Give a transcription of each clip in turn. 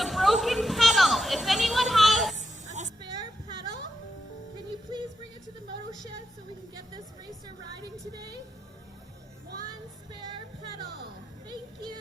a broken pedal. If anyone has a spare pedal, can you please bring it to the moto shed so we can get this racer riding today? One spare pedal. Thank you.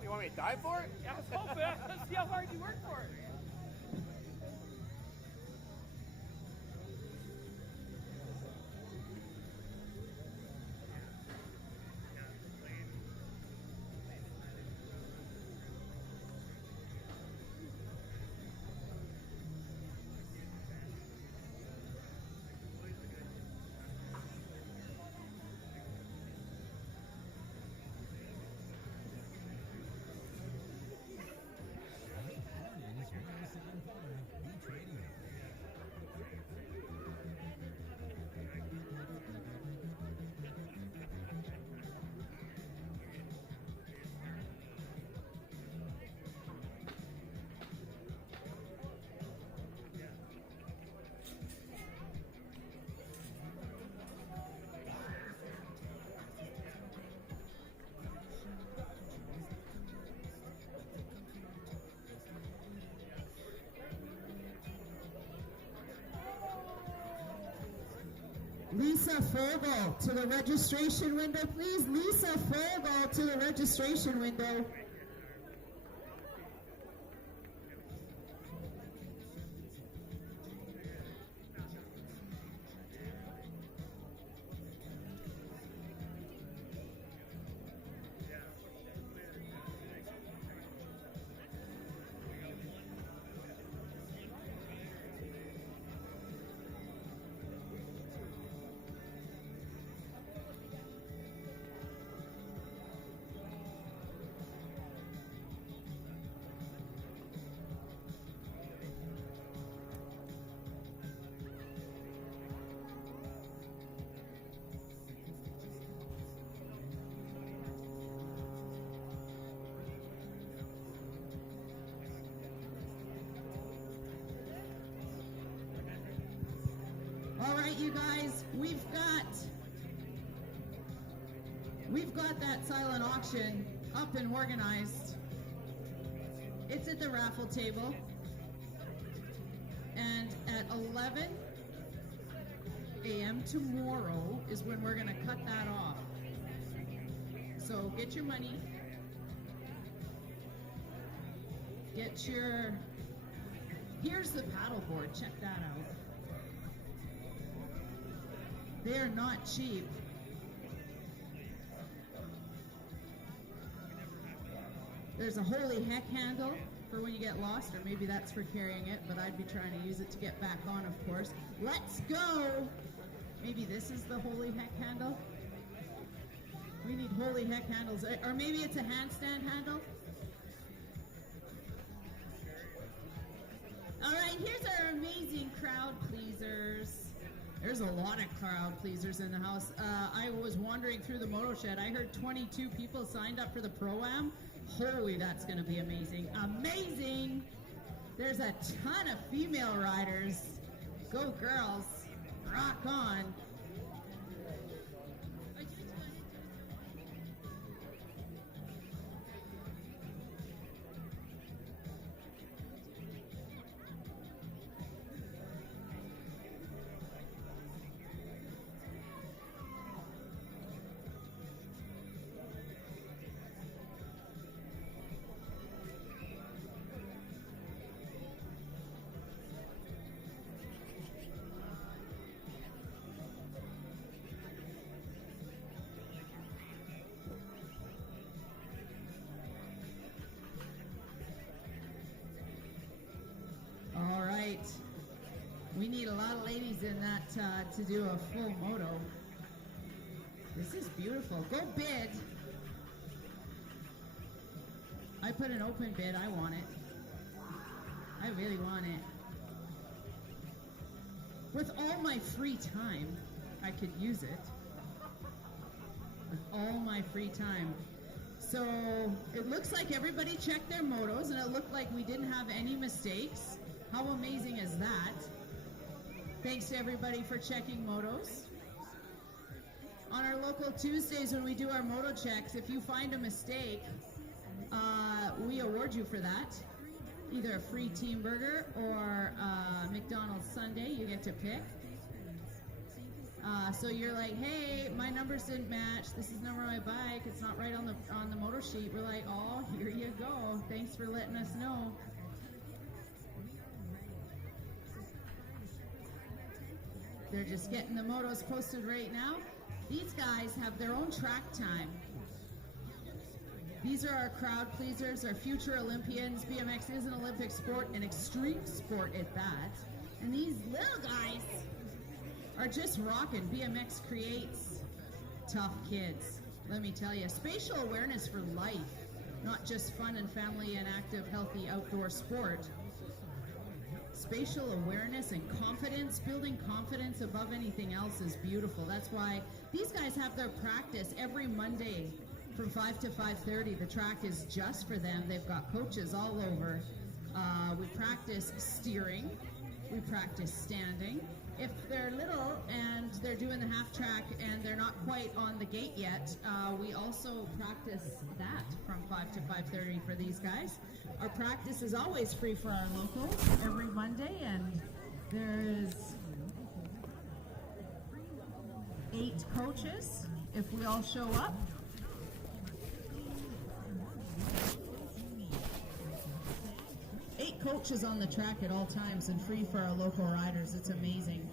You want me to die for it? Yeah, let's hope it. Let's see how hard you work for it. Lisa Fogel to the registration window, please. Lisa Fogel to the registration window. All right, you guys, we've got that silent auction up and organized. It's at the raffle table. And at 11 a.m. tomorrow is when we're going to cut that off. So get your money. get your... Here's the paddleboard. Check that out. They're not cheap. There's a holy heck handle for when you get lost, or maybe that's for carrying it, but I'd be trying to use it to get back on, of course. Let's go! Maybe this is the holy heck handle? We need holy heck handles. Or maybe it's a handstand handle? All right, here's our amazing crowd pleasers. There's a lot of crowd pleasers in the house. I was wandering through the moto shed. I heard 22 people signed up for the Pro-Am. Holy, that's going to be amazing. Amazing! There's a ton of female riders. Go girls. Rock on. All right. We need a lot of ladies in that to do a full moto. This is beautiful. Go bid. I put an open bid. I want it. I really want it. With all my free time, I could use it. With all my free time. So it looks like everybody checked their motos, and it looked like we didn't have any mistakes. How amazing is that? Thanks to everybody for checking motos. On our local Tuesdays when we do our moto checks, if you find a mistake, we award you for that. Either a free team burger or McDonald's Sunday, you get to pick. So you're like, hey, my numbers didn't match. This is the number of my bike. It's not right on the moto sheet. We're like, oh, here you go. Thanks for letting us know. They're just getting the motos posted right now. These guys have their own track time. These are our crowd pleasers, our future Olympians. BMX is an Olympic sport, an extreme sport at that. And these little guys are just rocking. BMX creates tough kids. Let me tell you, spatial awareness for life, not just fun and family and active, healthy outdoor sport. Spatial awareness and confidence, building confidence above anything else is beautiful. That's why these guys have their practice every Monday from 5 to 5:30. The track is just for them. They've got coaches all over. We practice steering. We practice standing. If they're little and they're doing the half track and they're not quite on the gate yet, we also practice that from 5 to 5:30 for these guys. Our practice is always free for our locals every Monday, and there's 8 coaches if we all show up. Eight coaches on the track at all times and free for our local riders. It's amazing.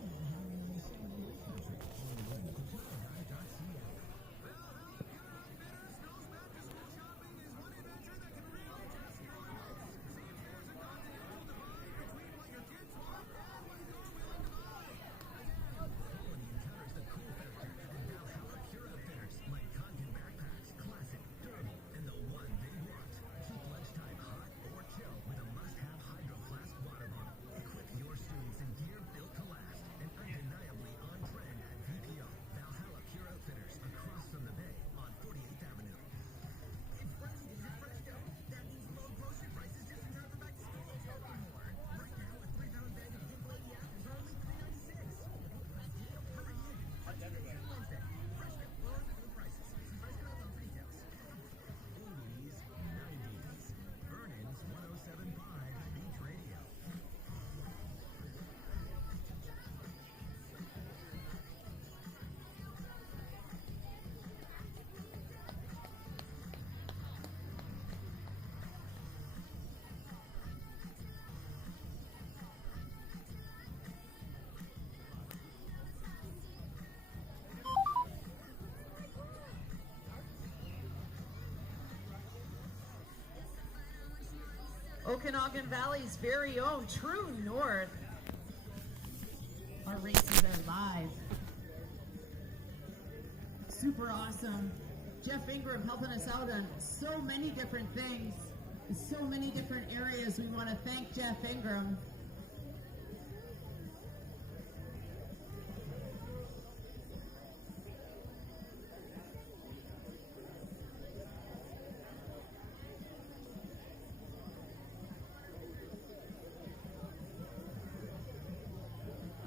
Okanagan Valley's very own True North. Our races are live. Super awesome. Jeff Ingram helping us out on so many different things, in so many different areas. We want to thank Jeff Ingram.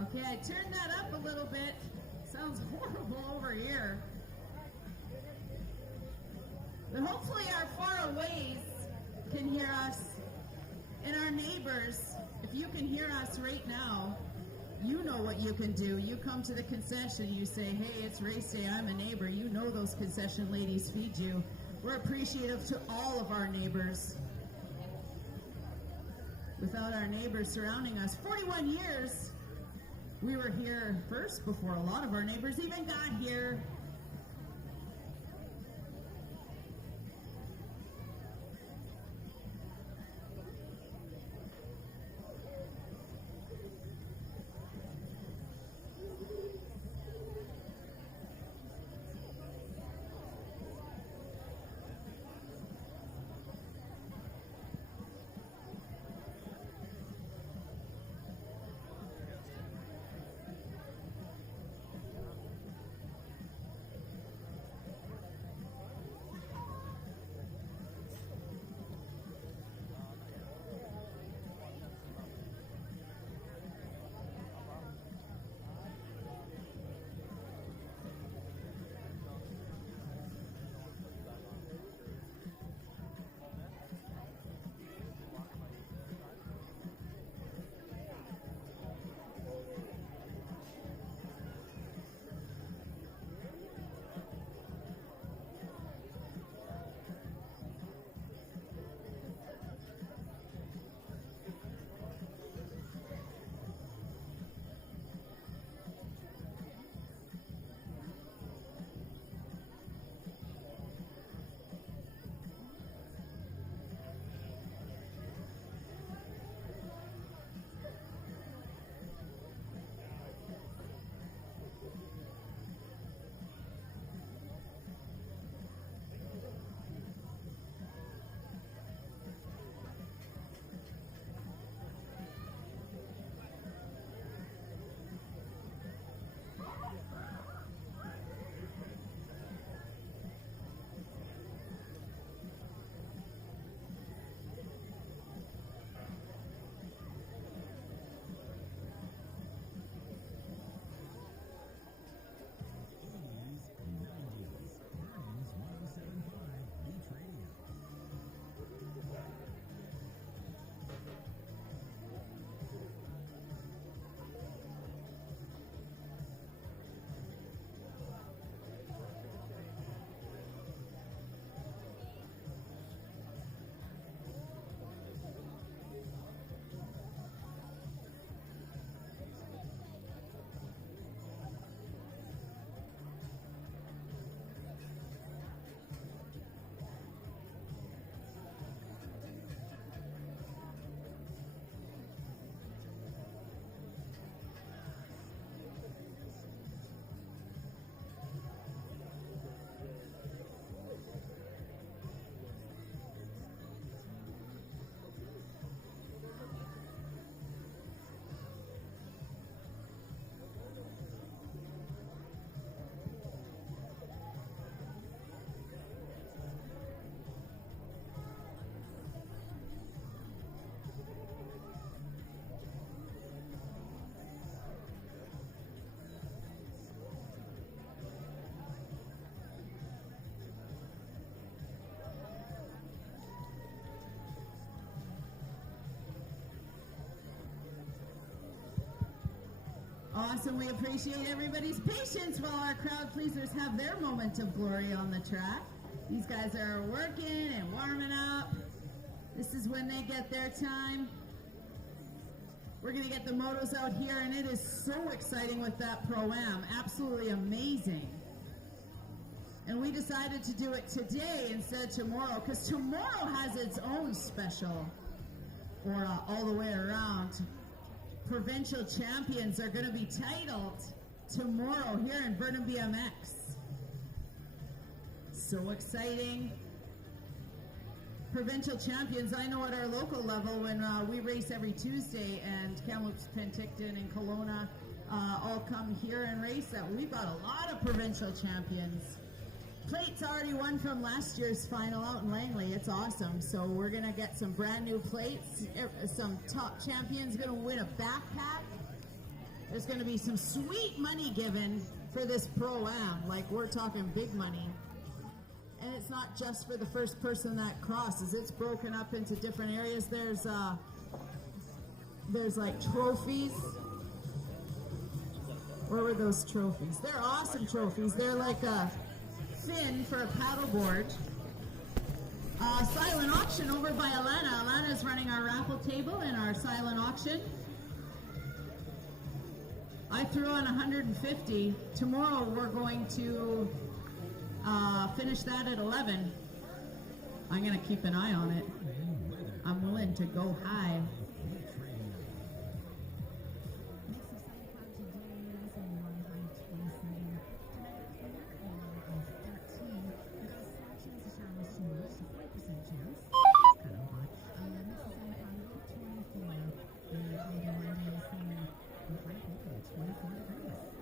Okay, I turned that up a little bit. Sounds horrible over here. But hopefully our far-aways can hear us, and our neighbors. If you can hear us right now, you know what you can do. You come to the concession, you say, hey, it's race day, I'm a neighbor. You know those concession ladies feed you. We're appreciative to all of our neighbors. Without our neighbors surrounding us, 41 years, we were here first before a lot of our neighbors even got here. Awesome. We appreciate everybody's patience while our crowd pleasers have their moment of glory on the track. These guys are working and warming up. This is when they get their time. We're going to get the motos out here, and it is so exciting with that Pro-Am. Absolutely amazing. And we decided to do it today instead of tomorrow, because tomorrow has its own special or all the way around. Provincial champions are going to be titled tomorrow here in Vernon BMX. So exciting. Provincial champions, I know at our local level when we race every Tuesday, and Kamloops, Penticton, and Kelowna all come here and race, that we've got a lot of provincial champions. Plates already won from last year's final out in Langley. It's awesome. So we're going to get some brand new plates. Some top champions going to win a backpack. There's going to be some sweet money given for this Pro-Am. Like, we're talking big money. And it's not just for the first person that crosses. It's broken up into different areas. There's like trophies. Where were those trophies? They're awesome trophies. They're like a fin for a paddleboard. Silent auction over by Alana. Alana's running our raffle table in our silent auction. I threw on 150. Tomorrow we're going to finish that at 11. I'm going to keep an eye on it. I'm willing to go high.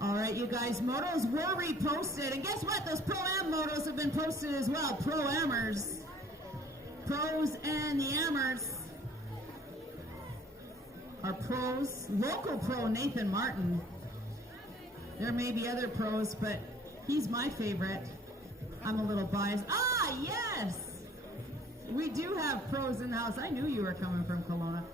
All right, you guys, motos were reposted, and guess what? Those Pro-Am motos have been posted as well. Pro-Amers, pros and the Amers are pros. Local pro Nathan Martin. There may be other pros, but he's my favorite. I'm a little biased. Ah, yes! We do have pros in the house. I knew you were coming from Kelowna.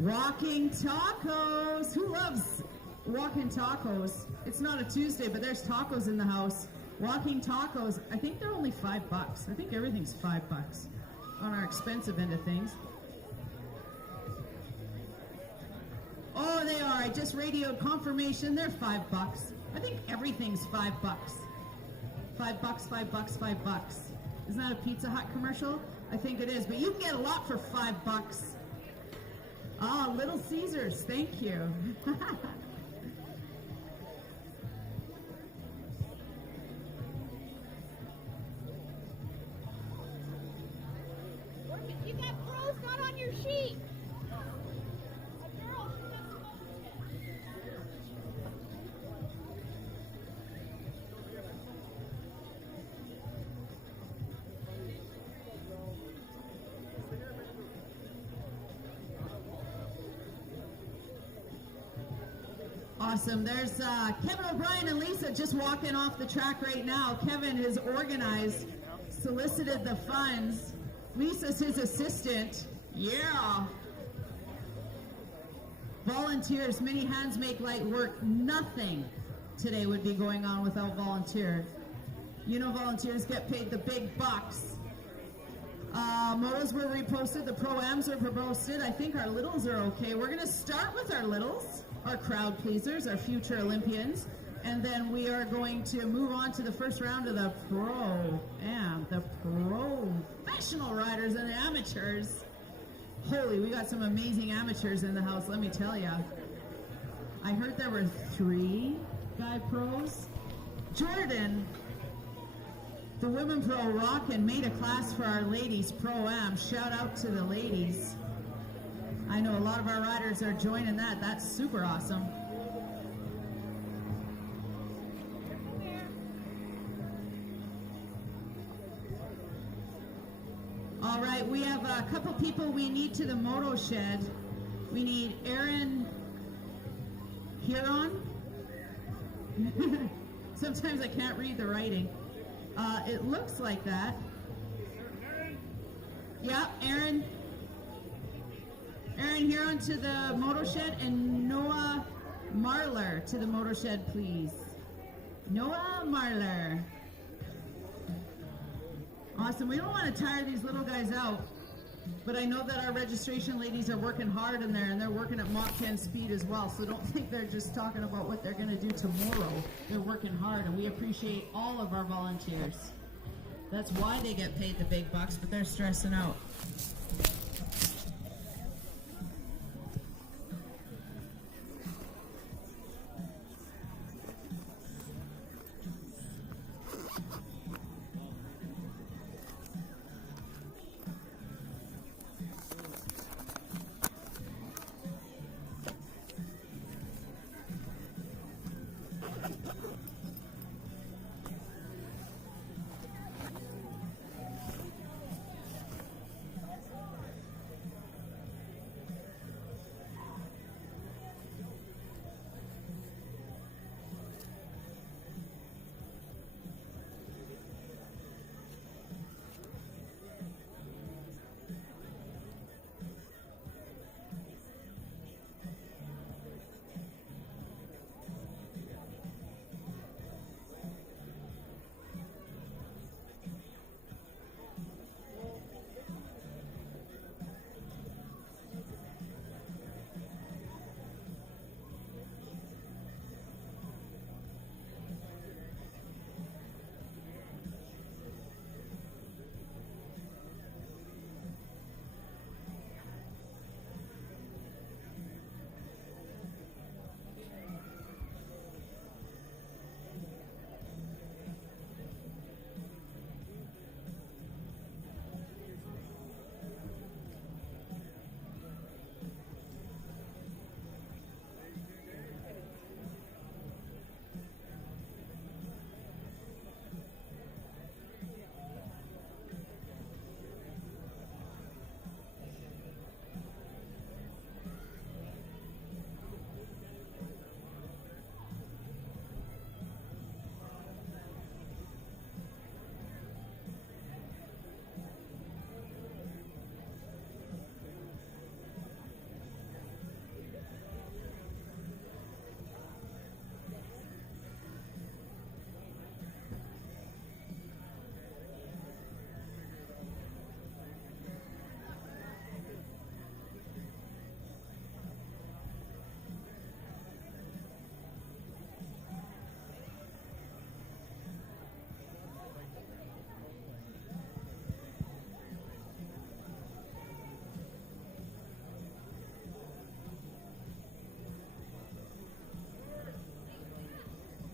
Walking tacos. Who loves walking tacos? It's not a Tuesday, but there's tacos in the house. Walking tacos. I think they're only $5. I think everything's $5 on our expensive end of things. Oh, they are. I just radioed confirmation. They're $5. I think everything's $5. $5, $5, $5. Isn't that a Pizza Hut commercial? I think it is, but you can get a lot for $5. Oh, Little Caesars, thank you. You got pros not on your sheet. A girl, she just posted it. Awesome. There's Kevin O'Brien and Lisa just walking off the track right now. Kevin has organized, solicited the funds. Lisa's his assistant. Yeah. Volunteers. Many hands make light work. Nothing today would be going on without volunteers. You know, volunteers get paid the big bucks. Motos were reposted. The Pro-Ams are reposted. I think our littles are okay. We're going to start with our littles, our crowd pleasers, our future Olympians, and then we are going to move on to the first round of the Pro-Am, the professional riders and amateurs. Holy, we got some amazing amateurs in the house, let me tell you. I heard there were 3 guy pros. Jordan, the Women Pro Rockin' made a class for our ladies Pro-Am. Shout out to the ladies. I know a lot of our riders are joining that. That's super awesome. All right, we have a couple people we need to the moto shed. We need Aaron Huron. Sometimes I can't read the writing. It looks like that. Yeah, Aaron Huron to the moto shed, and Noah Marler to the moto shed, please. Noah Marler. Awesome. We don't want to tire these little guys out, but I know that our registration ladies are working hard in there, and they're working at Mach 10 speed as well, so don't think they're just talking about what they're going to do tomorrow. They're working hard, and we appreciate all of our volunteers. That's why they get paid the big bucks, but they're stressing out.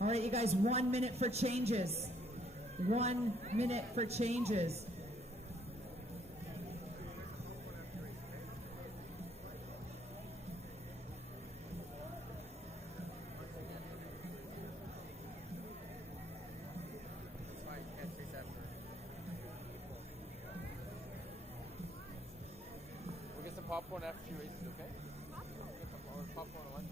All right, you guys, 1 minute for changes. 1 minute for changes. We'll get some popcorn after she races, okay? Get some popcorn and lunch.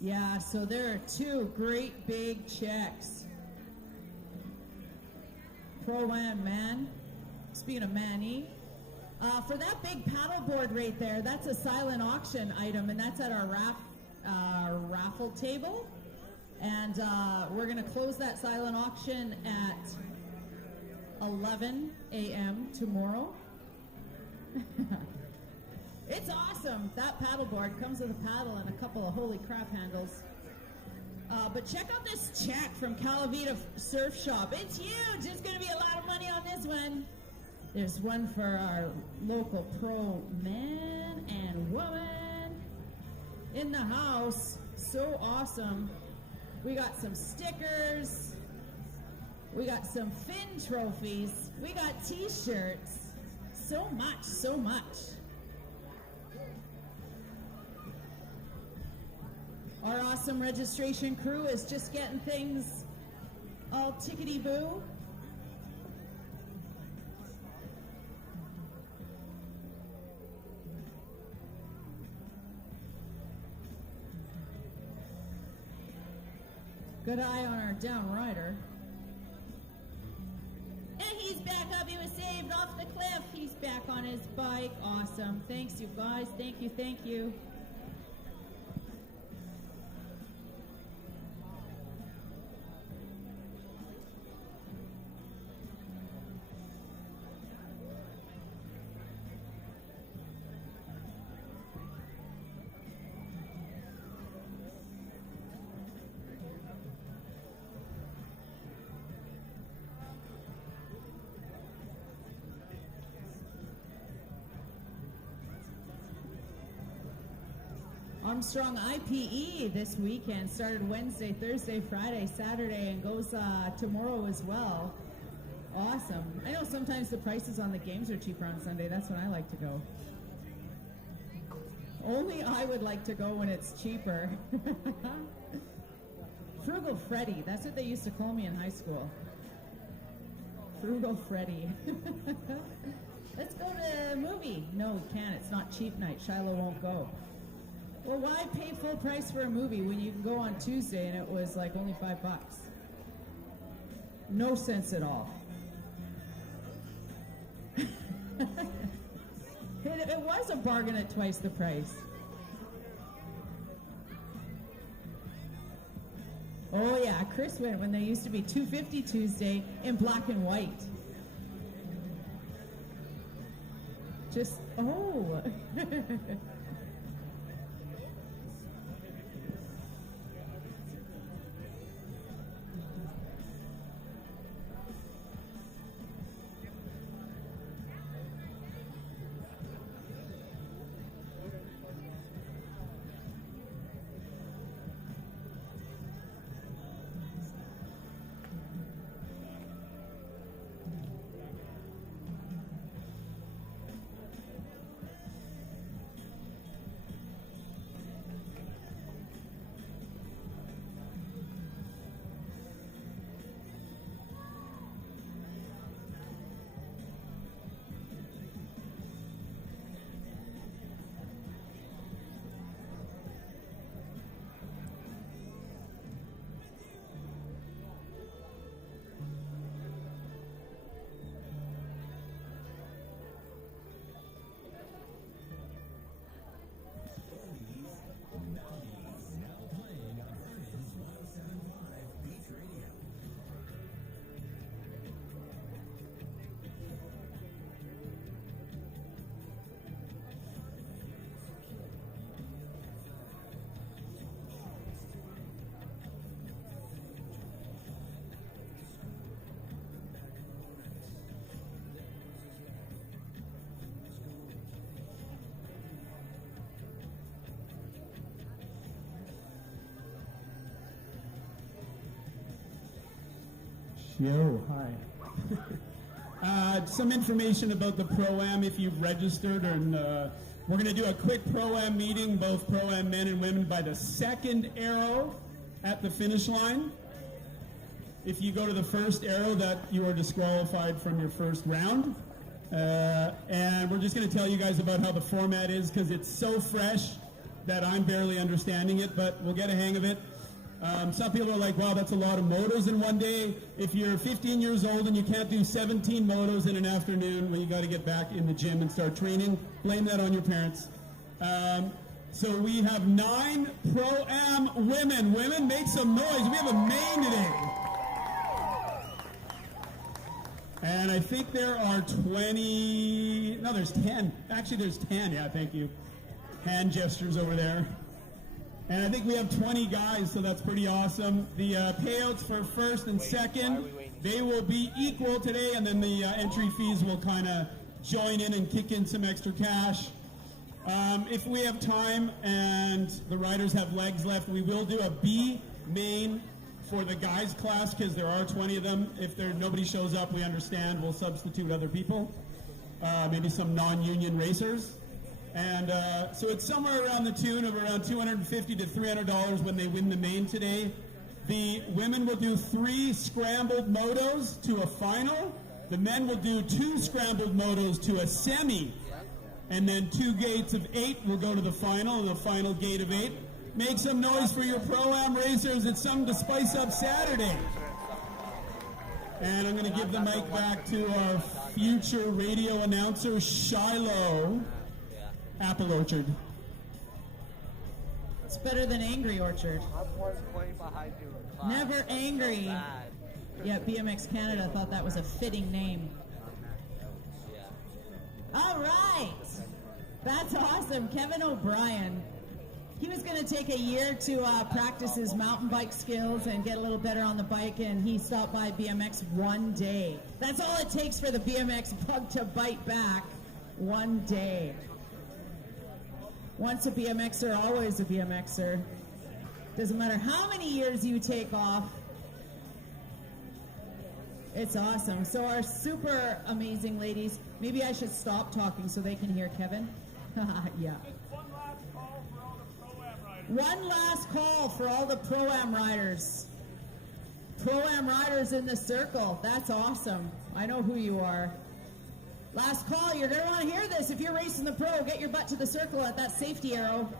Yeah, so there are two great big checks. Pro-Am man. Speaking of Manny. For that big paddleboard right there, that's a silent auction item, and that's at our raffle table. And we're going to close that silent auction at 11 a.m. tomorrow. It's awesome. That paddleboard comes with a paddle and a couple of holy crap handles. But check out this check from Calavita Surf Shop. It's huge. There's going to be a lot of money on this one. There's one for our local pro man and woman in the house. So awesome. We got some stickers. We got some fin trophies. We got t-shirts. So much, so much. Our awesome registration crew is just getting things all tickety-boo. Good eye on our down rider. And he's back up. He was saved off the cliff. He's back on his bike. Awesome. Thanks, you guys. Thank you. Thank you. Armstrong IPE this weekend started Wednesday, Thursday, Friday, Saturday, and goes tomorrow as well. Awesome. I know sometimes the prices on the games are cheaper on Sunday. That's when I like to go. Only I would like to go when it's cheaper. Frugal Freddy. That's what they used to call me in high school. Frugal Freddy. Let's go to a movie. No, we can't. It's not cheap night. Shiloh won't go. Well, why pay full price for a movie when you can go on Tuesday and it was like only $5? No sense at all. It was a bargain at twice the price. Oh yeah, Chris went when they used to be $2.50 Tuesday in black and white. Just, oh. Yo, hi. Some information about the Pro-Am if you've registered. We're going to do a quick Pro-Am meeting, both Pro-Am men and women, by the second arrow at the finish line. If you go to the first arrow, that you are disqualified from your first round. And we're just going to tell you guys about how the format is because it's so fresh that I'm barely understanding it, but we'll get a hang of it. Some people are like, wow, that's a lot of motos in one day. If you're 15 years old and you can't do 17 motos in an afternoon, well, you got to get back in the gym and start training. Blame that on your parents. So we have 9 Pro-Am women. Women, make some noise. We have a main today. And I think there are 20, no, there's 10. Actually, there's 10, yeah, thank you. Hand gestures over there. And I think we have 20 guys, so that's pretty awesome. The payouts for first and second, they will be equal today, and then the entry fees will kind of join in and kick in some extra cash. If we have time and the riders have legs left, we will do a B main for the guys class because there are 20 of them. If nobody shows up, we understand. We'll substitute other people, maybe some non-union racers. And so it's somewhere around the tune of around $250 to $300 when they win the main today. The women will do 3 scrambled motos to a final. The men will do 2 scrambled motos to a semi. And then 2 gates of 8 will go to the final, and the final gate of 8 Make some noise for your Pro-Am racers. It's something to spice up Saturday. And I'm going to give the mic back to our future radio announcer, Shiloh, Apple Orchard. It's better than Angry Orchard. Never angry. Yeah, BMX Canada thought that was a fitting name. All right. That's awesome. Kevin O'Brien. He was going to take a year to practice his mountain bike skills and get a little better on the bike, and he stopped by BMX one day. That's all it takes for the BMX bug to bite back. One day. Once a BMXer, always a BMXer. Doesn't matter how many years you take off. It's awesome. So our super amazing ladies, maybe I should stop talking so they can hear Kevin. Yeah. One last call for all the Pro-Am riders. Pro-Am riders in the circle. That's awesome. I know who you are. Last call. You're going to want to hear this. If you're racing the Pro, get your butt to the circle at that safety arrow.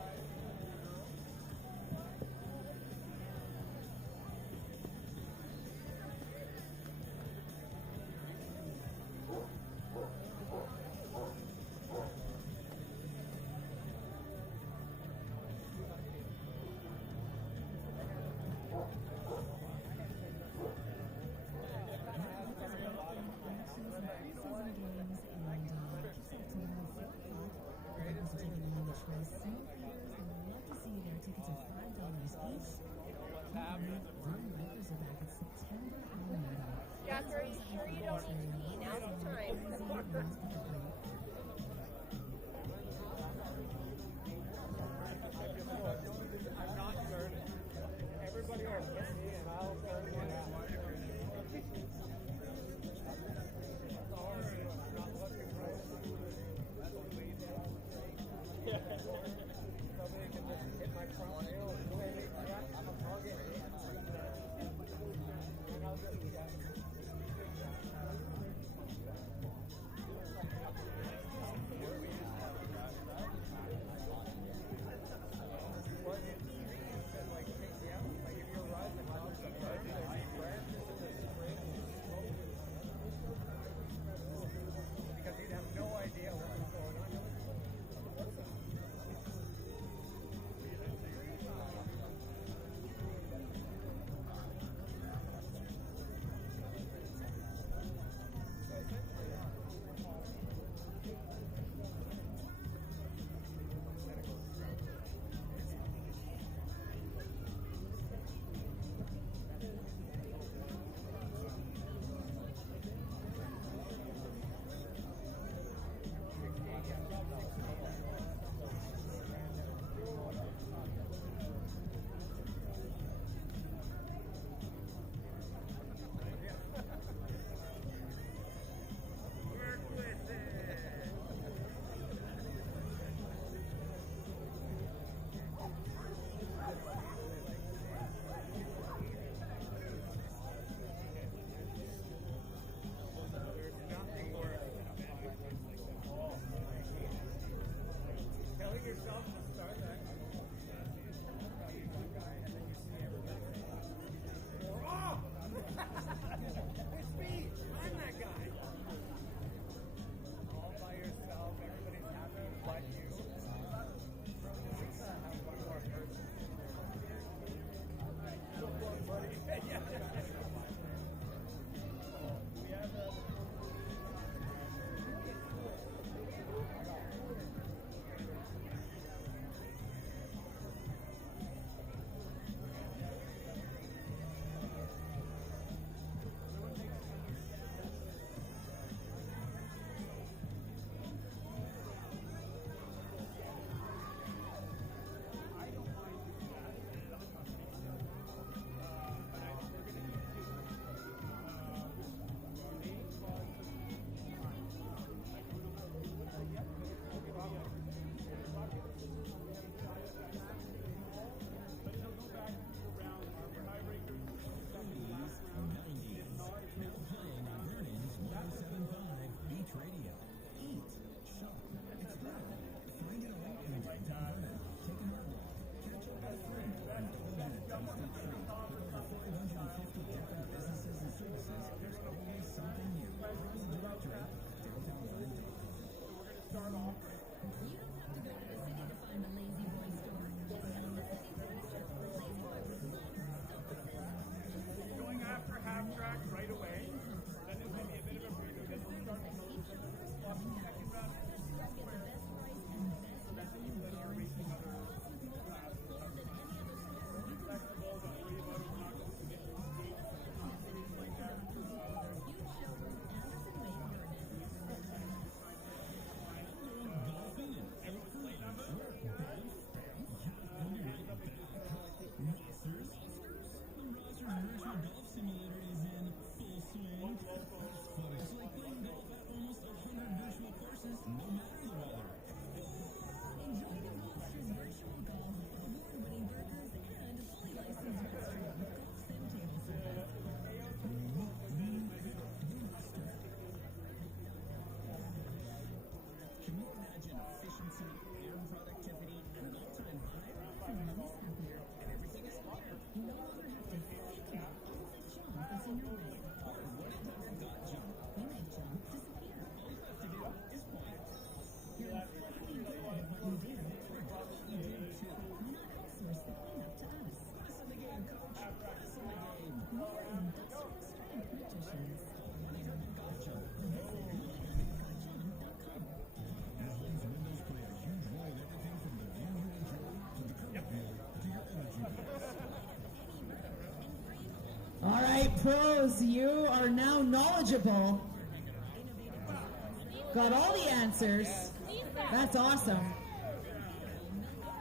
All right, pros, you are now knowledgeable. Got all the answers. That's awesome.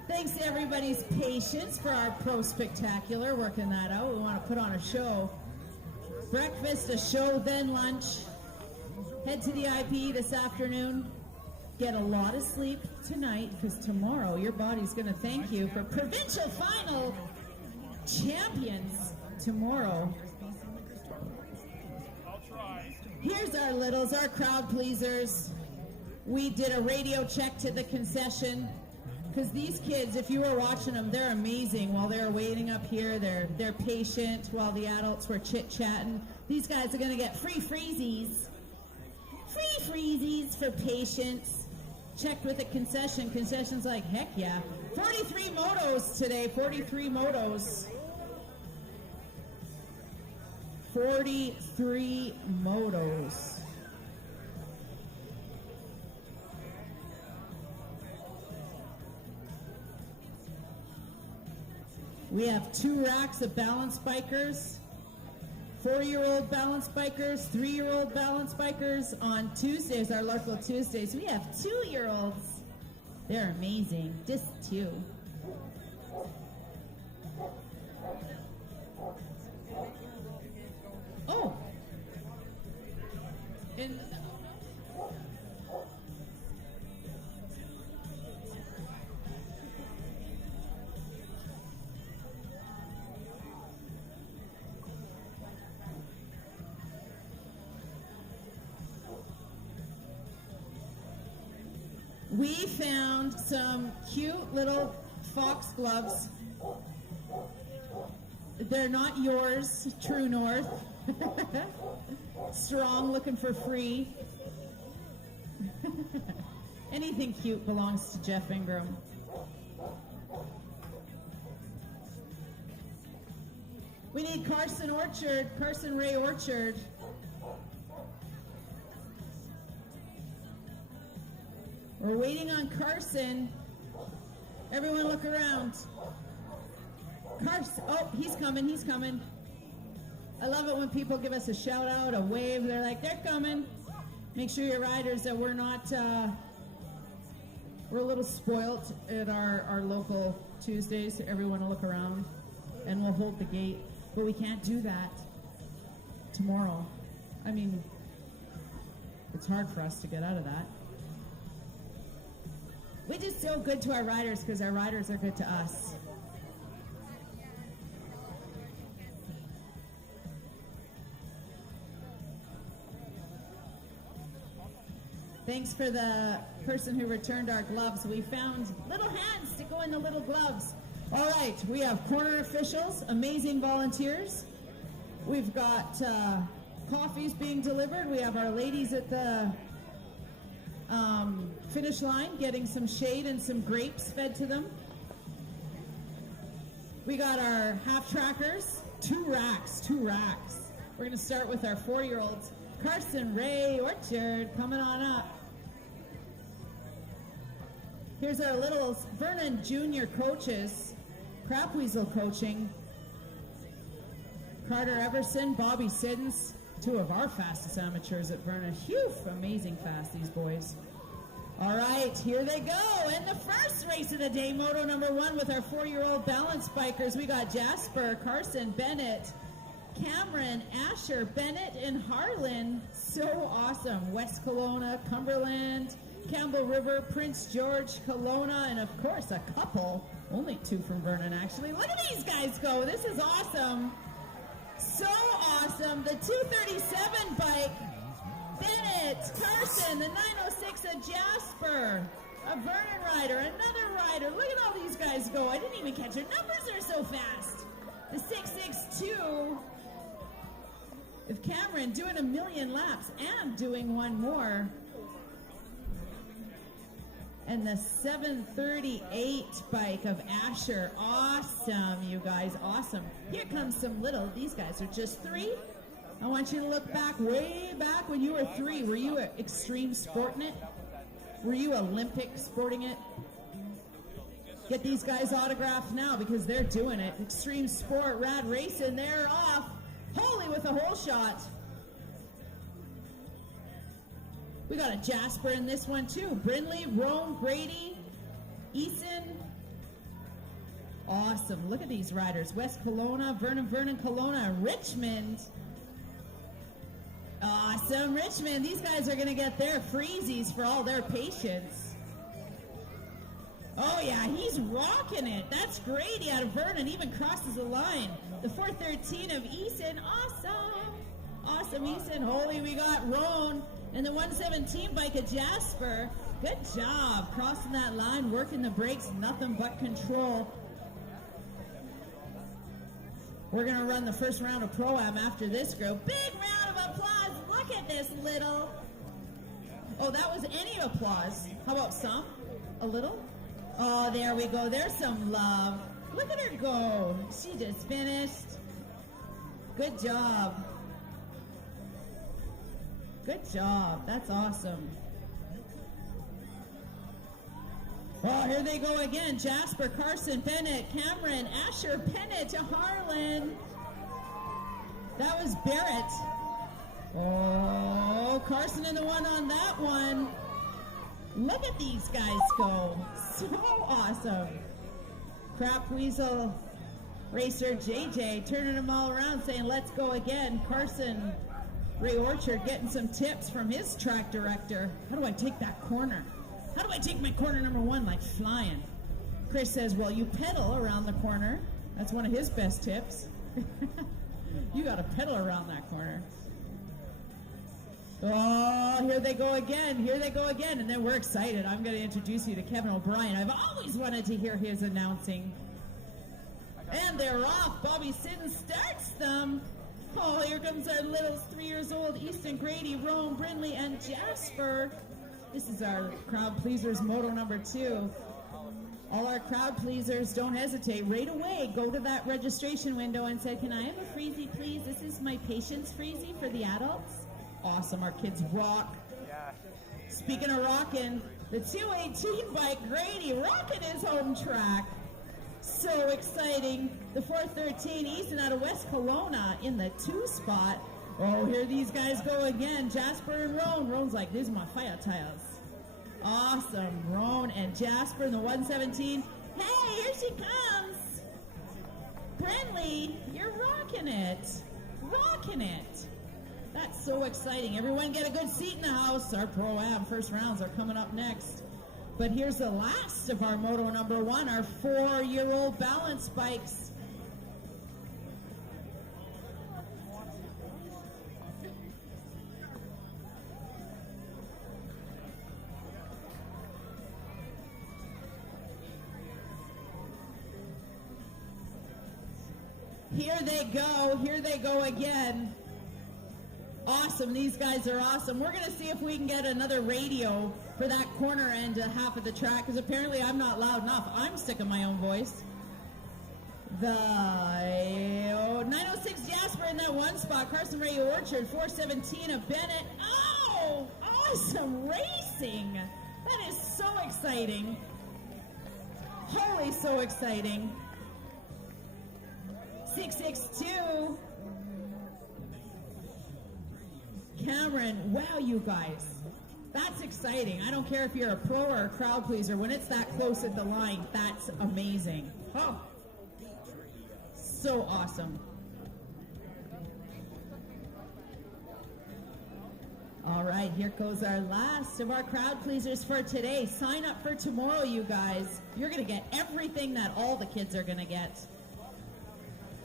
Thanks to everybody's patience for our pro spectacular, working that out. We want to put on a show. Breakfast, a show, then lunch. Head to the IP this afternoon. Get a lot of sleep tonight, because tomorrow your body's going to thank you for provincial final champions tomorrow. Here's our littles, our crowd pleasers. We did a radio check to the concession, because these kids, if you were watching them, they're amazing. While they're waiting up here, they're patient while the adults were chit-chatting. These guys are going to get free freezies. Free freezies for patience. Checked with the concession. Concession's like, heck yeah. 43 motos today, 43 motos. 43 motos. We have 2 racks of balance bikers, 4-year-old balance bikers, 3-year-old balance bikers. On Tuesdays, our local Tuesdays, we have 2-year-olds. They're amazing, just 2. Oh. And we found some cute little fox gloves. They're not yours, True North. Strong, looking for free. Anything cute belongs to Jeff Ingram. We need Carson Ray Orchard. We're waiting on Carson. Everyone look around. Carson, oh, he's coming. I love it when people give us a shout out, a wave. They're like, they're coming. Make sure your riders that we're not, we're a little spoilt at our local Tuesdays. Everyone will look around and we'll hold the gate. But we can't do that tomorrow. I mean, it's hard for us to get out of that. We're just so good to our riders because our riders are good to us. Thanks for the person who returned our gloves. We found little hands to go in the little gloves. All right, we have corner officials, amazing volunteers. We've got coffees being delivered. We have our ladies at the finish line getting some shade and some grapes fed to them. We got our half trackers, 2 racks. We're going to start with our 4-year-olds. Carson Ray Orchard coming on up. Here's our little Vernon Junior coaches, Crap Weasel coaching. Carter Everson, Bobby Siddons, 2 of our fastest amateurs at Vernon. Phew, amazing fast, these boys. All right, here they go. In the first race of the day, Moto number 1 with our 4-year-old balance bikers. We got Jasper, Carson, Bennett, Cameron, Asher, Bennett, and Harlan. So awesome. West Kelowna, Cumberland, Campbell River, Prince George, Kelowna, and of course a couple. Only 2 from Vernon, actually. Look at these guys go. This is awesome. So awesome. The 237 bike, Bennett, Carson, the 906 of Jasper. A Vernon rider, another rider. Look at all these guys go. I didn't even catch their numbers. They're so fast. The 662 of Cameron doing 1,000,000 laps and doing one more. And the 738 bike of Asher. Awesome, you guys. Awesome. Here comes some little. These guys are just 3. I want you to look back, way back when you were 3. Were you extreme sporting it? Were you Olympic sporting it? Get these guys autographed now because they're doing it. Extreme sport, rad racing. They're off. Holy with a hole shot. We got a Jasper in this one too. Brindley, Rome, Grady, Eason. Awesome. Look at these riders. West Kelowna, Vernon, Kelowna, Richmond. Awesome, Richmond. These guys are going to get their freezies for all their patience. Oh, yeah, he's rocking it. That's Grady out of Vernon. Even crosses the line. The 413 of Eason. Awesome. Awesome, Eason. Holy, we got Roan. And the 117 bike of Jasper. Good job crossing that line, working the brakes, nothing but control. We're going to run the first round of Pro-Am after this group. Big round of applause. Look at this little. Oh, that was any applause. How about some? A little? Oh, there we go. There's some love. Look at her go. She just finished. Good job. Good job. That's awesome. Oh, here they go again. Jasper, Carson, Bennett, Cameron, Asher, Bennett to Harlan. That was Barrett. Oh, Carson in the one on that one. Look at these guys go. So awesome. Crap Weasel racer JJ turning them all around saying, let's go again. Carson, Ray Orchard getting some tips from his track director. How do I take that corner? How do I take my corner number 1 like flying? Chris says, well, you pedal around the corner. That's one of his best tips. You got to pedal around that corner. Oh, here they go again. Here they go again. And then we're excited. I'm going to introduce you to Kevin O'Brien. I've always wanted to hear his announcing. And they're off. Bobby Siddon starts them. Oh, here comes our little 3 years old Easton, Grady, Rome, Brindley, and Jasper. This is our crowd pleasers moto number 2. All our crowd pleasers, don't hesitate. Right away, go to that registration window and say, can I have a freezie, please? This is my patient's freezie for the adults. Awesome, our kids rock. Speaking of rocking, the 218 bike, Grady, rocking his home track. So exciting. The 413 Easton out of West Kelowna in the 2 spot. Oh, here these guys go again. Jasper and Roan. Roan's like, these are my fire tires. Awesome. Roan and Jasper in the 117. Hey, here she comes. Brindley, you're rocking it. Rocking it. That's so exciting. Everyone get a good seat in the house. Our Pro-Am first rounds are coming up next. But here's the last of our moto number 1, our 4-year-old balance bikes. Here they go. Here they go again. Awesome. These guys are awesome. We're going to see if we can get another radio for that corner end half of the track, because apparently I'm not loud enough. I'm sick of my own voice. The 906 Jasper in that 1 spot. Carson Ray Orchard, 417 of Bennett. Oh, awesome racing. That is so exciting. Holy, so exciting. 662. Cameron, wow, you guys. That's exciting. I don't care if you're a pro or a crowd pleaser. When it's that close at the line, that's amazing. Oh, so awesome. All right, here goes our last of our crowd pleasers for today. Sign up for tomorrow, you guys. You're going to get everything that all the kids are going to get.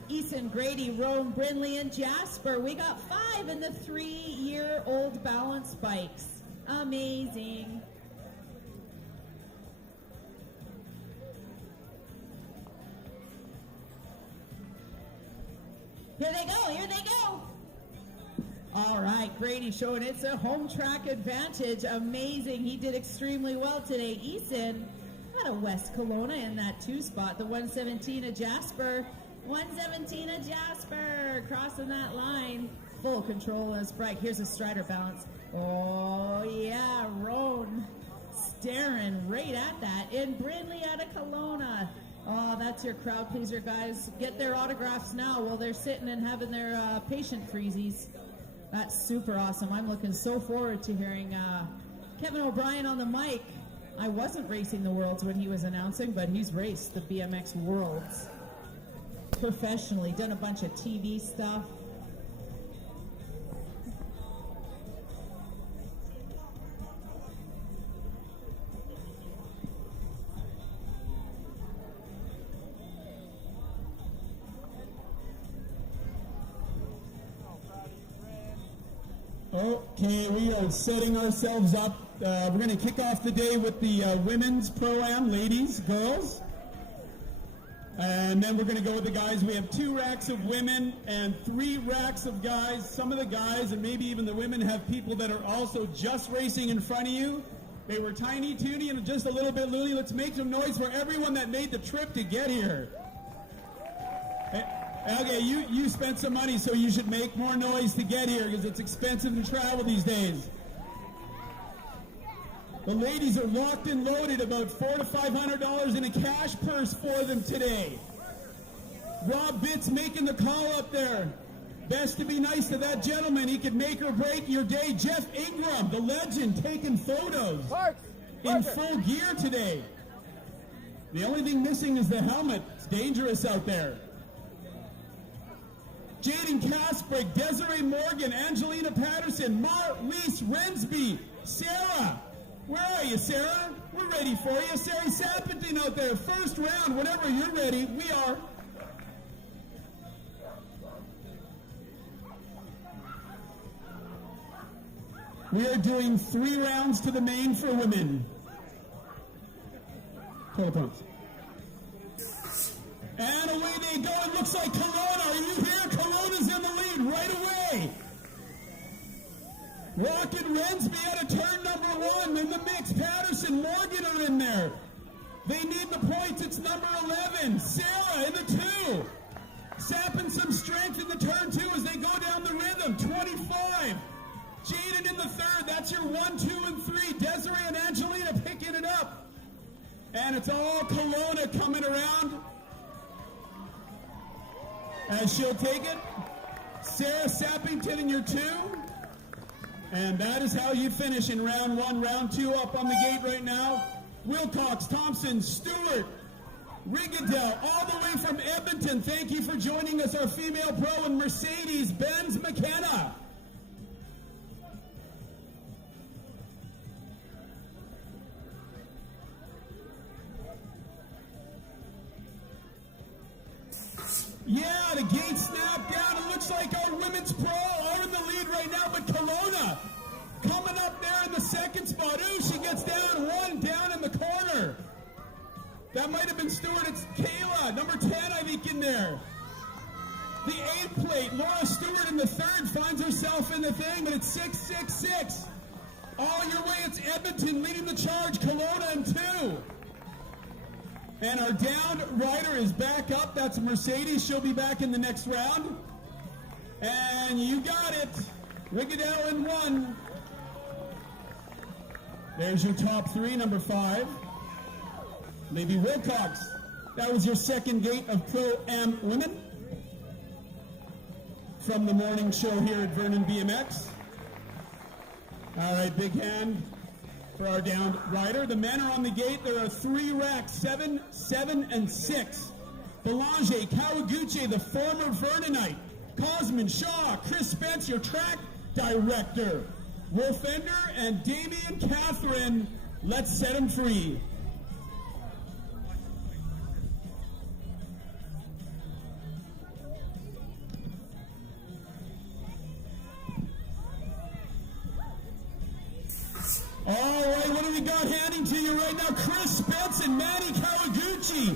Eason, Grady, Rome, Brindley, and Jasper. We got 5 in the 3-year-old balance bikes. Amazing. Here they go, here they go. All right, Grady showing it's a home track advantage. Amazing, he did extremely well today. Eason had a West Kelowna in that 2 spot. The 117 of Jasper. 117 of Jasper crossing that line. Full control as Bright. Here's a Strider balance. Oh yeah, Roan staring right at that. And Brindley out of Kelowna. Oh, that's your crowd pleaser, guys. Get their autographs now while they're sitting and having their patient freezies. That's super awesome. I'm looking so forward to hearing Kevin O'Brien on the mic. I wasn't racing the Worlds when he was announcing, but he's raced the BMX Worlds professionally, done a bunch of TV stuff. Okay, we are setting ourselves up. We're going to kick off the day with the women's pro-am, ladies, girls. And then we're going to go with the guys. We have 2 racks of women and 3 racks of guys. Some of the guys and maybe even the women have people that are also just racing in front of you. They were tiny, toony, and just a little bit loony. Let's make some noise for everyone that made the trip to get here. Okay, you spent some money, so you should make more noise to get here because it's expensive to travel these days. The ladies are locked and loaded, about $400 to $500 in a cash purse for them today. Rob Bitts making the call up there. Best to be nice to that gentleman. He could make or break your day. Jeff Ingram, the legend, taking photos in full gear today. The only thing missing is the helmet. It's dangerous out there. Jaden Kasprick, Desiree Morgan, Angelina Patterson, Marlise Rensby, Sarah. Where are you, Sarah? We're ready for you. Sarah Sapentin out there. First round, whenever you're ready, we are. We are doing 3 rounds to the main for women. Total points. And away they go. It looks like Kelowna. Are you here? Kelowna's in the lead right away. Rocket Rensby out of turn number 1 in the mix. Patterson, Morgan are in there. They need the points. It's number 11. Sarah in the 2. Sapping some strength in the turn 2 as they go down the rhythm. 25. Jaden in the 3rd. That's your 1, 2, and 3. Desiree and Angelina picking it up. And it's all Kelowna coming around. As she'll take it. Sarah Sappington in your 2. And that is how you finish in round 1. Round 2 up on the gate right now. Wilcox, Thompson, Stewart, Rigadell, all the way from Edmonton. Thank you for joining us, our female pro, and Mercedes-Benz McKenna. Yeah, the gate snapped down. It looks like our women's pro are in the lead right now, but Kelowna coming up there in the 2nd spot. Ooh, she gets down 1 down in the corner. That might have been Stewart. It's Kayla, number 10, I think, in there. The 8th plate, Laura Stewart in the 3rd, finds herself in the thing, but it's 666. All your way, it's Edmonton leading the charge, Kelowna in 2. And our downed rider is back up. That's Mercedes. She'll be back in the next round. And you got it. Rigadell in 1. There's your top 3, number 5. Lady Wilcox. That was your 2nd gate of Pro-Am Women. From the morning show here at Vernon BMX. All right, big hand for our downed rider. The men are on the gate. There are 3 racks, 7, 7, and 6. Belanger, Kawaguchi, the former Vernonite. Cosman, Shaw, Chris Spence, your track director. Wolfender and Damian Catherine. Let's set them free. All right, what do we got handing to you right now? Chris Spence and Manny Kawaguchi.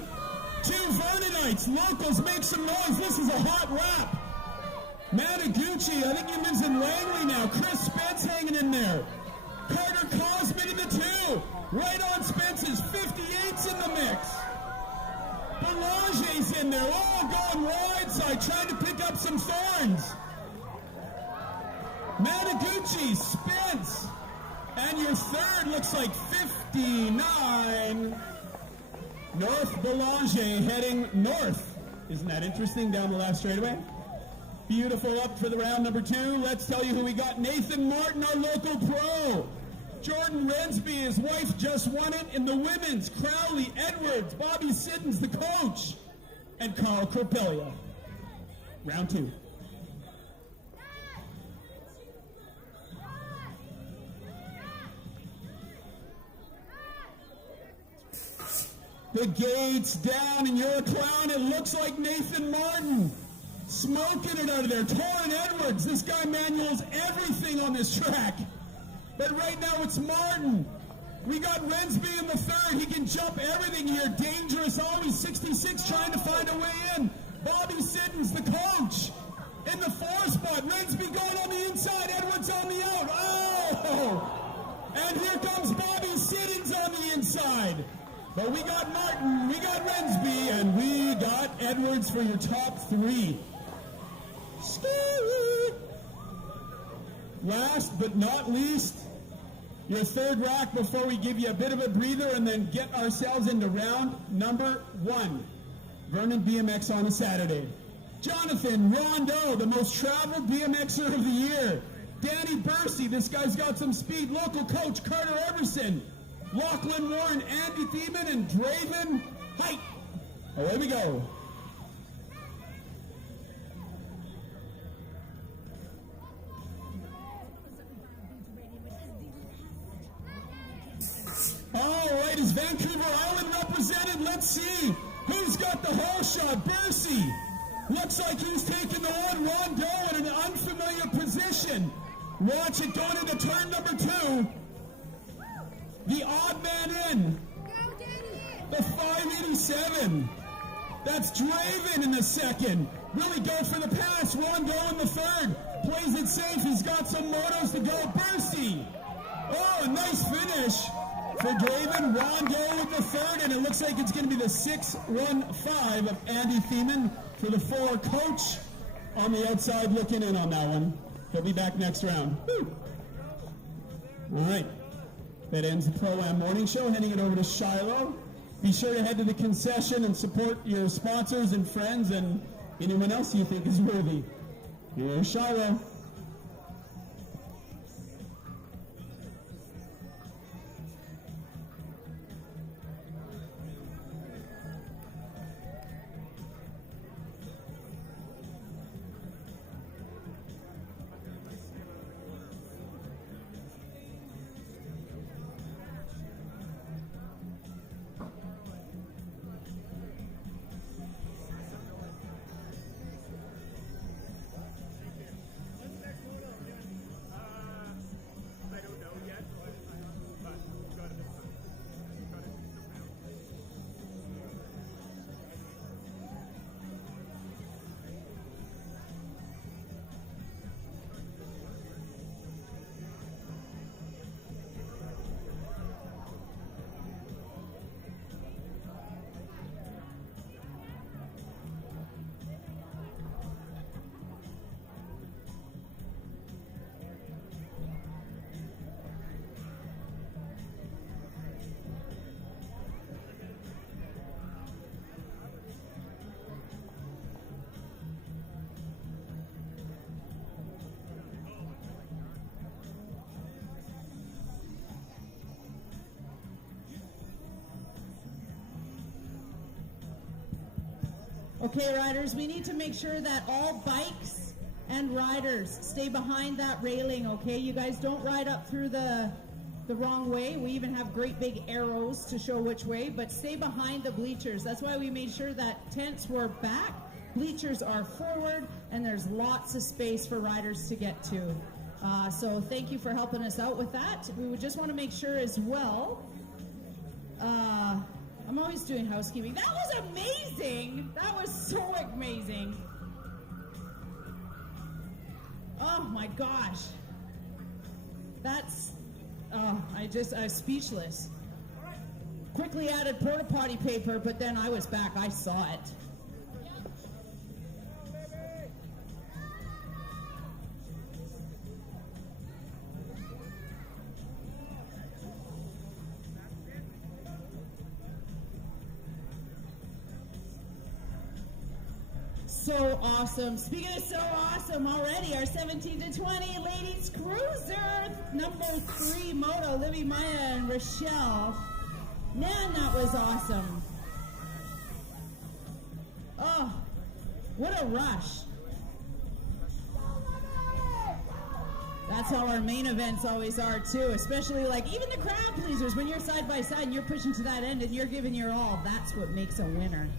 2 Vernonites. Locals, make some noise. This is a hot rap. Mataguchi, I think he lives in Langley now. Chris Spence hanging in there. Carter Cosman in the 2. Right on Spence's 58's in the mix. Belanger's in there. Oh, going wide side, trying to pick up some thorns. Mataguchi, Spence. And your third looks like 59. North Belanger heading north. Isn't that interesting down the left straightaway? Beautiful up for the round number 2. Let's tell you who we got. Nathan Martin, our local pro. Jordan Rensby, his wife just won it in the women's. Crowley Edwards, Bobby Siddons, the coach. And Carl Corpelia. Round 2. The gate's down, and you're a clown. It looks like Nathan Martin. Smoking it out of there. Torrin Edwards. This guy manuals everything on this track. But right now it's Martin. We got Rensby in the 3rd. He can jump everything here. Dangerous, always 66, trying to find a way in. Bobby Siddons, the coach, in the 4th spot. Rensby going on the inside. Edwards on the out. Oh! And here comes Bobby Siddons on the inside. But we got Martin, we got Rensby, and we got Edwards for your top 3. Scary! Last but not least, your 3rd rack before we give you a bit of a breather and then get ourselves into round number 1. Vernon BMX on a Saturday. Jonathan Rondeau, the most traveled BMXer of the year. Danny Bursey, this guy's got some speed. Local coach Carter Everson. Lachlan Warren, Andy Thiemann, and Draven Height. Away we go. All right, is Vancouver Island represented? Let's see who's got the whole shot. Bursey looks like he's taking the one. Rondeau in an unfamiliar position. Watch it going into turn number 2. The odd man in. The 587. That's Draven in the 2nd. Really go for the pass. Rondeau in the 3rd. Plays it safe. He's got some motos to go. Bursey. Oh, a nice finish for Draven. Rondeau with the 3rd, and it looks like it's going to be the 6-1-5 of Andy Thiemann for the 4 coach on the outside looking in on that one. He'll be back next round. Woo. All right. That ends the Pro-Am Morning Show. Handing it over to Shiloh. Be sure to head to the concession and support your sponsors and friends and anyone else you think is worthy. Here's Shiloh. Okay, riders, we need to make sure that all bikes and riders stay behind that railing, okay? You guys don't ride up through the wrong way. We even have great big arrows to show which way, but stay behind the bleachers. That's why we made sure that tents were back, bleachers are forward, and there's lots of space for riders to get to. So thank you for helping us out with that. We would just want to make sure as well, I'm always doing housekeeping. That was amazing. That was so amazing. Oh my gosh. That's, I'm speechless. Quickly added porta potty paper, but then I was back. I saw it. So awesome. Speaking of so awesome already, our 17 to 20 ladies cruiser, number 3 moto, Libby, Maya, and Rochelle. Man, that was awesome. Oh, what a rush. That's how our main events always are too, especially like even the crowd pleasers, when you're side by side and you're pushing to that end and you're giving your all, that's what makes a winner.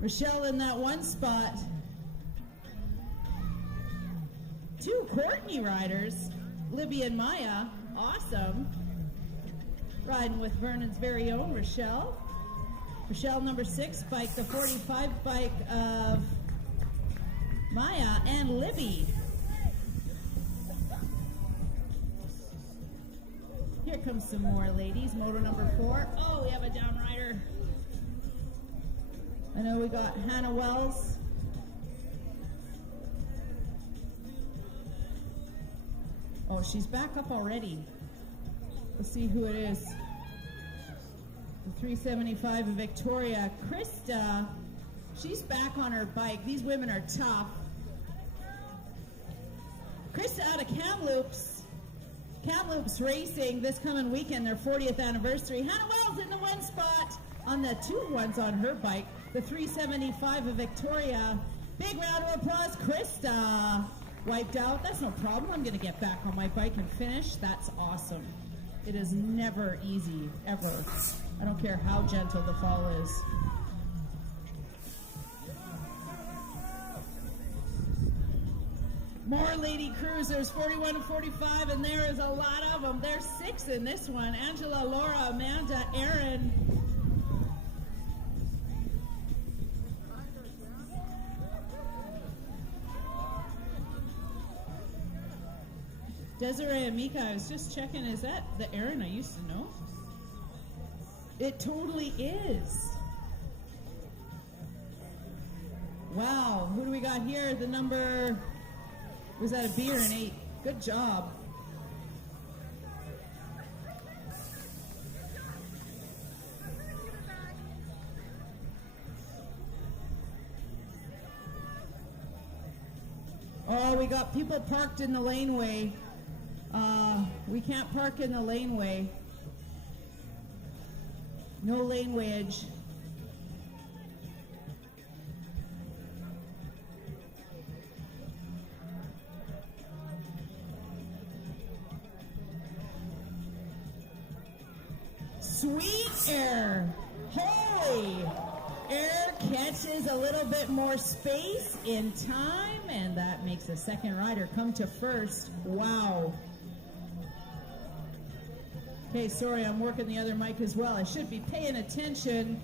Rochelle in that one spot. 2 Courtney riders, Libby and Maya, awesome. Riding with Vernon's very own Rochelle. Rochelle number 6 bike, the 45 bike of Maya and Libby. Here comes some more ladies. Moto number 4. Oh, we have a down rider. I know we got Hannah Wells. Oh, she's back up already. Let's see who it is. The 375 of Victoria. Krista, she's back on her bike. These women are tough. Krista out of Kamloops. Kamloops Racing this coming weekend, their 40th anniversary. Hannah Wells in the one spot on the 2 ones on her bike. The 375 of Victoria. Big round of applause. Krista wiped out. That's no problem. I'm going to get back on my bike and finish. That's awesome. It is never easy, ever. I don't care how gentle the fall is. More lady cruisers, 41 and 45, and there is a lot of them. There's 6 in this one. Angela, Laura, Amanda, Erin. Desiree and Mika, I was just checking, is that the Erin I used to know? It totally is. Wow, who do we got here? The number, was that a B or an 8? Good job. Oh, we got people parked in the laneway. We can't park in the laneway. No lanewayage. Sweet air. Holy! Air catches a little bit more space in time, and that makes the second rider come to first. Wow. Okay, sorry, I'm working the other mic as well. I should be paying attention.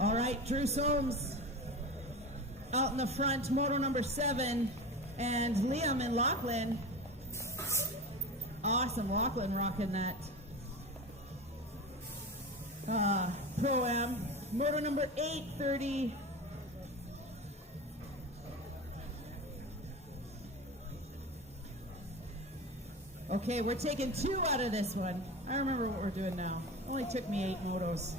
All right, Drew Soames out in the front, moto number 7, and Liam and Lachlan. Awesome, Lachlan rocking that Pro-Am. Moto number 830. Okay, we're taking 2 out of this one. I remember what we're doing now. Only took me 8 motos.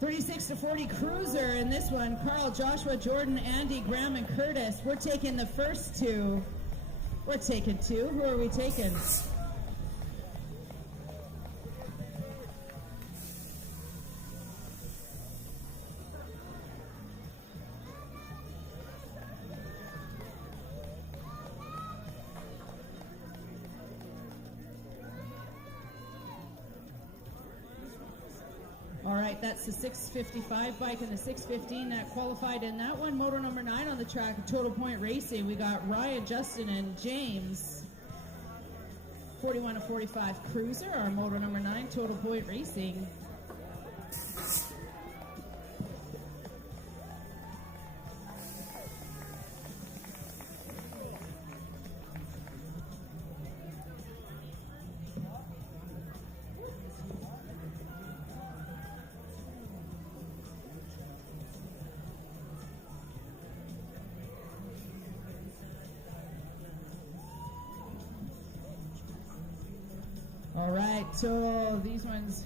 36 to 40 cruiser in this one. Carl, Joshua, Jordan, Andy, Graham, and Curtis. We're taking the first 2. We're taking 2. Who are we taking? All right, that's the 655 bike and the 615 that qualified in that one. Motor number 9 on the track, Total Point Racing. We got Ryan, Justin, and James. 41 to 45 Cruiser, our moto number 9, Total Point Racing. All right, so these ones,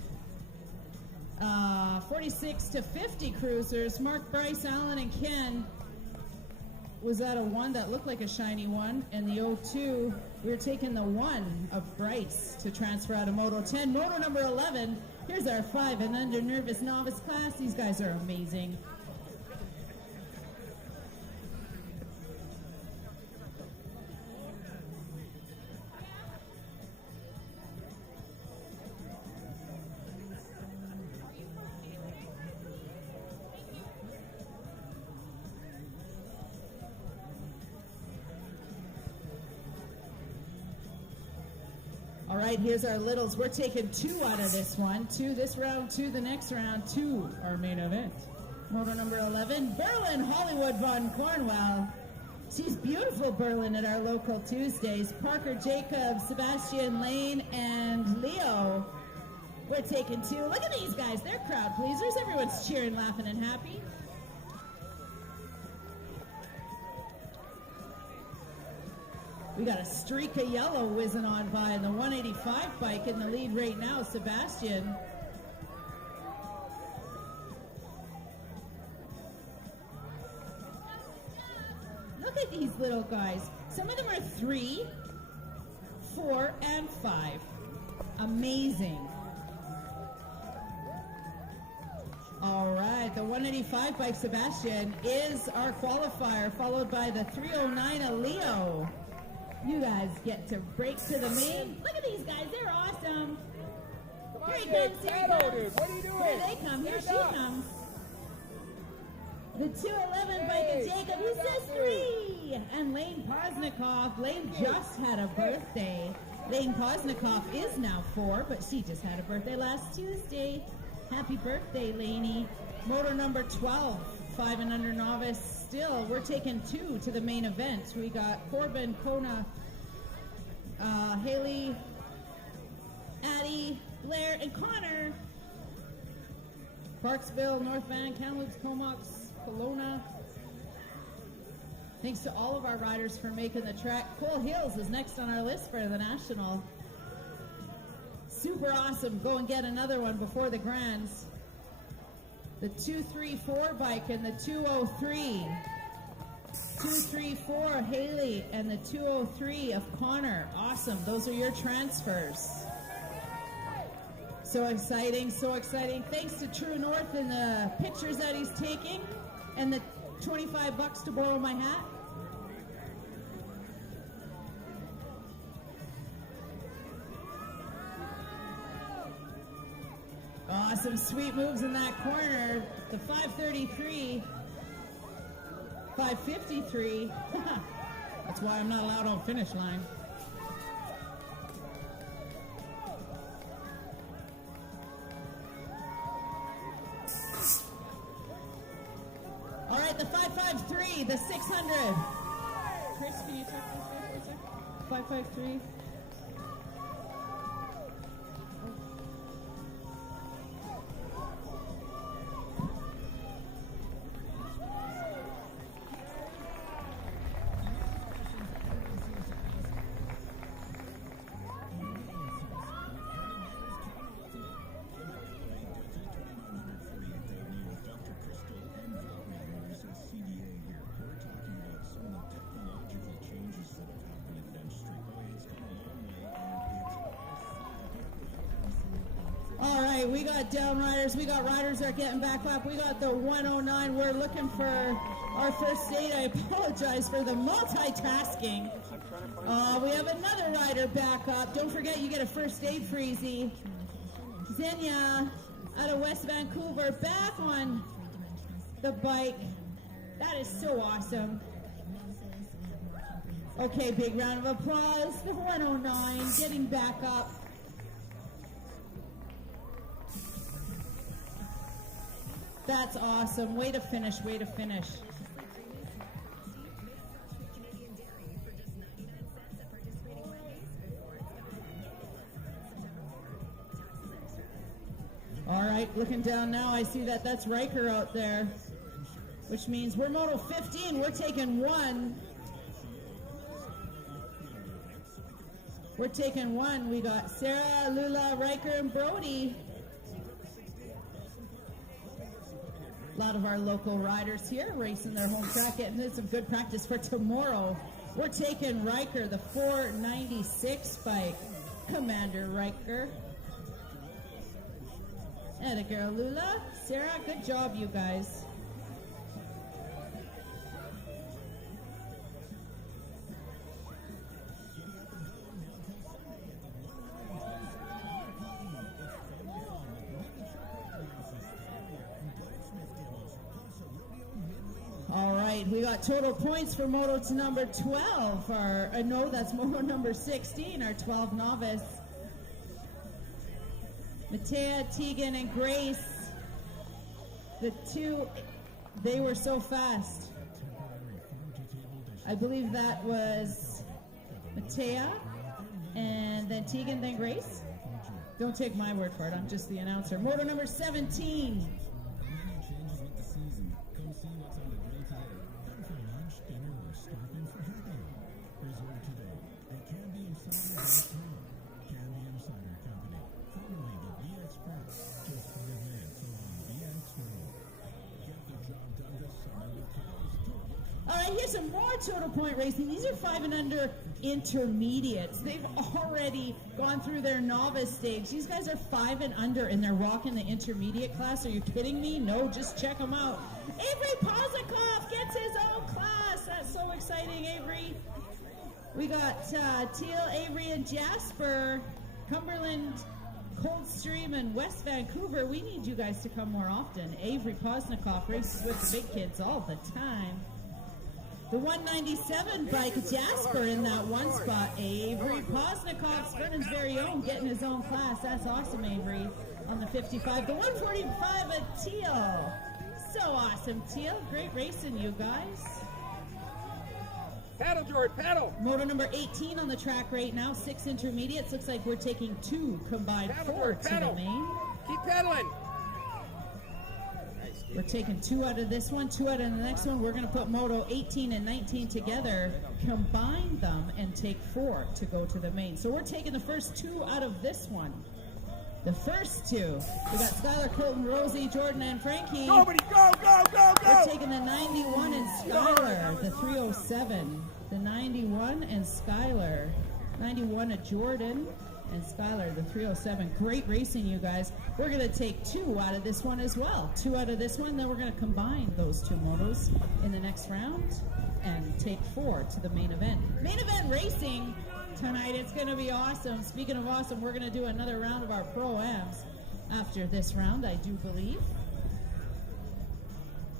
46 to 50 Cruisers. Mark, Bryce, Allen, and Ken was at a 1 that looked like a shiny 1. And the 02, we were taking the 1 of Bryce to transfer out of Moto 10. Moto number 11, here's our 5 and under nervous novice class. These guys are amazing. All right, here's our littles. We're taking 2 out of this one. 2 this round, 2 the next round, 2 our main event. Moto number 11, Berlin Hollywood von Cornwell. She's beautiful, Berlin, at our local Tuesdays. Parker Jacobs, Sebastian Lane, and Leo. We're taking 2. Look at these guys. They're crowd pleasers. Everyone's cheering, laughing, and happy. We got a streak of yellow whizzing on by, and the 185 bike in the lead right now, Sebastian. Look at these little guys. Some of them are 3, 4, and 5. Amazing. All right, the 185 bike, Sebastian, is our qualifier, followed by the 309 of Leo. You guys get to break to the main. Look at these guys, they're awesome. Here he comes, here he comes. What are you doing? Here they come, here she comes. The 211 bike of Jacob, he says 3. And Lane Posnikoff, Lane just had a birthday. Lane Posnikoff is now 4, but she just had a birthday last Tuesday. Happy birthday, Laney. Motor number 12, 5 and under novice. Still, we're taking 2 to the main event. We got Corbin, Kona, Haley, Addie, Blair, and Connor. Parksville, North Van, Kamloops, Comox, Kelowna. Thanks to all of our riders for making the trek. Cole Hills is next on our list for the National. Super awesome. Go and get another one before the Grands. The 234 bike and the 203. 234 Haley and the 203 of Connor. Awesome. Those are your transfers. So exciting, so exciting. Thanks to True North and the pictures that he's taking and the $25 to borrow my hat. Awesome, sweet moves in that corner. The 533, 553. That's why I'm not allowed on finish line. All right, the 553, the 600. Chris, can you check this for a second? 553. We got down riders, we got riders that are getting back up, we got the 109, we're looking for our first aid. I apologize for the multitasking. We have another rider back up. Don't forget you get a first aid freezy. Xenia out of West Vancouver back on the bike. That is so awesome. Okay, big round of applause. The 109 getting back up. That's awesome. Way to finish, way to finish. All right, looking down now, I see that that's Riker out there, which means we're Moto 15. We're taking one. We're taking one. We got Sarah, Lula, Riker, and Brody. A lot of our local riders here racing their home track, getting some good practice for tomorrow. We're taking Riker, the 496 bike. Commander Riker. And a girl, Lula. Sarah, good job, you guys. All right, we got total points for Moto to number 12. No, that's Moto number 16, our 12 novice. Matea, Tegan, and Grace. The two, they were so fast. I believe that was Matea, and then Tegan, then Grace. Don't take my word for it, I'm just the announcer. Moto number 17. All right, here's some more total point racing. These are 5 and under intermediates. They've already gone through their novice stage. These guys are 5 and under, and they're rocking the intermediate class. Are you kidding me? No, just check them out. Avery Poznikov gets his own class. That's so exciting, Avery. We got Teal, Avery, and Jasper, Cumberland, Coldstream, and West Vancouver. We need you guys to come more often. Avery Poznikov races with the big kids all the time. The 197 bike, Jasper in that one spot. Avery Poznikov, Vernon's very own, getting his own class. That's awesome, Avery, on the 55. The 145 at Teal. So awesome, Teal. Great racing, you guys. Paddle, George, paddle. Moto number 18 on the track right now. 6 intermediates. Looks like we're taking 2 combined, Paddle, 4 George, to paddle. the main. Keep paddling. We're taking 2 out of this one, 2 out of the next one. We're going to put Moto 18 and 19 together, combine them, and take 4 to go to the main. So we're taking the first 2 out of this one. The first 2. We got Skylar, Colton, Rosie, Jordan, and Frankie. Nobody, go, go, go, go. We're taking the 91 and Skylar, the 307. The 91 and Skylar. 91 of Jordan and Skylar, the 307. Great racing, you guys. We're going to take 2 out of this one as well. 2 out of this one, then we're going to combine those 2 motos in the next round and take 4 to the main event. Main event racing tonight, it's going to be awesome. Speaking of awesome, we're going to do another round of our Pro-Ams after this round, I do believe.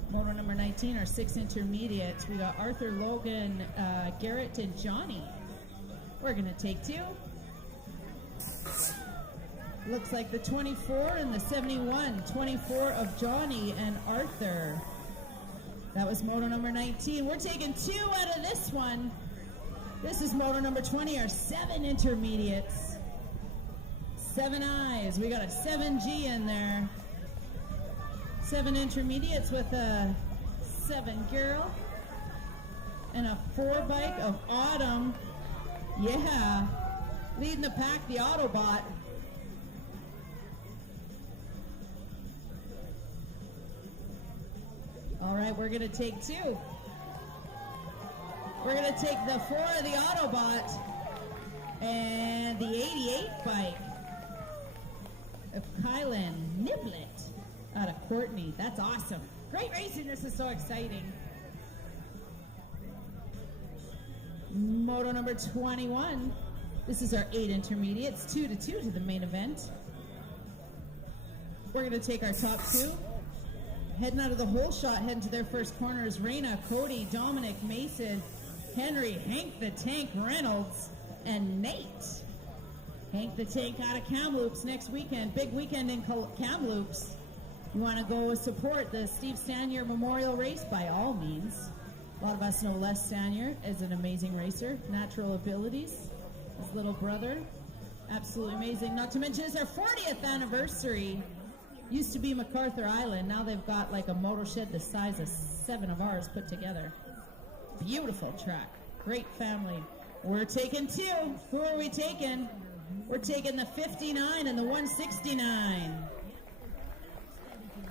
Moto number 19, our 6 intermediates. We got Arthur, Logan, Garrett, and Johnny. We're going to take 2. Looks like the 24 and the 71. 24 of Johnny and Arthur. That was moto number 19. We're taking 2 out of this one. This is moto number 20, our 7 intermediates. 7 eyes. We got a 7G in there. 7 intermediates with a 7 girl. And a 4 bike of Autumn. Yeah. Leading the pack, the Autobot. All right, we're going to take 2. We're going to take the 4 of the Autobot and the 88 bike of Kylan Niblet out of Courtney. That's awesome. Great racing. This is so exciting. Moto number 21. This is our 8 intermediates, 2-2 to the main event. We're going to take our top 2. Heading out of the hole shot, heading to their first corner is Raina, Cody, Dominic, Mason, Henry, Hank the Tank Reynolds, and Nate. Hank the Tank out of Kamloops next weekend. Big weekend in Kamloops. You want to go support the Steve Stanier Memorial Race by all means. A lot of us know Les Stanier as an amazing racer. Natural abilities. His little brother. Absolutely amazing. Not to mention it's our 40th anniversary. Used to be MacArthur Island. Now they've got like a motor shed the size of 7 of ours put together. Beautiful track. Great family. We're taking 2. Who are we taking? We're taking the 59 and the 169.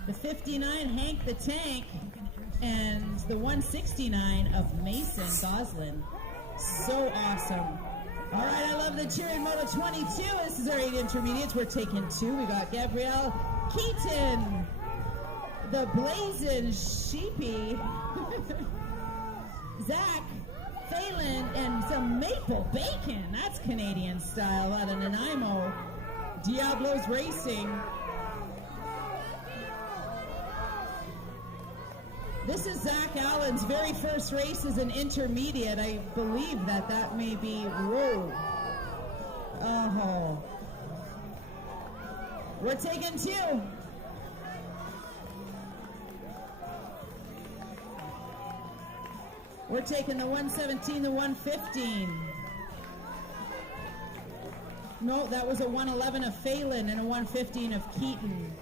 The 59, Hank the Tank, and the 169 of Mason Goslin. So awesome. All right, I love the cheering. Moto 22. This is our 8 intermediates. We're taking 2. We got Gabrielle Keaton, the Blazin' Sheepy, Zach Phelan, and some maple bacon. That's Canadian style out of Nanaimo. Diablos Racing. This is Zach Allen's very first race as an intermediate. I believe that may be, whoa. Oh. We're taking 2. We're taking the 117, the 115. No, that was a 111 of Phelan and a 115 of Keaton.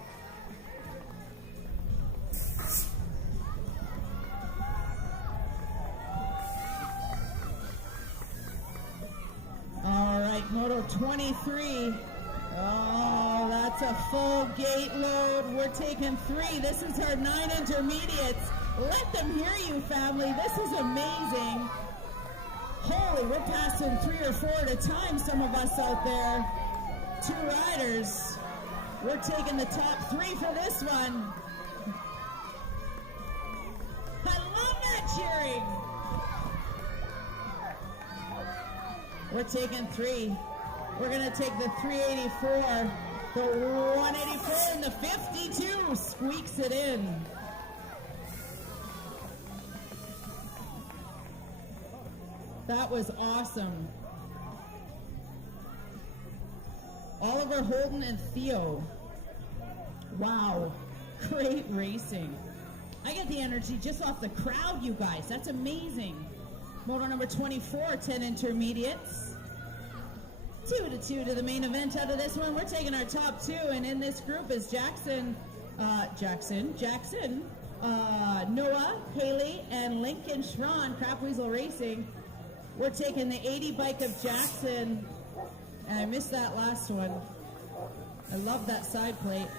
All right, Moto 23. Oh, that's a full gate load. We're taking 3. This is our 9 intermediates. Let them hear you, family. This is amazing. Holy, we're passing 3 or 4 at a time, some of us out there. 2 riders. We're taking the top 3 for this one. I love that cheering. We're taking 3. We're going to take the 384, the 184, and the 52 squeaks it in. That was awesome. Oliver Holden and Theo. Wow. Great racing. I get the energy just off the crowd, you guys. That's amazing. Moto number 24, 10 intermediates. 2-2 to the main event out of this one. We're taking our top 2, and in this group is Jackson, Noah, Haley, and Lincoln Schron, Crap Weasel Racing. We're taking the 80 bike of Jackson, and I missed that last one. I love that side plate.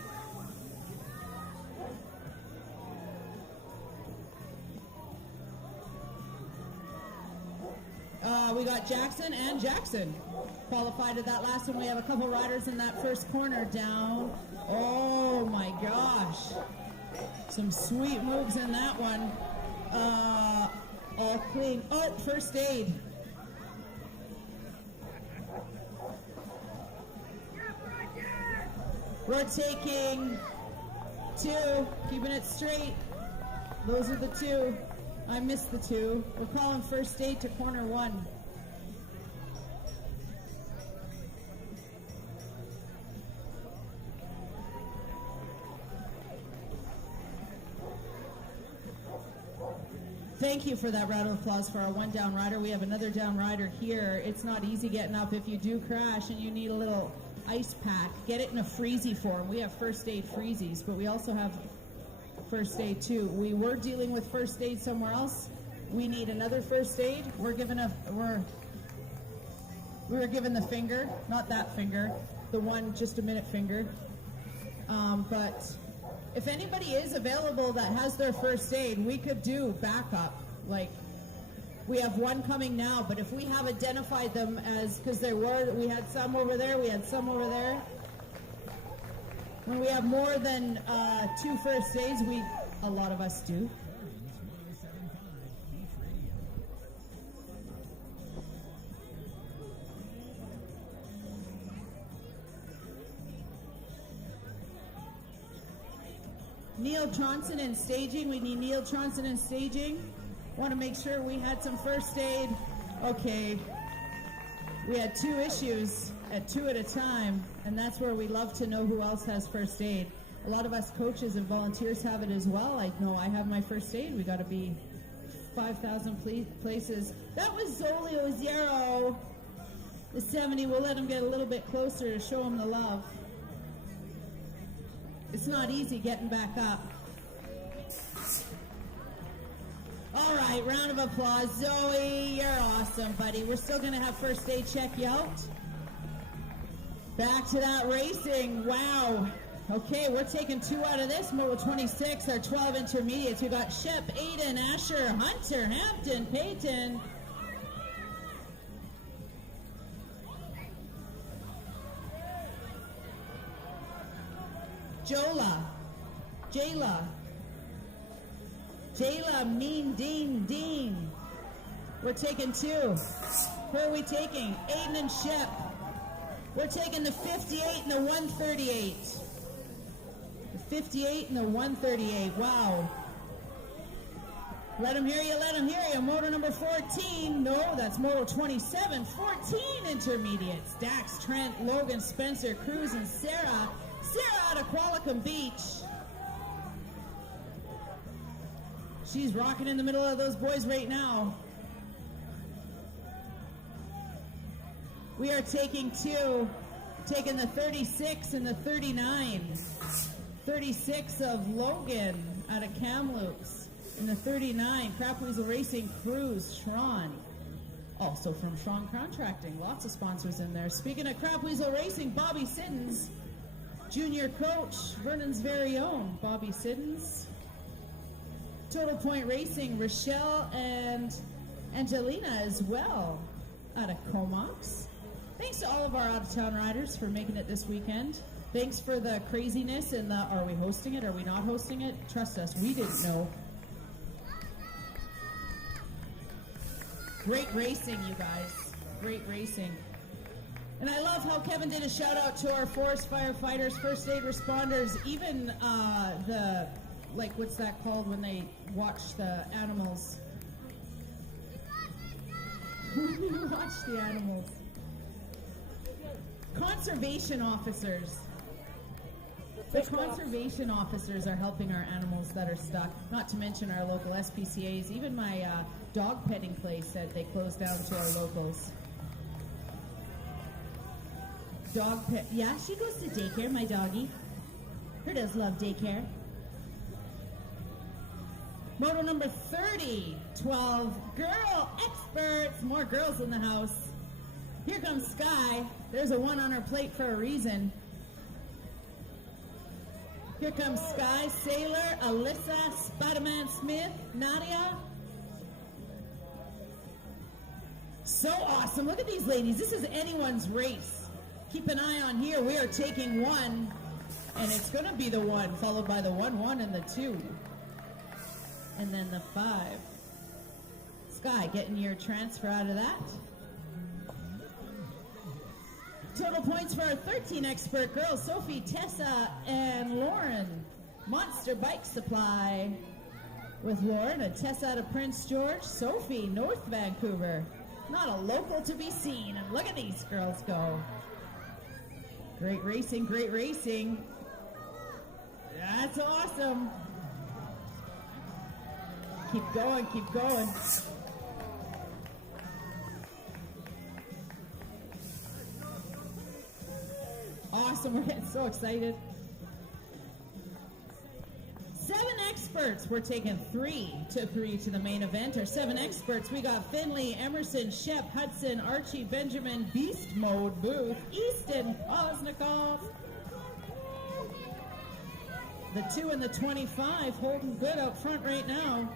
We got Jackson and Jackson qualified at that last one. We have a couple riders in that first corner down. Oh my gosh. Some sweet moves in that one. All clean. Oh, first aid. We're taking 2, keeping it straight. Those are the 2. I missed the 2. We're calling first aid to corner 1. Thank you for that round of applause for our 1 down rider. We have another down rider here. It's not easy getting up if you do crash and you need a little ice pack. Get it in a freezy form. We have first aid freezies, but we also have first aid too. We were dealing with first aid somewhere else. We need another first aid. We were given the finger, not that finger, the one just a minute finger. But if anybody is available that has their first aid, we could do backup. Like, we have 1 coming now, but if we have identified them as, because we had some over there, we had some over there. When we have more than 2 first aids, a lot of us do. Neil Tronson in staging. We need Neil Tronson in staging. Want to make sure we had some first aid. Okay. We had 2 issues at 2 at a time, and that's where we love to know who else has first aid. A lot of us coaches and volunteers have it as well. I know I have my first aid. We got to be 5,000 places. That was Zolio Zero. The 70, we'll let him get a little bit closer to show him the love. It's not easy getting back up. All right, round of applause. Zoe, you're awesome, buddy. We're still going to have first aid check you out. Back to that racing. Wow. Okay, we're taking 2 out of this. Moto 26, our 12 intermediates. We got Shep, Aiden, Asher, Hunter, Hampton, Peyton. Jayla, Mean Dean. We're taking 2. Who are we taking? Aiden and Shep. We're taking the 58 and the 138. The 58 and the 138. Wow. Let him hear you. Moto number 14. No, that's Moto 27. 14 intermediates. Dax, Trent, Logan, Spencer, Cruz, and Sarah. Sarah out of Qualicum Beach. She's rocking in the middle of those boys right now. We are taking 2. Taking the 36 and the 39. 36 of Logan out of Kamloops. And the 39, Crap Weasel Racing, Cruz, Tron. Also from Tron Contracting. Lots of sponsors in there. Speaking of Crap Weasel Racing, Bobby Siddons. Junior coach, Vernon's very own, Bobby Siddons. Total Point Racing, Rochelle and Angelina as well, out of Comox. Thanks to all of our out-of-town riders for making it this weekend. Thanks for the craziness and the, are we hosting it, are we not hosting it? Trust us, we didn't know. Great racing, you guys. Great racing. And I love how Kevin did a shout out to our forest firefighters, first aid responders, even the, like, what's that called when they watch the animals? When you watch the animals. Conservation officers. The conservation officers are helping our animals that are stuck, not to mention our local SPCAs. Even my dog petting place said they closed down to our locals. Dog pet, yeah, she goes to daycare, my doggy. Her does love daycare. Moto number 30, 12 girl experts. More girls in the house. Here comes Sky. There's a 1 on her plate for a reason. Here comes Sky, Sailor, Alyssa, Spider-Man Smith, Nadia. So awesome. Look at these ladies. This is anyone's race. Keep an eye on here. We are taking 1, and it's going to be the 1, followed by the 1, and the 2. And then the 5. Sky, getting your transfer out of that. Total points for our 13 expert girls, Sophie, Tessa, and Lauren. Monster Bike Supply with Lauren and Tessa out of Prince George. Sophie, North Vancouver. Not a local to be seen. And look at these girls go. Great racing, great racing. That's awesome. Keep going, keep going. Awesome, we're getting so excited. 7 experts. We're taking 3 to the main event. Our 7 experts, we got Finley, Emerson, Shep, Hudson, Archie, Benjamin, Beast Mode, Booth, Easton, Osnikov. The 2 and the 25 holding good up front right now.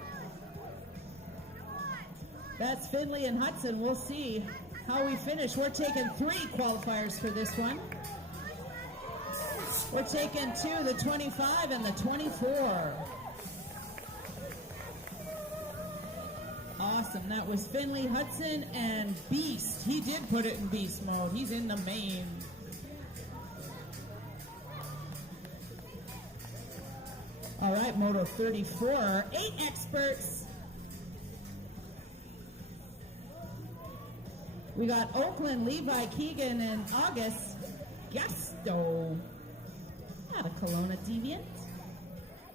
That's Finley and Hudson. We'll see how we finish. We're taking 3 qualifiers for this one. We're taking 2, the 25 and the 24. Awesome. That was Finley, Hudson, and Beast. He did put it in beast mode. He's in the main. All right, Moto 34. 8 experts. We got Oakland, Levi, Keegan, and August Gasto out of Kelowna Deviant.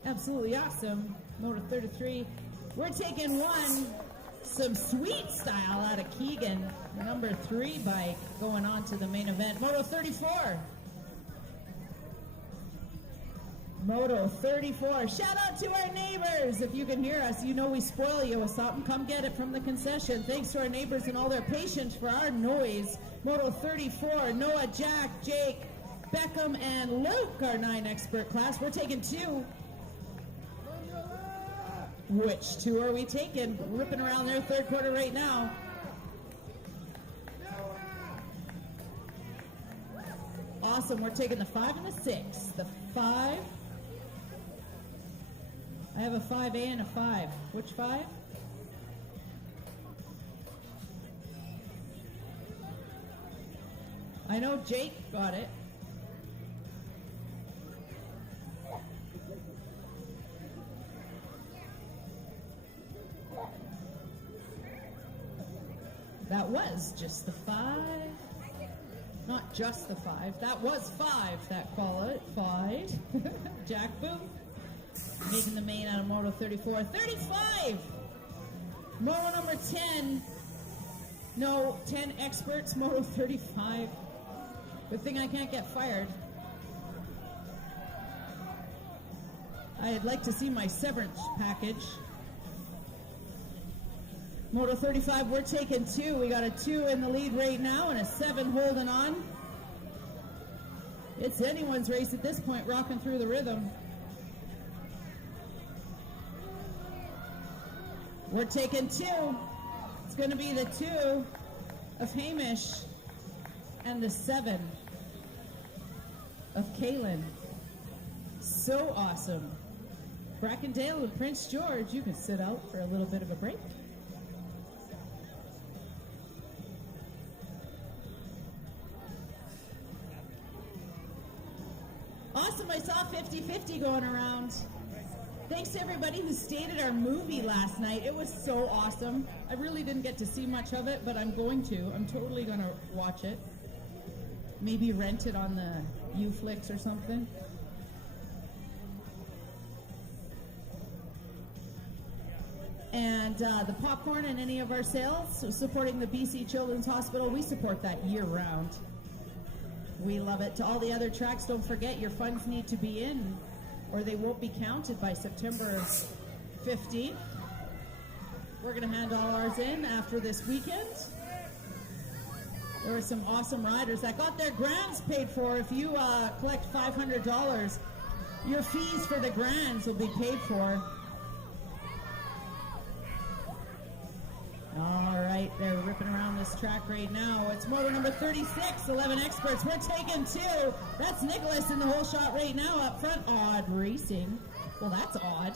Absolutely awesome. Moto 33. We're taking some sweet style out of Keegan. Number 3 bike going on to the main event. Moto 34. Moto 34. Shout out to our neighbors. If you can hear us, you know we spoil you with something. Come get it from the concession. Thanks to our neighbors and all their patience for our noise. Moto 34. Noah, Jack, Jake, Beckham, and Luke, our 9 expert class. We're taking 2. Which 2 are we taking? Ripping around their third quarter right now. Awesome. We're taking the 5 and the 6. The 5. I have a 5A and a 5. Which 5? I know Jake got it. That was just the 5. Not just the 5. That was 5 that qualified. Jack Booth making the main out of Moto 34. 35! Moto number 10. No, 10 experts, Moto 35. Good thing I can't get fired. I'd like to see my severance package. Moto 35, we're taking 2. We got a 2 in the lead right now and a 7 holding on. It's anyone's race at this point, rocking through the rhythm. We're taking 2. It's going to be the 2 of Hamish and the 7 of Kaylin. So awesome. Brackendale and Prince George, you can sit out for a little bit of a break. Awesome, I saw 50-50 going around. Thanks to everybody who stayed at our movie last night. It was so awesome. I really didn't get to see much of it, but I'm going to. I'm totally going to watch it. Maybe rent it on the Uflix or something. And the popcorn and any of our sales, so supporting the BC Children's Hospital, we support that year-round. We love it. To all the other tracks, don't forget your funds need to be in or they won't be counted by September 15th. We're going to hand all ours in after this weekend. There were some awesome riders that got their grants paid for. If you collect $500, your fees for the grants will be paid for. All right, they're ripping around this track right now. It's motor number 36, 11 experts. We're taking 2. That's Nicholas in the whole shot right now up front. Odd Racing. Well, that's odd.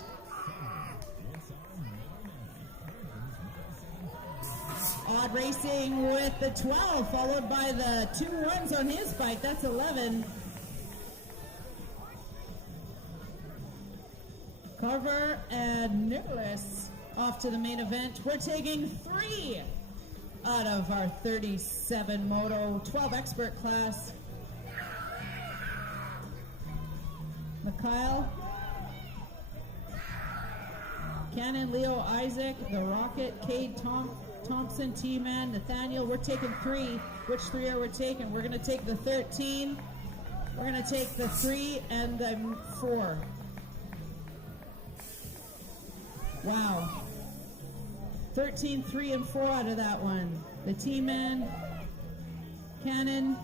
Odd Racing with the 12, followed by the 2 1s on his bike. That's 11. Carver and Nicholas off to the main event. We're taking 3 out of our 37 Moto 12 expert class. Mikhail, Cannon, Leo, Isaac, the Rocket, Cade, Thompson, T-Man, Nathaniel. We're taking 3. Which 3 are we taking? We're going to take the 13. We're going to take the 3 and the 4. Wow. 13, 3, and 4 out of that one. The T-Man, Cannon,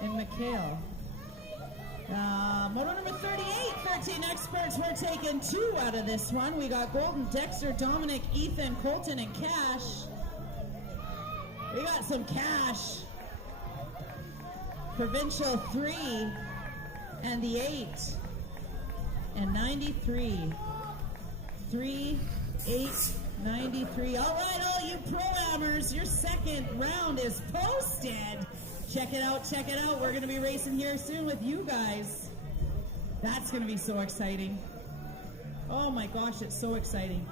and Mikhail. Moto number 38, 13 experts. We're taking 2 out of this one. We got Golden, Dexter, Dominic, Ethan, Colton, and Cash. We got some Cash. Provincial 3 and the 8. And 93. 3, 8, 93. All right, all you pro-ammers, your second round is posted. Check it out, check it out. We're going to be racing here soon with you guys. That's going to be so exciting. Oh my gosh, it's so exciting.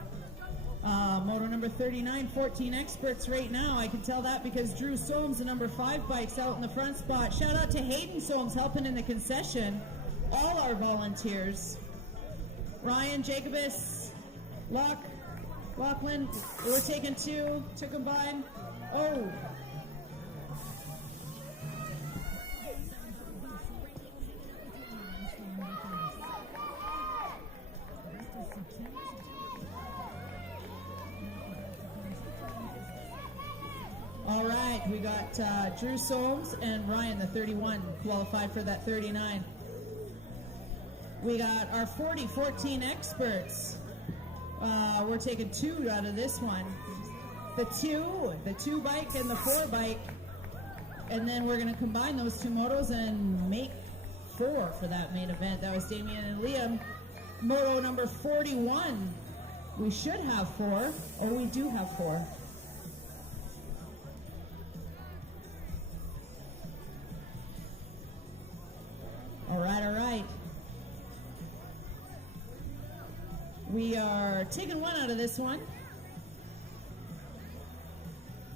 Moto number 39, 14 experts right now. I can tell that because Drew Soames, the number 5 bike's out in the front spot. Shout out to Hayden Soames helping in the concession. All our volunteers. Ryan, Jacobus, Lachlan, we're taking 2 to combine. Oh. All right, we got Drew Soames and Ryan, the 31, qualified for that 39. We got our 14 experts. We're taking 2 out of this one. The 2 bike and the 4 bike. And then we're going to combine those 2 motos and make 4 for that main event. That was Damien and Liam. Moto number 41. We should have 4. Oh, we do have 4. All right. We are taking 1 out of this one.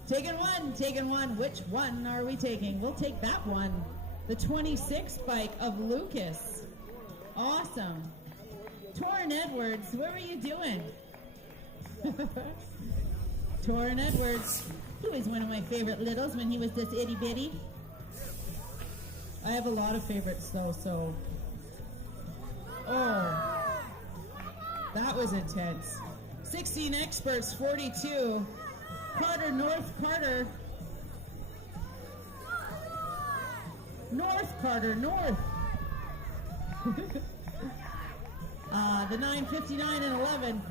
Taking one. Which one are we taking? We'll take that one. The 26 bike of Lucas. Awesome. Torrin Edwards, what were you doing? Torrin Edwards. He was one of my favorite littles when he was this itty bitty. I have a lot of favorites though, so. Oh. That was intense. 16 experts, 42. Carter North. The 959 and 11.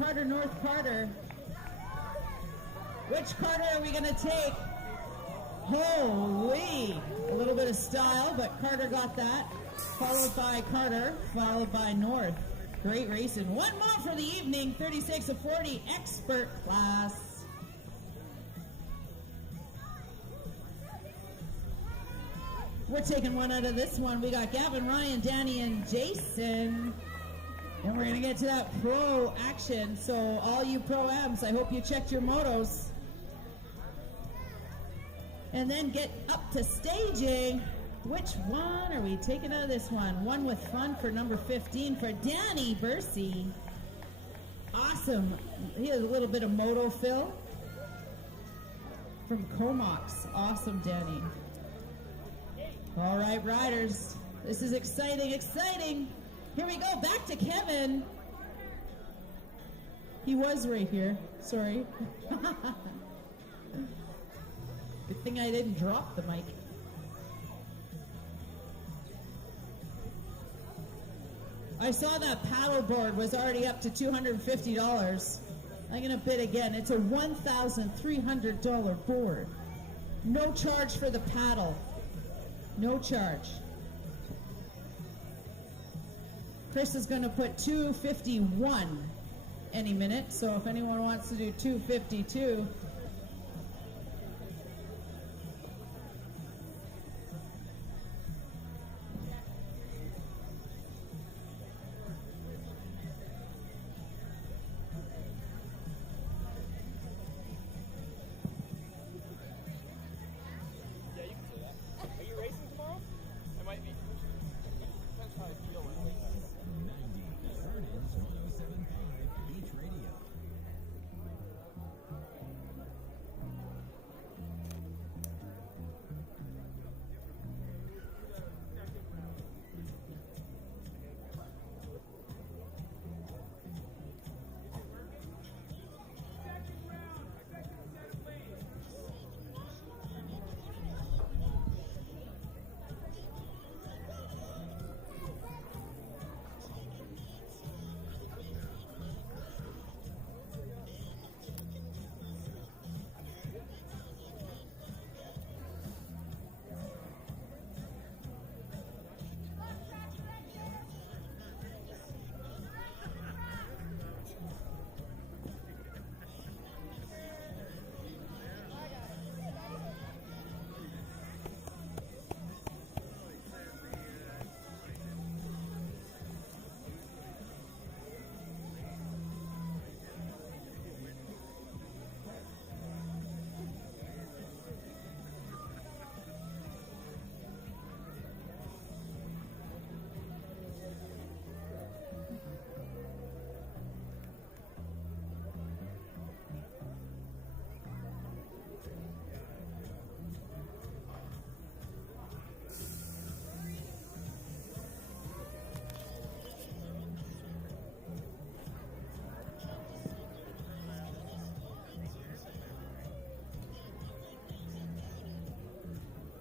Carter. Which Carter are we going to take? Holy! A little bit of style, but Carter got that. Followed by Carter, followed by North. Great racing. 1 more for the evening, 36 of 40 expert class. We're taking 1 out of this one. We got Gavin, Ryan, Danny, and Jason. And we're going to get to that pro action. So all you pro-ams, I hope you checked your motos. And then get up to staging. Which one are we taking out of this one? One with fun for number 15 for Danny Bursey. Awesome. He has a little bit of moto fill from Comox. Awesome, Danny. All right, riders. This is exciting. Here we go. Back to Kevin. He was right here. Sorry. Good thing I didn't drop the mic. I saw that paddle board was already up to $250. I'm going to bid again. It's a $1,300 board. No charge for the paddle. No charge. Chris is going to put $251 any minute. So if anyone wants to do $252,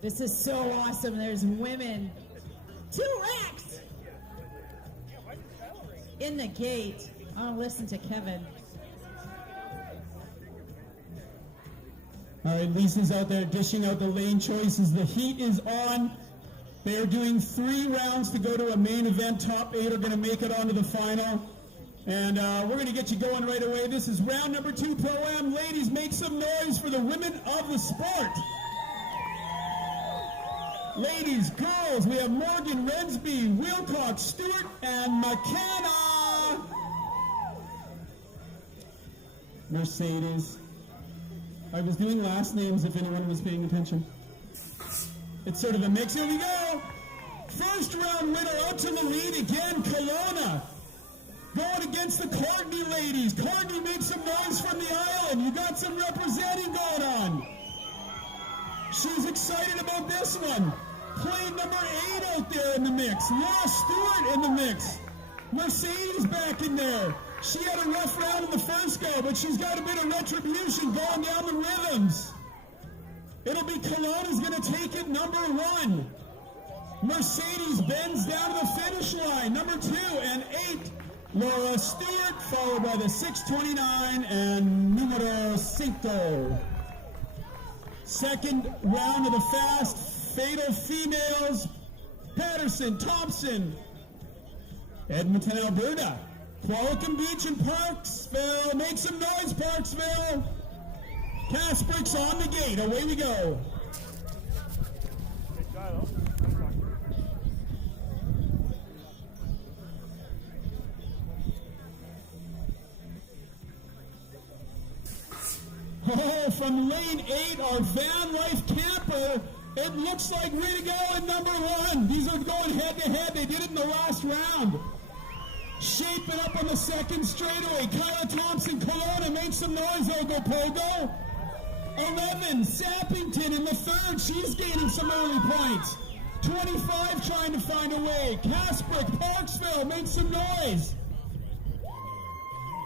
This is so awesome. There's women. 2 racks in the gate. I'll listen to Kevin. All right, Lisa's out there dishing out the lane choices. The heat is on. They are doing 3 rounds to go to a main event. Top 8 are going to make it onto the final. And we're going to get you going right away. This is round number 2 Pro-Am. Ladies, make some noise for the women of the sport. Ladies, girls, we have Morgan, Rensby, Wilcox, Stewart, and McKenna. Mercedes. I was doing last names if anyone was paying attention. It's sort of a mix. Here we go. First round winner out to the lead again, Kelowna. Going against the Courtney ladies. Courtney made some noise from the island. You got some representing going on. She's excited about this one. Plane number 8 out there in the mix. Laura Stewart in the mix. Mercedes back in there. She had a rough round in the first go, but she's got a bit of retribution going down the rhythms. It'll be Kelowna's going to take it number 1. Mercedes bends down to the finish line. Number 2 and 8. Laura Stewart, followed by the 629 and numero 5. Second round of the fast, fatal females, Patterson, Thompson, Edmonton, Alberta, Qualicum Beach and Parksville. Make some noise, Parksville. Casprick's on the gate. Away we go. Oh, from lane 8, our van life camper. It looks like way to go in number 1. These are going head-to-head. They did it in the last round. Shaping up on the second straightaway. Kyla Thompson, Kelowna, make some noise, Ogopogo. 11, Sappington in the third. She's gaining some early points. 25 trying to find a way. Casprick, Parksville, make some noise.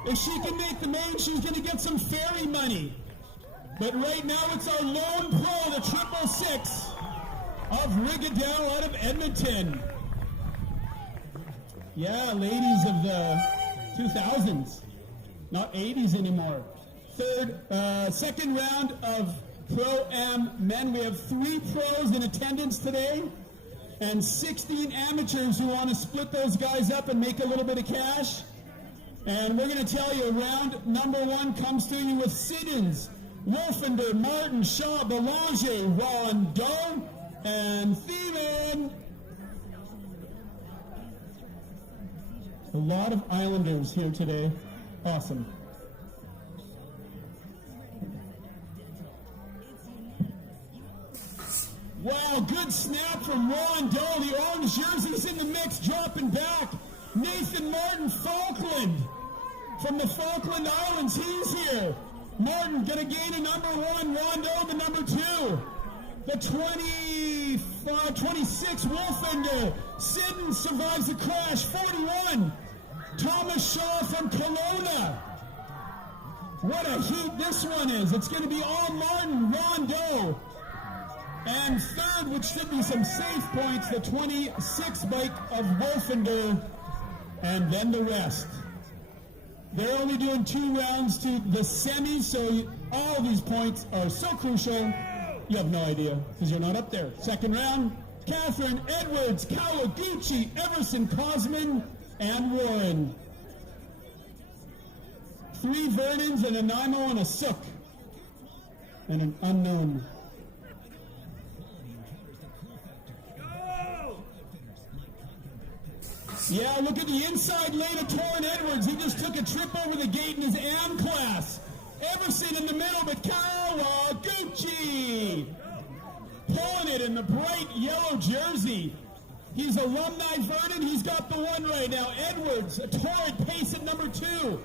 If she can make the main, she's going to get some ferry money. But right now it's our lone pro, the 666 of Rigadell out of Edmonton. Yeah, ladies of the 2000s, not 80s anymore. Second round of Pro-Am men. We have 3 pros in attendance today and 16 amateurs who want to split those guys up and make a little bit of cash. And we're going to tell you, round number 1 comes to you with Siddons, Wolfender, Martin, Shaw, Belanger, Rondeau, and Thielen. A lot of Islanders here today. Awesome. Wow, good snap from Rondeau. The orange jersey's in the mix, dropping back. Nathan Martin Falkland from the Falkland Islands, he's here. Martin gonna gain a number 1, Rondeau the number 2. The 26 Wolfender. Siddons survives the crash, 41. Thomas Shaw from Kelowna. What a heat this one is. It's gonna be all Martin, Rondeau. And third, which should be some safe points, the 26 bike of Wolfender. And then the rest. They're only doing 2 rounds to the semis, so all these points are so crucial, you have no idea, because you're not up there. Second round, Catherine, Edwards, Kawaguchi, Everson, Cosman, and Warren. 3 Vernons, and a Nanaimo, and a Sook. And an unknown. Yeah, look at the inside lane of Torrin Edwards. He just took a trip over the gate in his AM class. Everson in the middle, but Kawaguchi pulling it in the bright yellow jersey. He's alumni Vernon. He's got the 1 right now. Edwards, a torrid pace at number 2.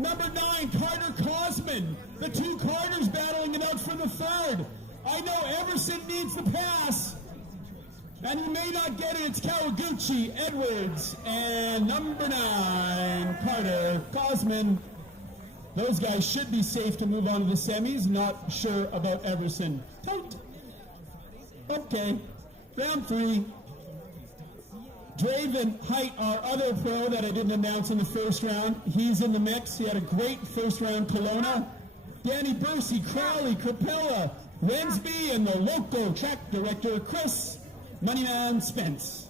Number 9, Carter Cosman. The 2 Carters battling it out for the 3rd. I know Everson needs the pass. And he may not get it. It's Kawaguchi, Edwards, and number 9, Carter Cosman. Those guys should be safe to move on to the semis. Not sure about Everson. Tight. Oh. Okay, round 3. Draven Height, our other pro that I didn't announce in the first round, he's in the mix. He had a great first round Kelowna. Danny Bursey, Crowley, Capella, Rensby, and the local track director, Chris Moneyman Spence.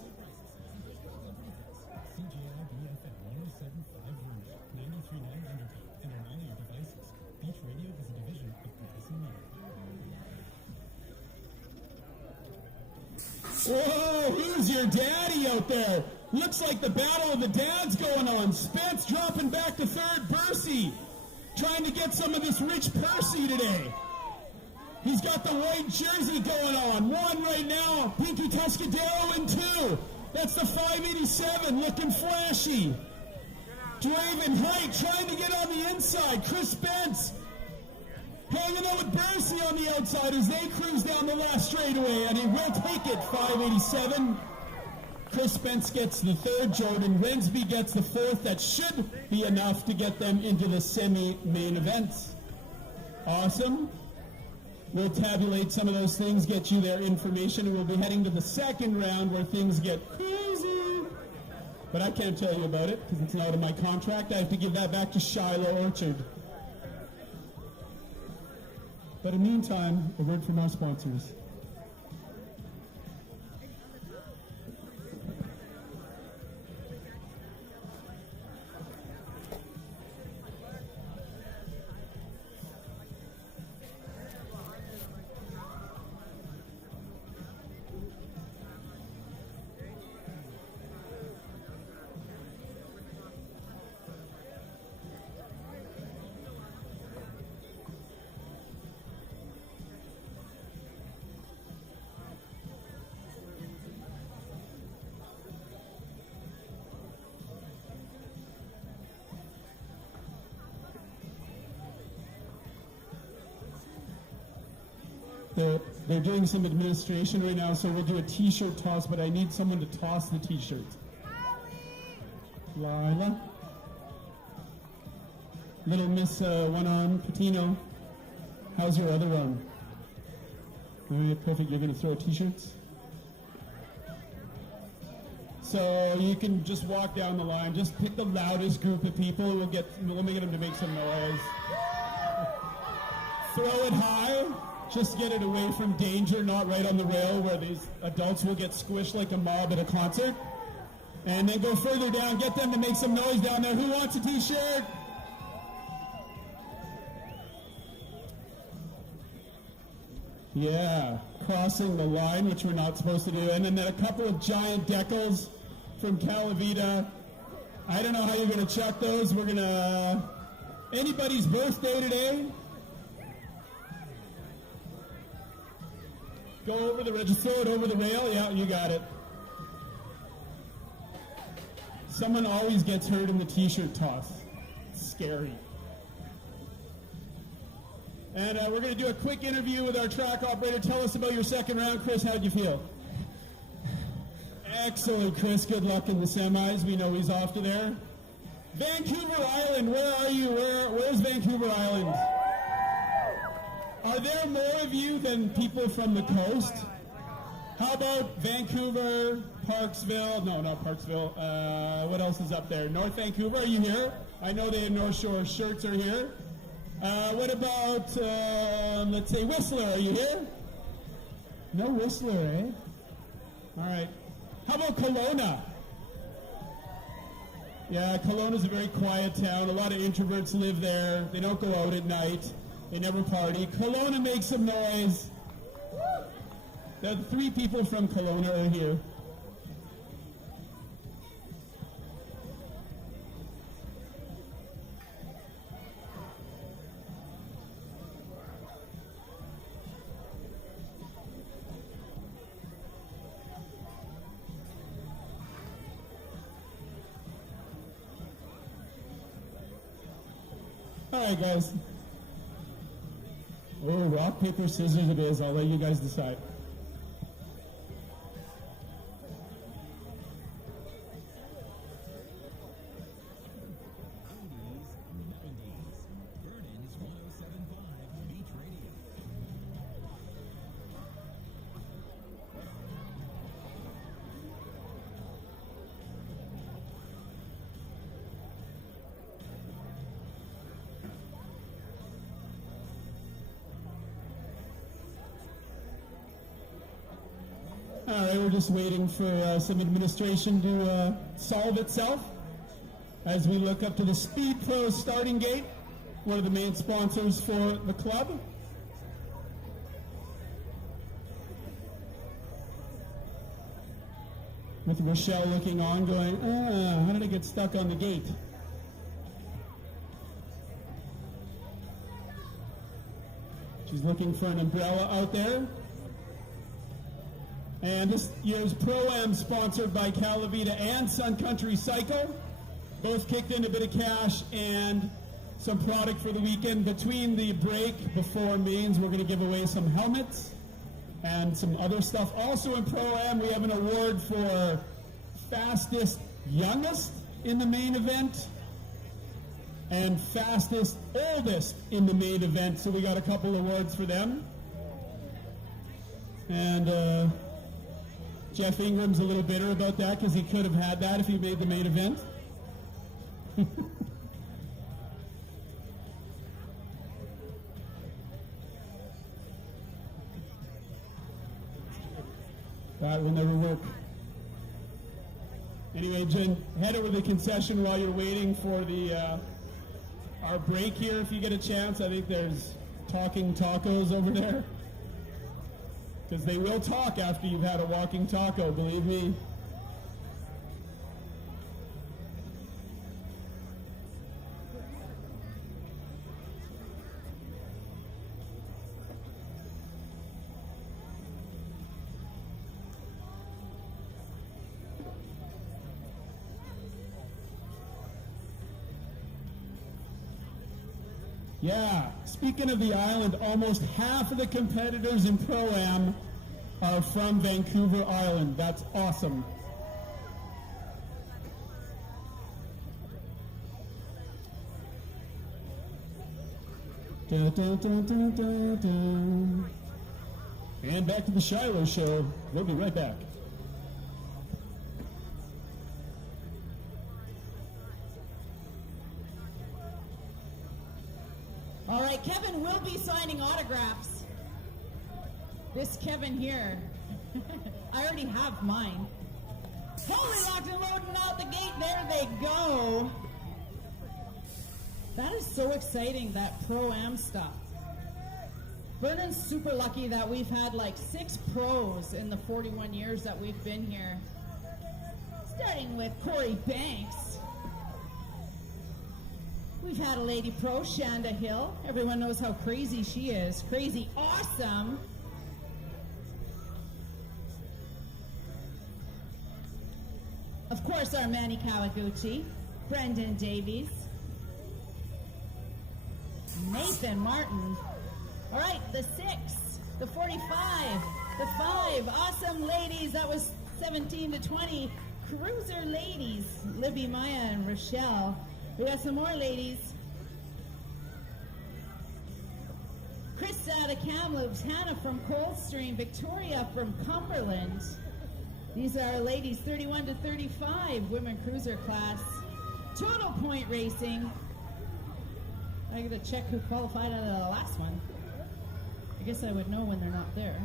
Whoa, who's your daddy out there? Looks like the battle of the dads going on. Spence dropping back to third. Bursey trying to get some of this rich Percy today. He's got the white jersey going on. 1 right now. Pinky Tuscadero in 2. That's the 587 looking flashy. Draven Height trying to get on the inside. Chris Spence hanging out with Bursey on the outside as they cruise down the last straightaway, and he will take it, 587. Chris Spence gets the 3rd, Jordan Rensby gets the 4th. That should be enough to get them into the semi-main event. Awesome. We'll tabulate some of those things, get you their information, and we'll be heading to the 2nd round where things get crazy. But I can't tell you about it because it's not in my contract. I have to give that back to Shiloh Orchard. But in the meantime, a word from our sponsors. They're doing some administration right now, so we'll do a t-shirt toss, but I need someone to toss the t-shirt. Lila. Little Miss one-arm Patino. How's your other arm? Okay, perfect. You're going to throw t-shirts? So you can just walk down the line. Just pick the loudest group of people. We'll get them to make some noise. Throw it high. Just get it away from danger, not right on the rail where these adults will get squished like a mob at a concert. And then go further down, get them to make some noise down there. Who wants a t-shirt? Yeah, crossing the line, which we're not supposed to do. And then a couple of giant decals from Calavita. I don't know how you're going to chuck those. We're going to... Anybody's birthday today? Go over the register, throw it over the rail. Yeah, you got it. Someone always gets hurt in the t-shirt toss. It's scary. And we're going to do a quick interview with our track operator. Tell us about your 2nd round. Chris, how'd you feel? Excellent, Chris. Good luck in the semis. We know he's off to there. Vancouver Island, where are you? Where's Vancouver Island? Are there more of you than people from the coast? How about Vancouver, Parksville? No, not Parksville. What else is up there? North Vancouver, are you here? I know the North Shore shirts are here. What about, let's say, Whistler? Are you here? No Whistler, eh? All right. How about Kelowna? Yeah, Kelowna's a very quiet town. A lot of introverts live there. They don't go out at night. They never party. Kelowna makes some noise. The 3 people from Kelowna are here. All right, guys. Oh, rock, paper, scissors it is. I'll let you guys decide. we're just waiting for some administration to solve itself as we look up to the Speed Pro starting gate, one of the main sponsors for the club. With Rochelle looking on, going, how did I get stuck on the gate? She's looking for an umbrella out there. And this year's Pro-Am sponsored by Calavita and Sun Country Cycle. Both kicked in a bit of cash and some product for the weekend. Between the break before mains, we're going to give away some helmets and some other stuff. Also in Pro-Am, we have an award for fastest youngest in the main event and fastest oldest in the main event. So we got a couple awards for them. And Jeff Ingram's a little bitter about that because he could have had that if he made the main event. That will never work. Anyway, Jen, head over to the concession while you're waiting for the our break here if you get a chance. I think there's talking tacos over there. Because they will talk after you've had a walking taco, believe me. Yeah, speaking of the island, almost half of the competitors in Pro-Am are from Vancouver Island. That's awesome. Dun, dun, dun, dun, dun, dun. And back to the Shiloh show. We'll be right back. All right, Kevin will be signing autographs. This Kevin here. I already have mine. Holy locked and loading out the gate. There they go. That is so exciting, that Pro-Am stuff. Vernon's super lucky that we've had like 6 pros in the 41 years that we've been here. Starting with Corey Banks. We've had a lady pro, Shanda Hill. Everyone knows how crazy she is. Crazy awesome. Of course, our Manny Kawaguchi, Brendan Davies, Nathan Martin. All right, the 6, the 45, the 5. Awesome ladies. That was 17 to 20. Cruiser ladies, Libby, Maya, and Rochelle. We got some more ladies. Krista out of Kamloops, Hannah from Coldstream, Victoria from Cumberland. These are our ladies, 31 to 35, women cruiser class. Total Point Racing. I gotta check who qualified out of the last one. I guess I would know when they're not there.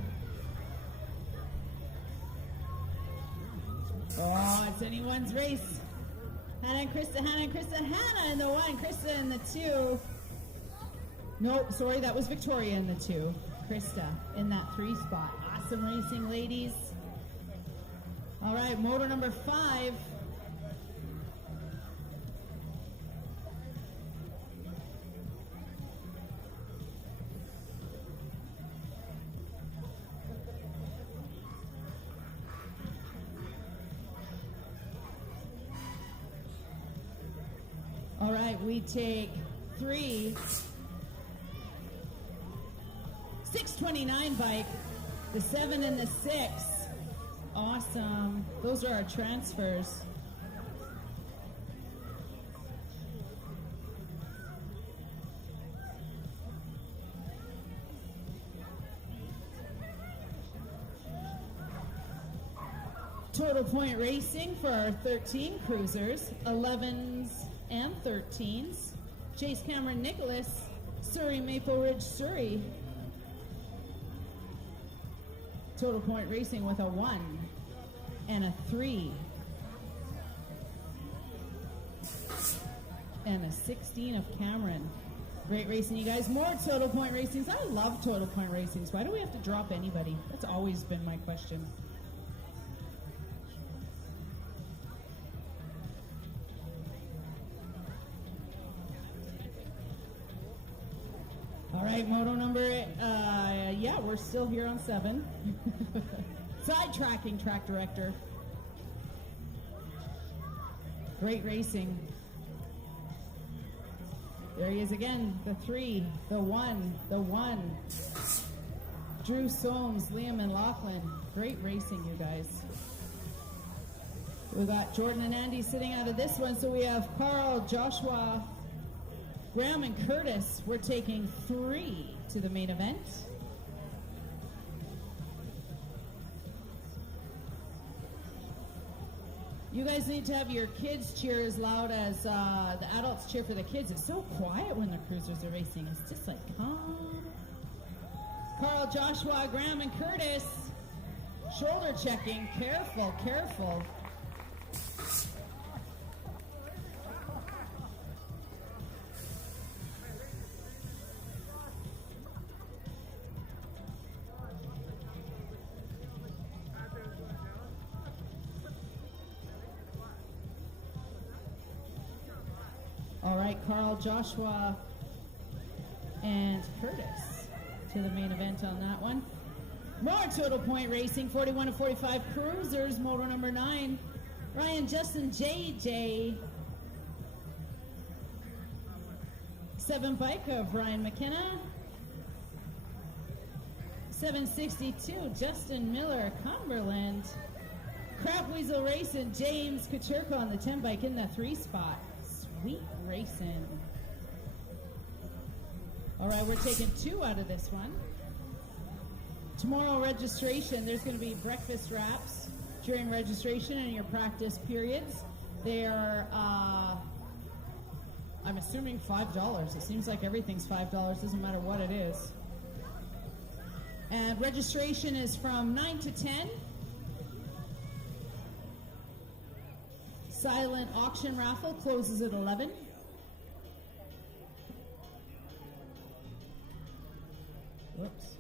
Oh, it's anyone's race. Hannah and Krista, Hannah and Krista, Hannah in the 1, Krista in the 2. Nope, sorry, that was Victoria in the 2. Krista in that 3 spot. Awesome racing, ladies. All right, motor number 5. All right, we take 3. 629 bike, the 7 and the 6. Awesome. Those are our transfers. Total Point Racing for our 13 cruisers, 11s and 13s. Chase Cameron Nicholas, Surrey Maple Ridge, Surrey. Total Point Racing with a 1. and a 3. And a 16 of Cameron. Great racing, you guys. More total point racings. I love total point racings. Why do we have to drop anybody? That's always been my question. All right, moto number, yeah, we're still here on 7. Sidetracking track director. Great racing. There he is again, the 3, the 1, the 1. Drew Soames, Liam and Lachlan. Great racing, you guys. We got Jordan and Andy sitting out of this one, so we have Carl, Joshua, Graham and Curtis. We're taking 3 to the main event. You guys need to have your kids cheer as loud as the adults cheer for the kids. It's so quiet when the cruisers are racing. It's just like, calm. Carl, Joshua, Graham, and Curtis. Shoulder checking. Careful, careful. All right, Carl, Joshua, and Curtis to the main event on that one. More total point racing, 41 to 45 cruisers, moto number 9. Ryan, Justin, JJ. 7 bike of Ryan McKenna. 762, Justin Miller, Cumberland. Crap Weasel Racing, James Kucherko on the 10 bike in the 3 spot. Sweet racing. All right, we're taking 2 out of this one. Tomorrow registration, there's going to be breakfast wraps during registration and your practice periods. They are, I'm assuming $5. It seems like everything's $5, doesn't matter what it is. And registration is from 9 to 10. Silent auction raffle closes at 11. Whoops.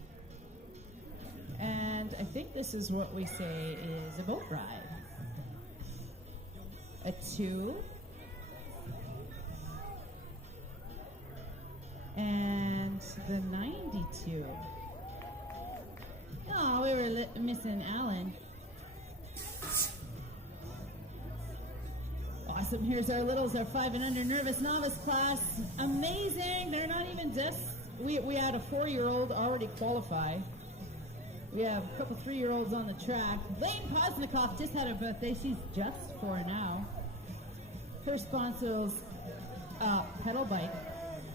And I think this is what we say is a boat ride. A 2. And the 92. Oh, we were missing Alan. Awesome. Here's our littles, our 5 and under nervous novice class. Amazing. They're not even just, we had a 4-year-old already qualify. We have a couple 3-year-olds on the track. Lane Posnikoff just had a birthday. She's just 4 now. Her sponsor's pedal bike.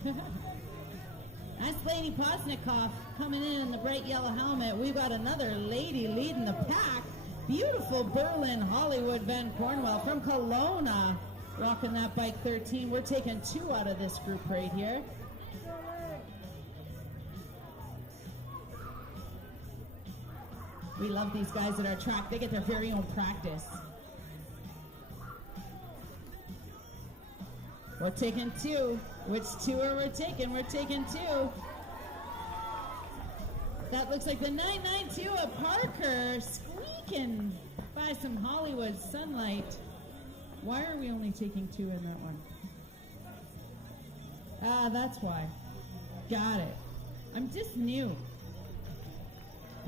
That's Lady Posnikoff coming in the bright yellow helmet. We've got another lady leading the pack. Beautiful Berlin Hollywood Van Cornwell from Kelowna, rocking that bike 13. We're taking 2 out of this group right here. We love these guys at our track. They get their very own practice. We're taking 2. Which 2 are we taking? We're taking 2. That looks like the 992 of Parker, squeaking by some Hollywood sunlight. Why are we only taking 2 in that one? Ah, that's why. Got it. I'm just new.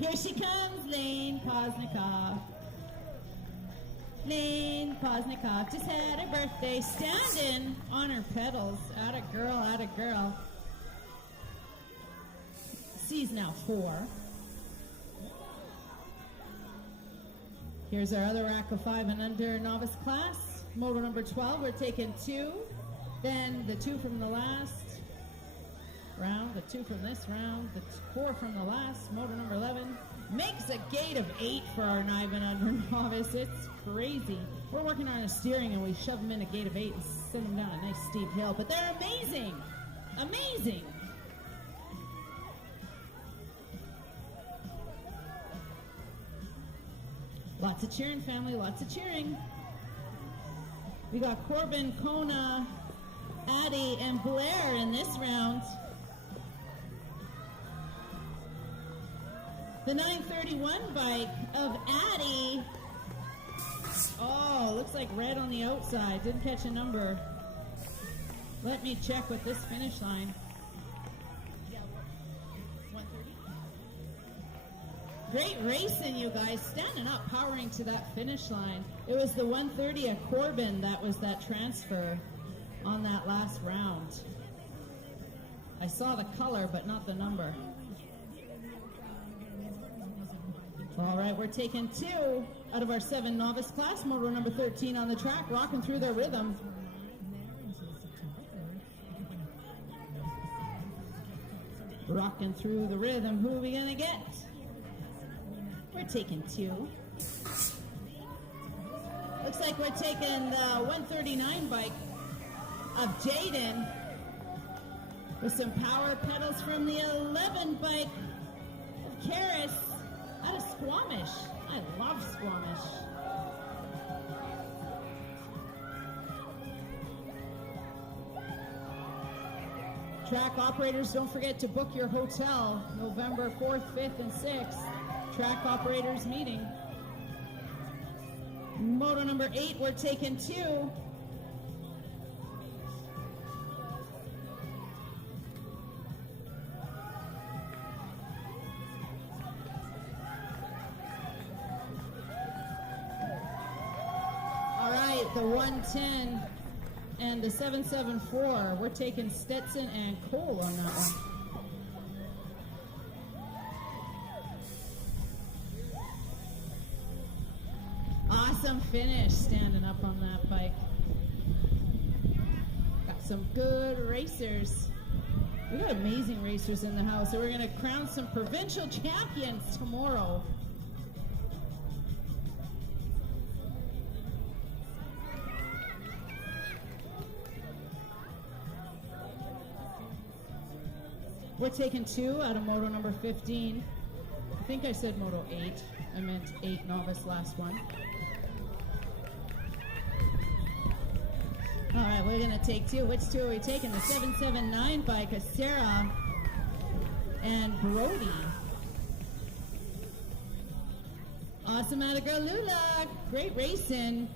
Here she comes, Lane Posnikoff. Lane Posnikoff just had her birthday, standing on her pedals. Atta girl, atta girl. She's now 4. Here's our other rack of 5 and under novice class. Moto number 12, we're taking 2. Then the 2 from the last round, the 2 from this round, the 4 from the last. Moto number 11 makes a gate of 8 for our 9 and under novice. It's crazy. We're working on a steering and we shove them in a gate of 8 and send them down a nice steep hill. But they're amazing. Amazing. Lots of cheering, family, lots of cheering. We got Corbin, Kona, Addie, and Blair in this round. The 931 bike of Addie. Oh, looks like red on the outside. Didn't catch a number. Let me check with this finish line. 130. Great racing, you guys. Standing up, powering to that finish line. It was the 130 at Corbin that was that transfer on that last round. I saw the color, but not the number. All right, we're taking 2 out of our 7 novice class. Moto number 13 on the track, rocking through their rhythm. Rocking through the rhythm. Who are we going to get? We're taking 2. Looks like we're taking the 139 bike of Jaden with some power pedals from the 11 bike of Karis out of Squamish. I love Squamish. Track operators, don't forget to book your hotel November 4th, 5th, and 6th. Track operators meeting. Moto number 8, we're taking 2. The 110 and the 774. We're taking Stetson and Cole on that one. Awesome finish standing up on that bike. Got some good racers. We got amazing racers in the house. So we're going to crown some provincial champions tomorrow. We're taking 2 out of Moto number 15. I think I said Moto 8. I meant 8 novice last one. All right, we're going to take 2. Which 2 are we taking? The 779 bike of Sarah and Brody. Awesome out of girl Lula. Great racing.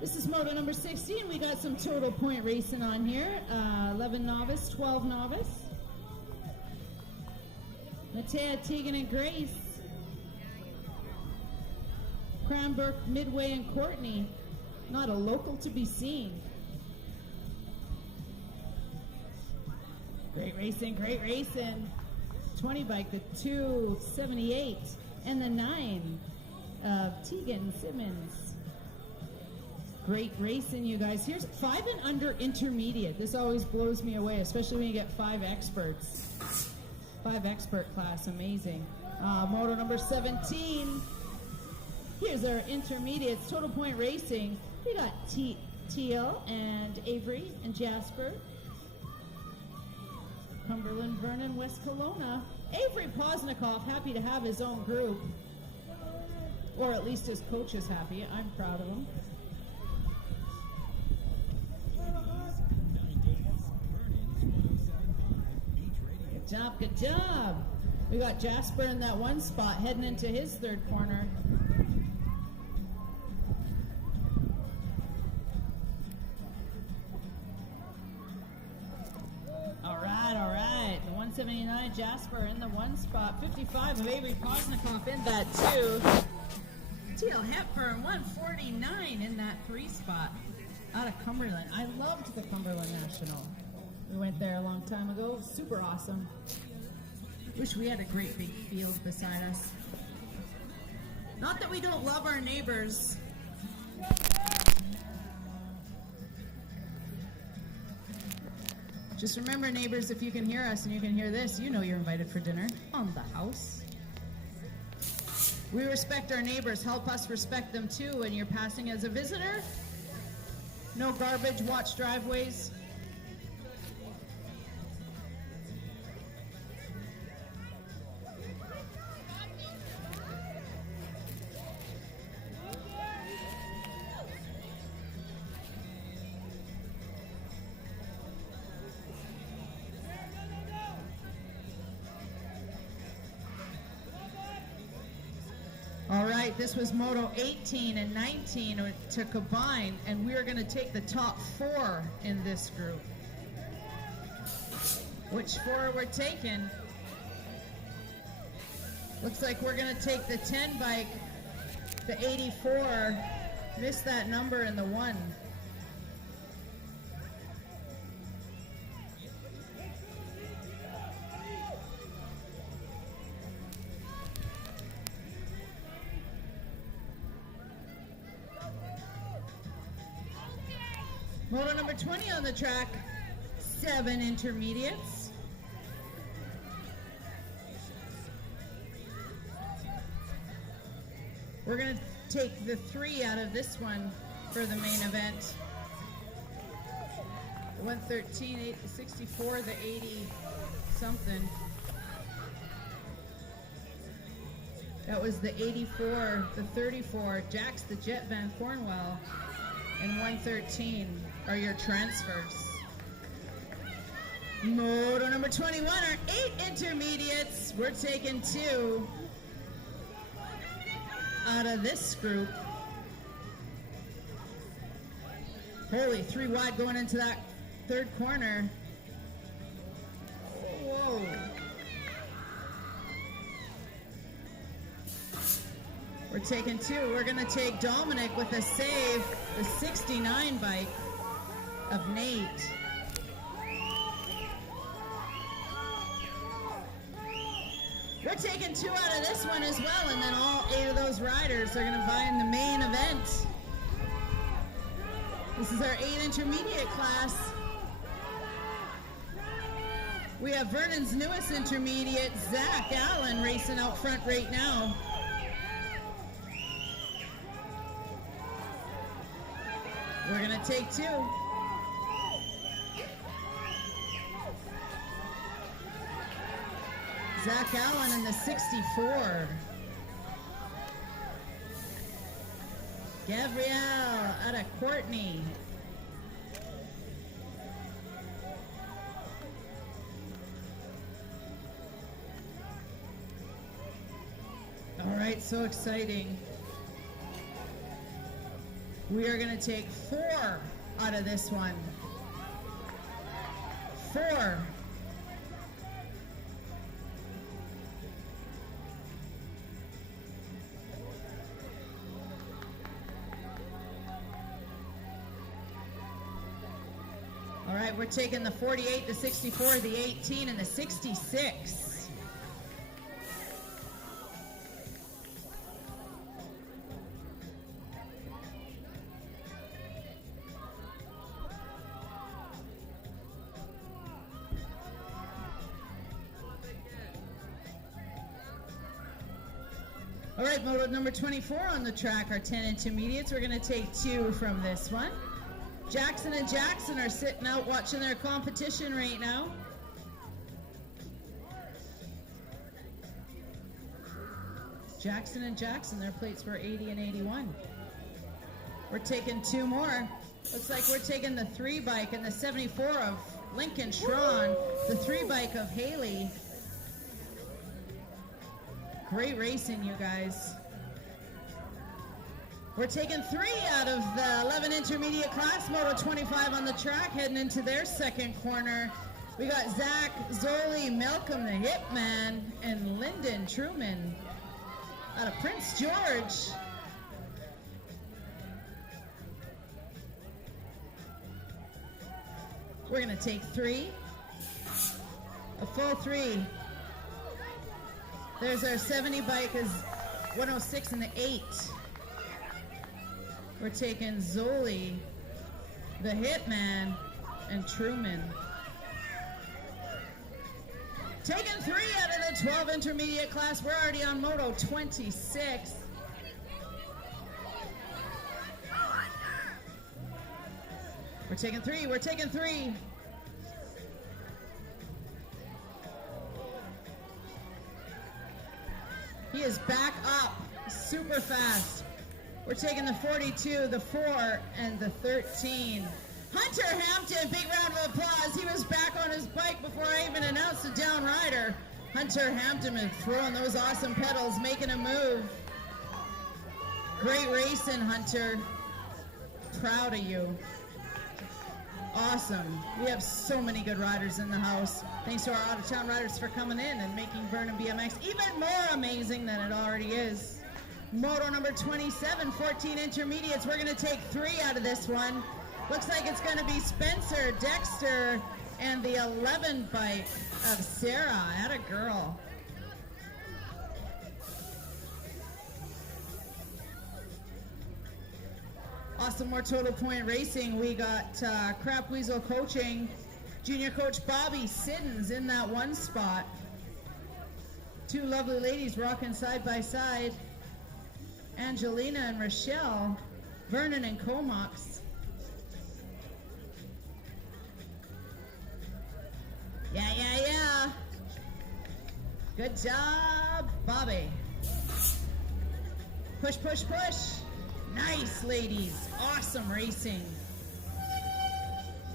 This is Moto number 16. We got some total point racing on here. 11 novice, 12 novice. Matea, Tegan, and Grace. Cranbrook, Midway, and Courtney. Not a local to be seen. Great racing, great racing. 20 bike, the 278, and the 9 of Tegan Simmons. Great racing, you guys. Here's 5 and under intermediate. This always blows me away, especially when you get 5 experts. 5 expert class, amazing. Moto number 17. Here's our intermediates, total point racing. We got Teal and Avery and Jasper. Cumberland, Vernon, West Kelowna. Avery Posnikoff, happy to have his own group. Or at least his coach is happy. I'm proud of him. Good job, good job. We got Jasper in that one spot heading into his 3rd corner. All right. The 179 Jasper in the 1 spot. 55 of Avery Posnikoff in that 2. Teal Hepburn 149 in that 3 spot. Out of Cumberland. I loved the Cumberland National. We went there a long time ago. Super awesome. Wish we had a great big field beside us. Not that we don't love our neighbors. Just remember, neighbors, if you can hear us and you can hear this, you know you're invited for dinner on the house. We respect our neighbors. Help us respect them too when you're passing as a visitor. No garbage. Watch driveways. right, this was Moto 18 and 19 to combine, and we are going to take the top 4 in this group. Which 4 we're taking? Looks like we're going to take the 10 bike, the 84, missed that number in the 1. Moto number 20 on the track, 7 intermediates. We're going to take the 3 out of this one for the main event. 113, 864, the 80 something. That was the 84, the 34, Jax the Jet Van Cornwell, and 113 are your transfers. Moto number 21 are 8 intermediates. We're taking 2 out of this group. Holy, 3 wide going into that 3rd corner. Whoa. We're taking 2. We're going to take Dominic with a save, the 69 bike of Nate. We're taking 2 out of this one as well, and then all 8 of those riders are going to vie in the main event. This is our 8 intermediate class. We have Vernon's newest intermediate, Zach Allen, racing out front right now. We're going to take 2. Zach Allen in the 64. Gabrielle out of Courtney. All right, so exciting. We are going to take 4 out of this one. 4. All right, we're taking the 48, the 64, the 18, and the 66. All right, moto number 24 on the track, our 10 intermediates. We're going to take 2 from this one. Jackson and Jackson are sitting out watching their competition right now. Jackson and Jackson, their plates were 80 and 81. We're taking 2 more. Looks like we're taking the 3 bike and the 74 of Lincoln Schron, the 3 bike of Haley. Great racing, you guys. We're taking 3 out of the 11 intermediate class, Moto 25 on the track, heading into their 2nd corner. We got Zach, Zoli, Malcolm the Hitman, and Lyndon Truman out of Prince George. We're going to take 3, a full 3. There's our 70 bike is 106 and the 8. We're taking Zoli, the Hitman, and Truman. Taking 3 out of the 12 intermediate class. We're already on Moto 26. We're taking 3. We're taking 3. He is back up super fast. We're taking the 42, the 4, and the 13. Hunter Hampton, big round of applause. He was back on his bike before I even announced the down rider. Hunter Hampton is throwing those awesome pedals, making a move. Great racing, Hunter. Proud of you. Awesome. We have so many good riders in the house. Thanks to our out-of-town riders for coming in and making Vernon BMX even more amazing than it already is. Moto number 27, 14 intermediates. We're going to take 3 out of this one. Looks like it's going to be Spencer, Dexter, and the 11 bike of Sarah. Atta girl. Awesome, more total point racing. We got Crap Weasel Coaching, junior coach Bobby Siddons in that 1 spot. 2 lovely ladies rocking side by side. Angelina and Rochelle, Vernon and Comox. Yeah. Good job, Bobby. Push. Nice, ladies. Awesome racing.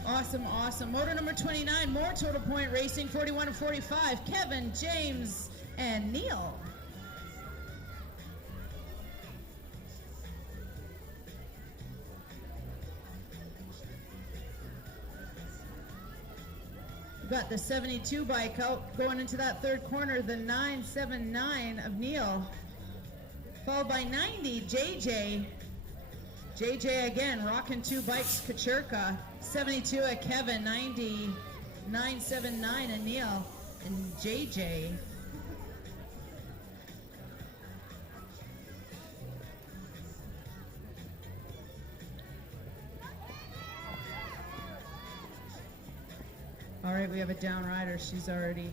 Awesome. Motor number 29, more total point racing, 41 and 45. Kevin, James, and Neil. We've got the 72 bike out going into that 3rd corner, the 979 of Neil. Followed by 90, JJ. JJ again, rocking 2 bikes, Kachurka. 72 at Kevin, 90, 979 at Neil, and JJ. All right, we have a down rider. She's already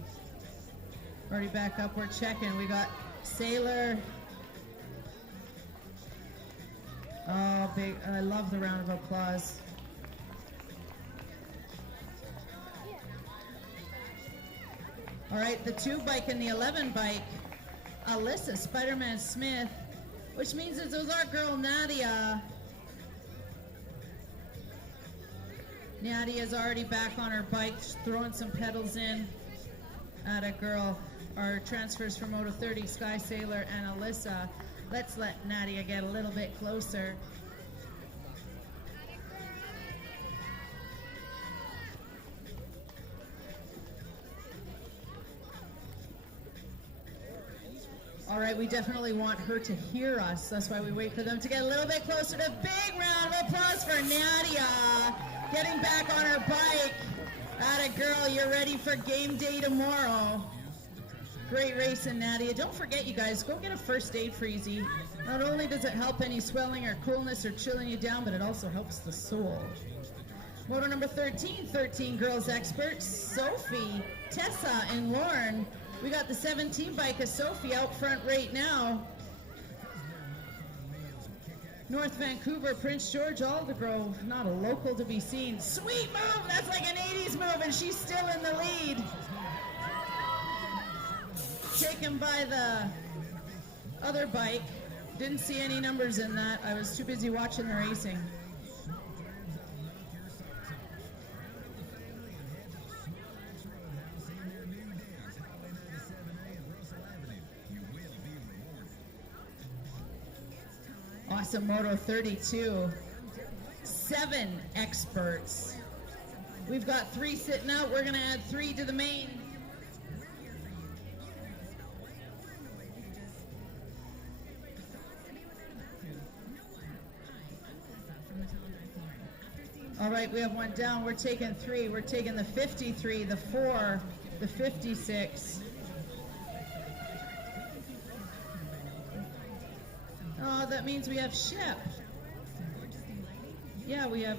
back up. We're checking. We got Sailor. Oh, big. I love the round of applause. All right, the 2 bike and the 11 bike. Alyssa Spider-Man Smith, which means it was our girl Nadia. Nadia's already back on her bike, throwing some pedals in. Atta girl. Our transfers from Moto 30, Sky Sailor and Alyssa. Let's let Nadia get a little bit closer. All right, we definitely want her to hear us. That's why we wait for them to get a little bit closer. A big round of applause for Nadia. Getting back on her bike. Atta girl, you're ready for game day tomorrow. Great racing, Nadia. Don't forget, you guys, go get a first aid freezy. Not only does it help any swelling or coolness or chilling you down, but it also helps the soul. Moto number 13, 13 girls experts, Sophie, Tessa, and Lauren. We got the 17 bike of Sophie out front right now. North Vancouver, Prince George, Aldergrove, not a local to be seen. Sweet move, that's like an 80s move, and she's still in the lead. Taken by the other bike. Didn't see any numbers in that. I was too busy watching the racing. Awesome Moto 32. 7 experts. We've got 3 sitting out. We're going to add 3 to the main. All right, we have 1 down. We're taking 3. We're taking the 53, the 4, the 56. Oh, that means we have Shep. Yeah, we have,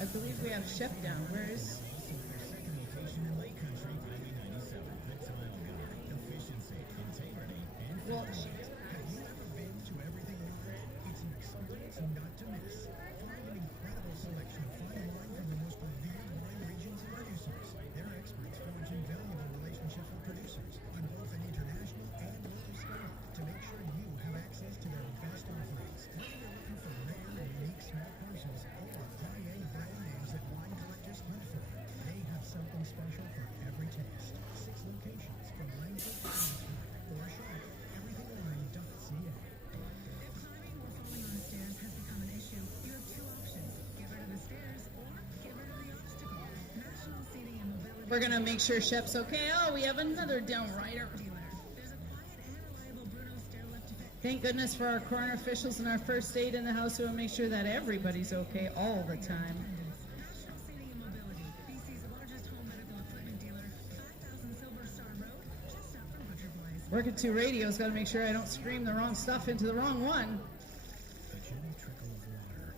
I believe we have Shep down. Where is? Well, We're going to make sure Shep's okay. Oh, we have another downrighter. Thank goodness for our corner officials and our first aid in the house who will make sure that everybody's okay all the time. Working 2 radios, got to make sure I don't scream the wrong stuff into the wrong one.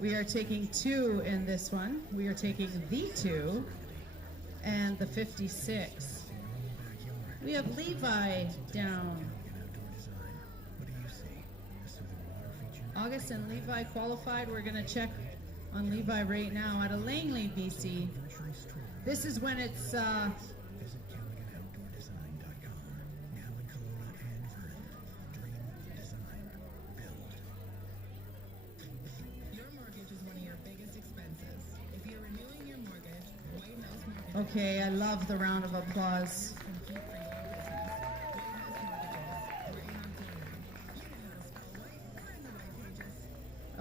We are taking 2 in this one. We are taking the 2 and the 56. We have Levi down. August and Levi qualified. We're going to check on Levi right now out of Langley, BC. This is when it's okay, I love the round of applause.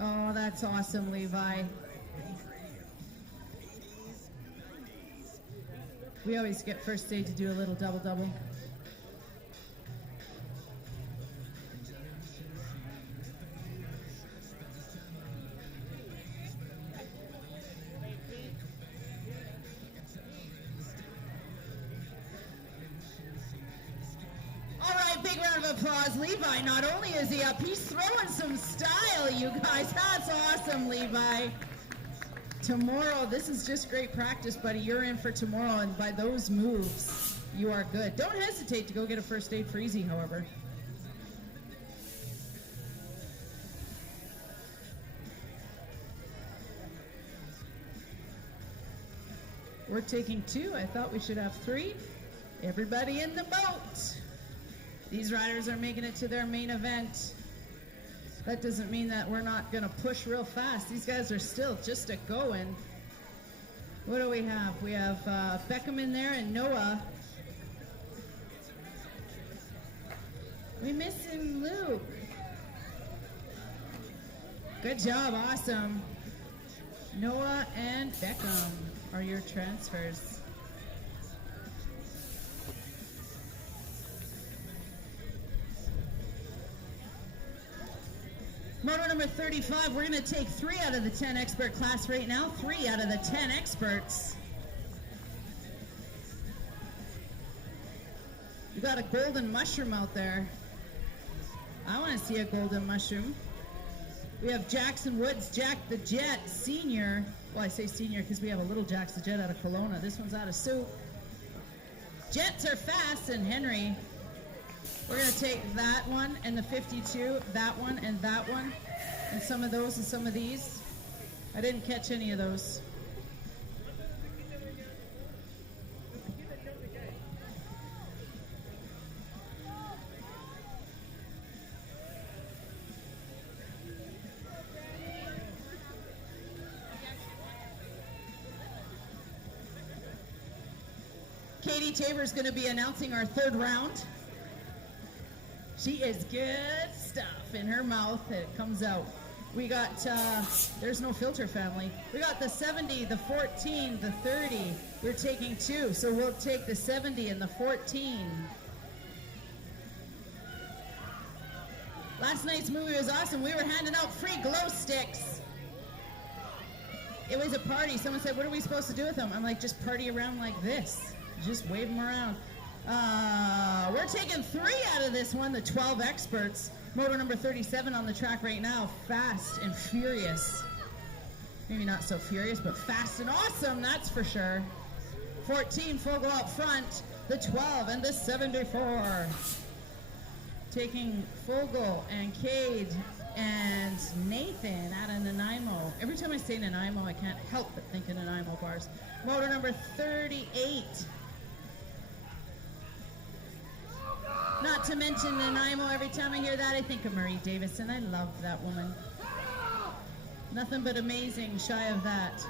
Oh, that's awesome, Levi. We always get first aid to do a little double-double. Big round of applause. Levi, not only is he up, he's throwing some style, you guys. That's awesome, Levi. Tomorrow, this is just great practice, buddy. You're in for tomorrow, and by those moves, you are good. Don't hesitate to go get a first aid for easy, however. We're taking 2. I thought we should have 3. Everybody in the boat. These riders are making it to their main event. That doesn't mean that we're not going to push real fast. These guys are still just a going. What do we have? We have Beckham in there and Noah. We missing Luke. Good job, awesome. Noah and Beckham are your transfers. Moto number 35, we're going to take 3 out of the 10 expert class right now. 3 out of the 10 experts. You got a golden mushroom out there. I want to see a golden mushroom. We have Jackson Woods, Jack the Jet, senior. Well, I say senior because we have a little Jack the Jet out of Kelowna. This one's out of Sioux. Jets are fast, and Henry. We're going to take that one and the 52, that one and that one, and some of those and some of these. I didn't catch any of those. Katie Tabor's going to be announcing our 3rd round. She is good stuff in her mouth. It comes out. We got, there's no filter, family. We got the 70, the 14, the 30. We're taking 2, so we'll take the 70 and the 14. Last night's movie was awesome. We were handing out free glow sticks. It was a party. Someone said, what are we supposed to do with them? I'm like, just party around like this. Just wave them around. We're taking 3 out of this one, the 12 experts. Motor number 37 on the track right now. Fast and furious. Maybe not so furious, but fast and awesome, that's for sure. 14, Fogel up front. The 12 and the 74. Taking Fogel and Cade and Nathan out of Nanaimo. Every time I say Nanaimo, I can't help but think of Nanaimo bars. Motor number 38. Not to mention Nanaimo, every time I hear that, I think of Marie Davison. I love that woman. Nothing but amazing shy of that.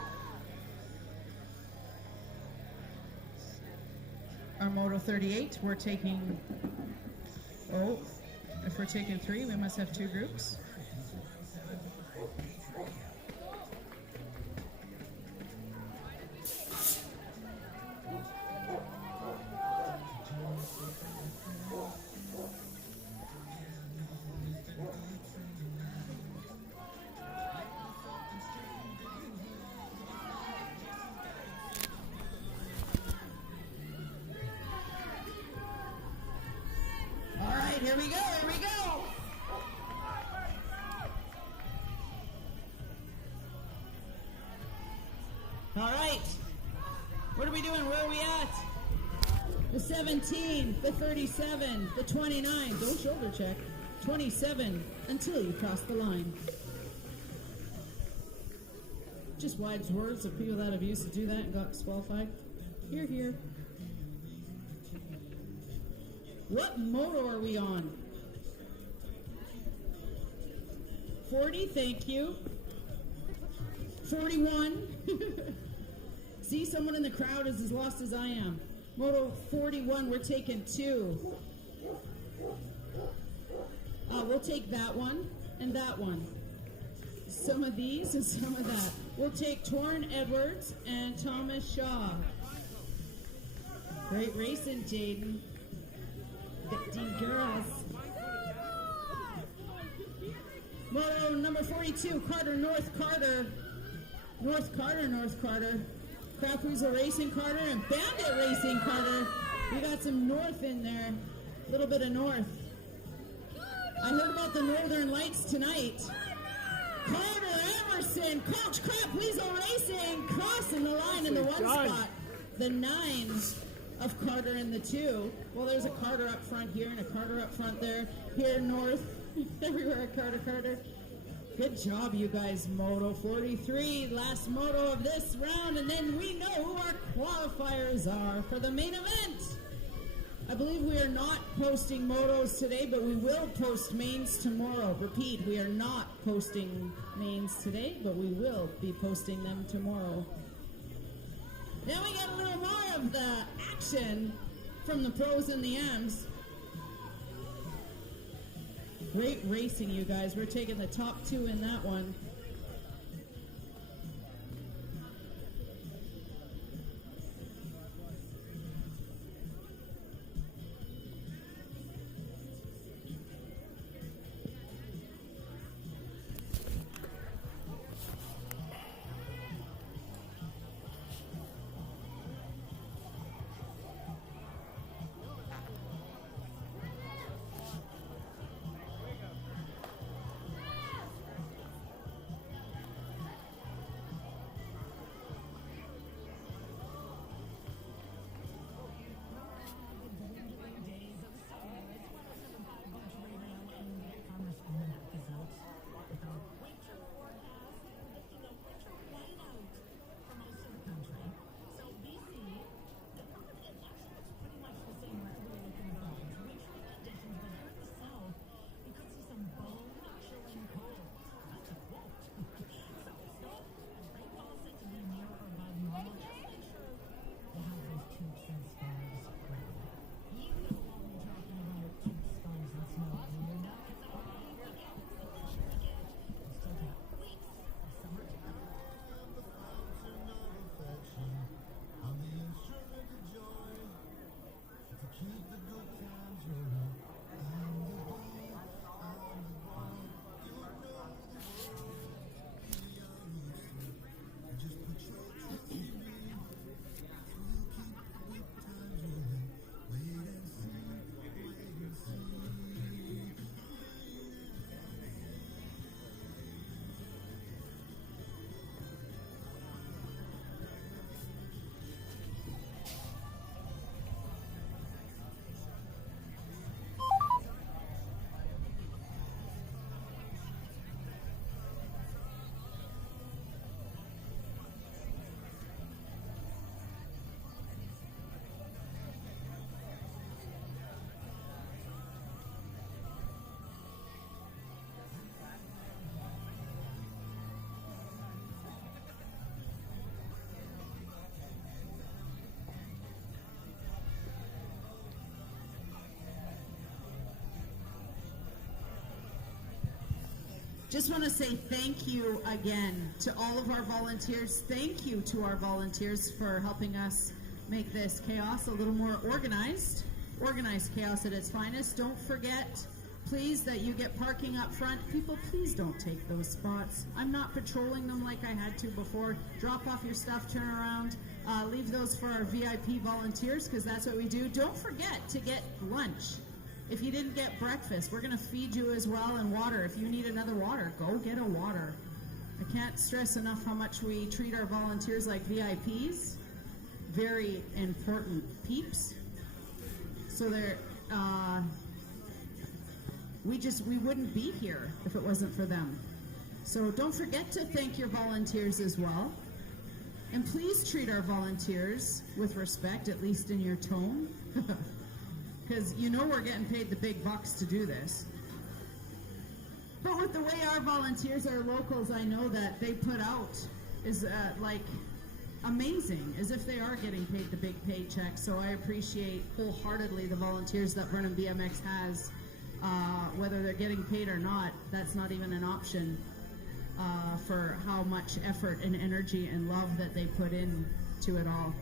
Our Moto 38, we're taking, oh, if we're taking 3, we must have 2 groups. Here we go, here we go. All right. What are we doing? Where are we at? The 17, the 37, the 29. Don't shoulder check. 27 until you cross the line. Just wise words of people that have used to do that and got disqualified. Here, here. What moto are we on? 40, thank you. 41. See, someone in the crowd is as lost as I am. Moto 41, we're taking 2. We'll take that one and that one. Some of these and some of that. We'll take Torrin Edwards and Thomas Shaw. Great racing, Jaden. 15 girls. Moto number 42, Carter, North Carter. North Carter. Craft Weasel Racing Carter and Bandit Racing Carter. We got some North in there. A little bit of North. I heard about the Northern Lights tonight. Carter Emerson, Coach Craft Weasel Racing, crossing the line in the 1 spot. The 9 of Carter in the 2. Well, there's a Carter up front here and a Carter up front there. Here, North. Everywhere, Carter. Good job, you guys. Moto 43, last moto of this round, and then we know who our qualifiers are for the main event. I believe we are not posting motos today, but we will post mains tomorrow. Repeat, we are not posting mains today, but we will be posting them tomorrow. Then we get a little more of the action from the pros and the M's. Great racing, you guys. We're taking the top 2 in that one. Just want to say thank you again to all of our volunteers. Thank you to our volunteers for helping us make this chaos a little more organized. Organized chaos at its finest. Don't forget, please, that you get parking up front. People, please don't take those spots. I'm not patrolling them like I had to before. Drop off your stuff, turn around. Leave those for our VIP volunteers, because that's what we do. Don't forget to get lunch. If you didn't get breakfast, we're going to feed you as well and water. If you need another water, go get a water. I can't stress enough how much we treat our volunteers like VIPs. Very important peeps. So they're, we wouldn't be here if it wasn't for them. So don't forget to thank your volunteers as well. And please treat our volunteers with respect, at least in your tone. Because you know we're getting paid the big bucks to do this. But with the way our volunteers are locals, I know that they put out is like amazing, as if they are getting paid the big paycheck. So I appreciate wholeheartedly the volunteers that Vernon BMX has. Whether they're getting paid or not, that's not even an option for how much effort and energy and love that they put in to it all.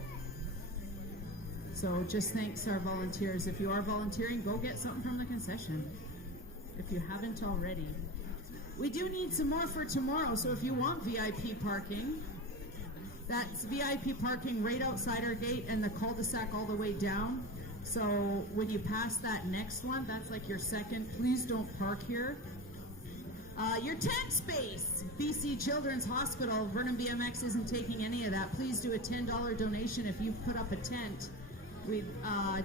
So just thanks our volunteers. If you are volunteering, go get something from the concession, if you haven't already. We do need some more for tomorrow, so if you want VIP parking, that's VIP parking right outside our gate and the cul-de-sac all the way down. So when you pass that next one, that's like your second. Please don't park here. Your tent space, BC Children's Hospital. Vernon BMX isn't taking any of that. Please do a $10 donation if you put up a tent. We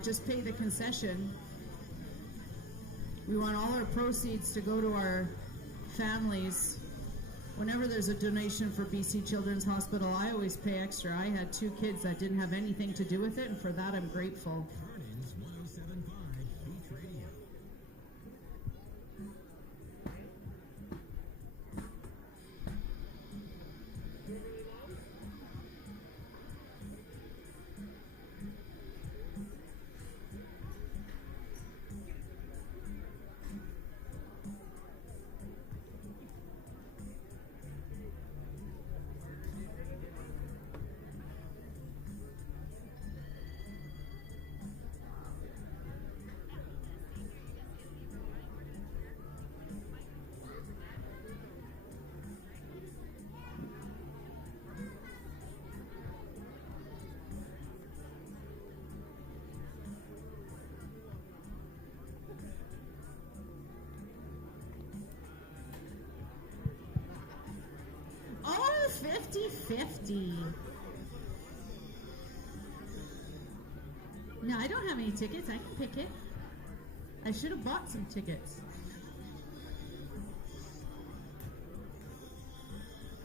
just pay the concession. We want all our proceeds to go to our families. Whenever there's a donation for BC Children's Hospital, I always pay extra. I had 2 kids that didn't have anything to do with it, and for that I'm grateful. Vernon's 107.5 Beat Radio. Oh, 50-50. No, I don't have any tickets. I can pick it. I should have bought some tickets.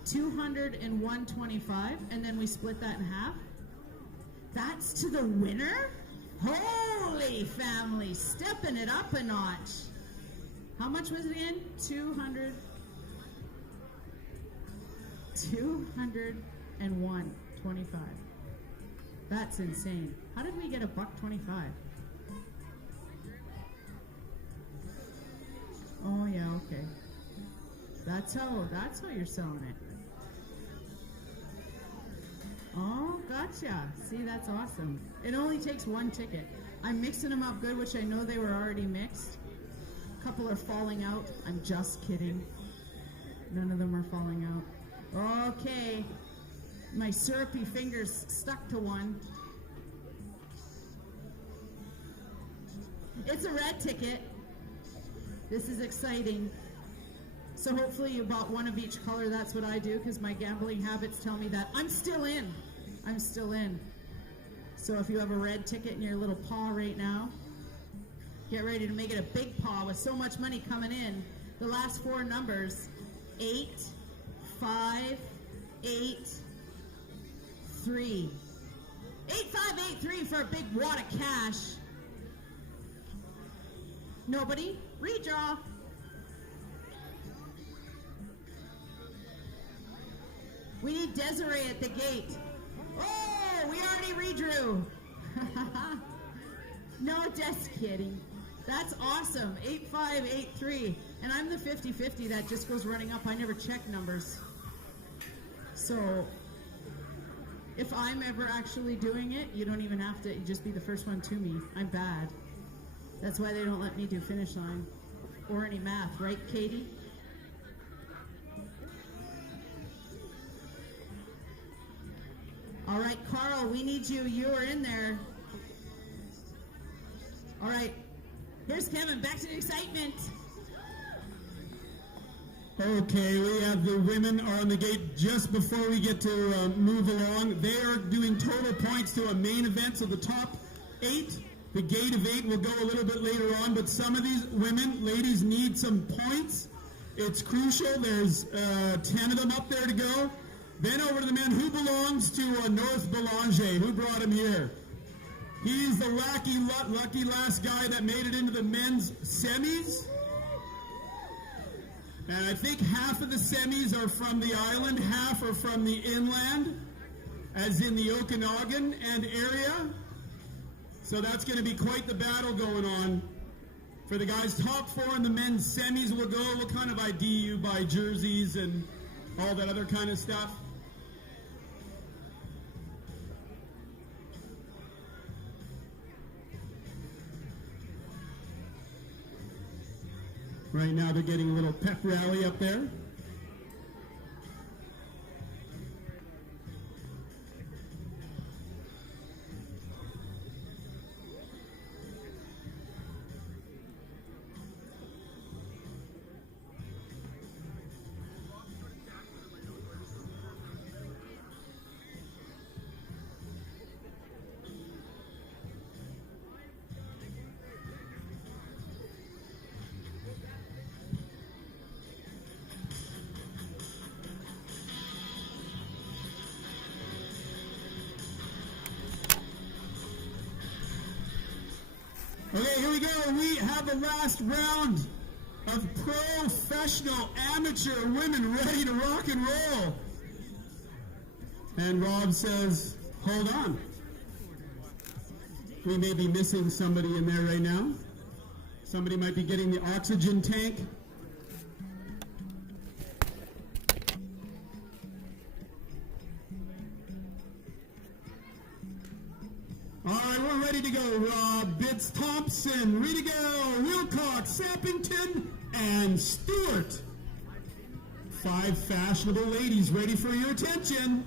201.25, and then we split that in half. That's to the winner? Holy family, stepping it up a notch. How much was it again? 201.25. That's insane. How did we get $1.25? Oh yeah, okay. That's how you're selling it. Oh, gotcha. See, that's awesome. It only takes 1 ticket. I'm mixing them up good, which I know they were already mixed. A couple are falling out. I'm just kidding. None of them are falling out. Okay. My syrupy fingers stuck to one. It's a red ticket. This is exciting. So hopefully you bought one of each color. That's what I do, because my gambling habits tell me that I'm still in. I'm still in. So if you have a red ticket in your little paw right now, get ready to make it a big paw with so much money coming in. The last 4 numbers, 8, 5, 8, 3. 8583 for a big wad of cash. Nobody? Redraw. We need Desiree at the gate. Oh, we already redrew. No, just kidding. That's awesome. 8583. And I'm the 50-50 that just goes running up. I never check numbers. So if I'm ever actually doing it, you don't even have to, you just be the first one to me. I'm bad. That's why they don't let me do finish line or any math, right, Katie? All right, Carl, we need you. You are in there. All right, Here's Kevin, back to the excitement. Okay, we have the women are on the gate just before we get to move along. They are doing total points to a main event, so the top 8, the gate of 8 will go a little bit later on, but some of these women, ladies, need some points. It's crucial. There's 10 of them up there to go. Then over to the men. Who belongs to North Belanger? Who brought him here? He's the lucky last guy that made it into the men's semis. And I think half of the semis are from the island, half are from the inland, as in the Okanagan and area. So that's going to be quite the battle going on. For the guys, top 4 in the men's semis will go. We'll kind of ID you by jerseys and all that other kind of stuff. Right now they're getting a little pep rally up there. Okay, here we go. We have the last round of professional amateur women ready to rock and roll. And Rob says, hold on. We may be missing somebody in there right now. Somebody might be getting the oxygen tank. All right, we're ready to go. Rob, Bitts, Thompson, ready to go. Wilcox, Sappington, and Stewart. 5 fashionable ladies ready for your attention.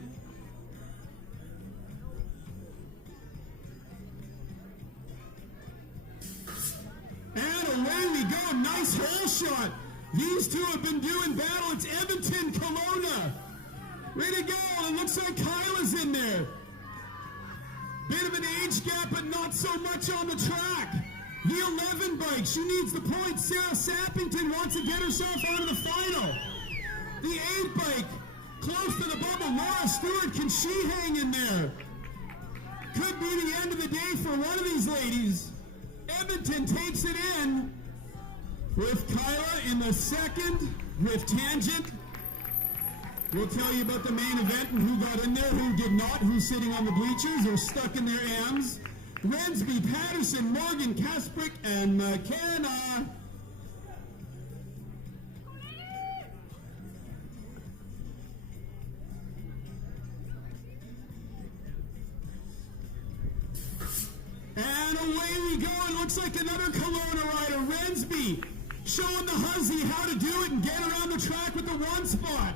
And away we go. Nice hole shot. These two have been doing battle. It's Edmonton, Kelowna. Ready to go. It looks like Kyla's in there. Bit of an age gap, but not so much on the track. The 11 bike, she needs the points. Sarah Sappington wants to get herself out of the final. The 8 bike, close to the bubble. Laura Stewart, can she hang in there? Could be the end of the day for one of these ladies. Edmonton takes it in with Kyla in the second with Tangent. We'll tell you about the main event and who got in there, who did not, who's sitting on the bleachers or stuck in their AMs. Rensby, Patterson, Morgan, Kasprick, and McKenna. And away we go. It looks like another Kelowna rider, Rensby, showing the hussy how to do it and get around the track with the 1 spot.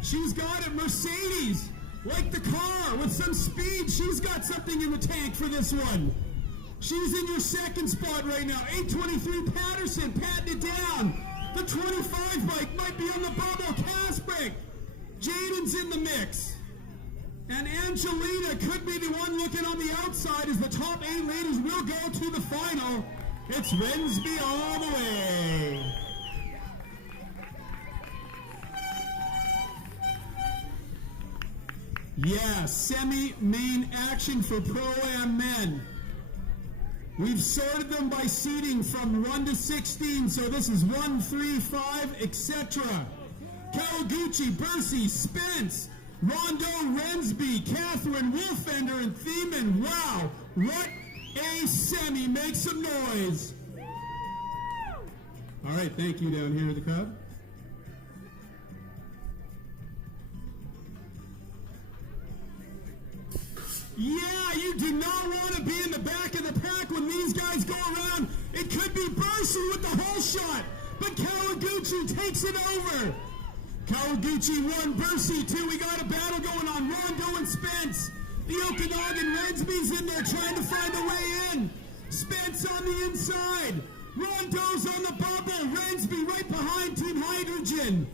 She's got it. Mercedes, like the car, with some speed. She's got something in the tank for this one. She's in your 2nd spot right now. 823 Patterson, patting it down. The 25 bike might be on the bubble. Kasprick. Jaden's in the mix. And Angelina could be the one looking on the outside as the top 8 ladies will go to the final. It's Rensby all the way. Yeah, semi-main action for Pro-Am men. We've sorted them by seeding from 1 to 16, so this is 1, 3, 5, etc. Kawaguchi, Bursey, Spence, Rondo, Rensby, Catherine, Wolfender, and Thiemann. Wow, what a semi. Make some noise. All right, thank you down here in the crowd. Yeah, you do not want to be in the back of the pack when these guys go around. It could be Bursey with the whole shot, but Kawaguchi takes it over. Kawaguchi 1, Bursey 2. We got a battle going on. Rondo and Spence. The Okanagan Rensby's in there trying to find a way in. Spence on the inside. Rondo's on the bubble. Rensby right behind Team Hydrogen.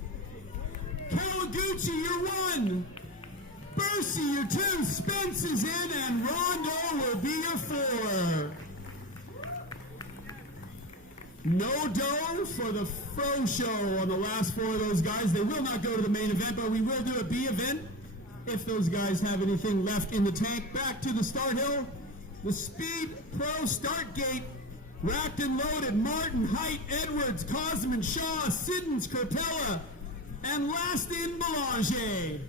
Kawaguchi, you're 1. Bursey, you're 2. Spence is in, and Rondo will be your 4. No dough for the Fro Show on the last 4 of those guys. They will not go to the main event, but we will do a B event if those guys have anything left in the tank. Back to the start hill. The Speed Pro start gate. Racked and loaded. Martin, Height, Edwards, Cosman, Shaw, Siddons, Cortella, and last in Belanger.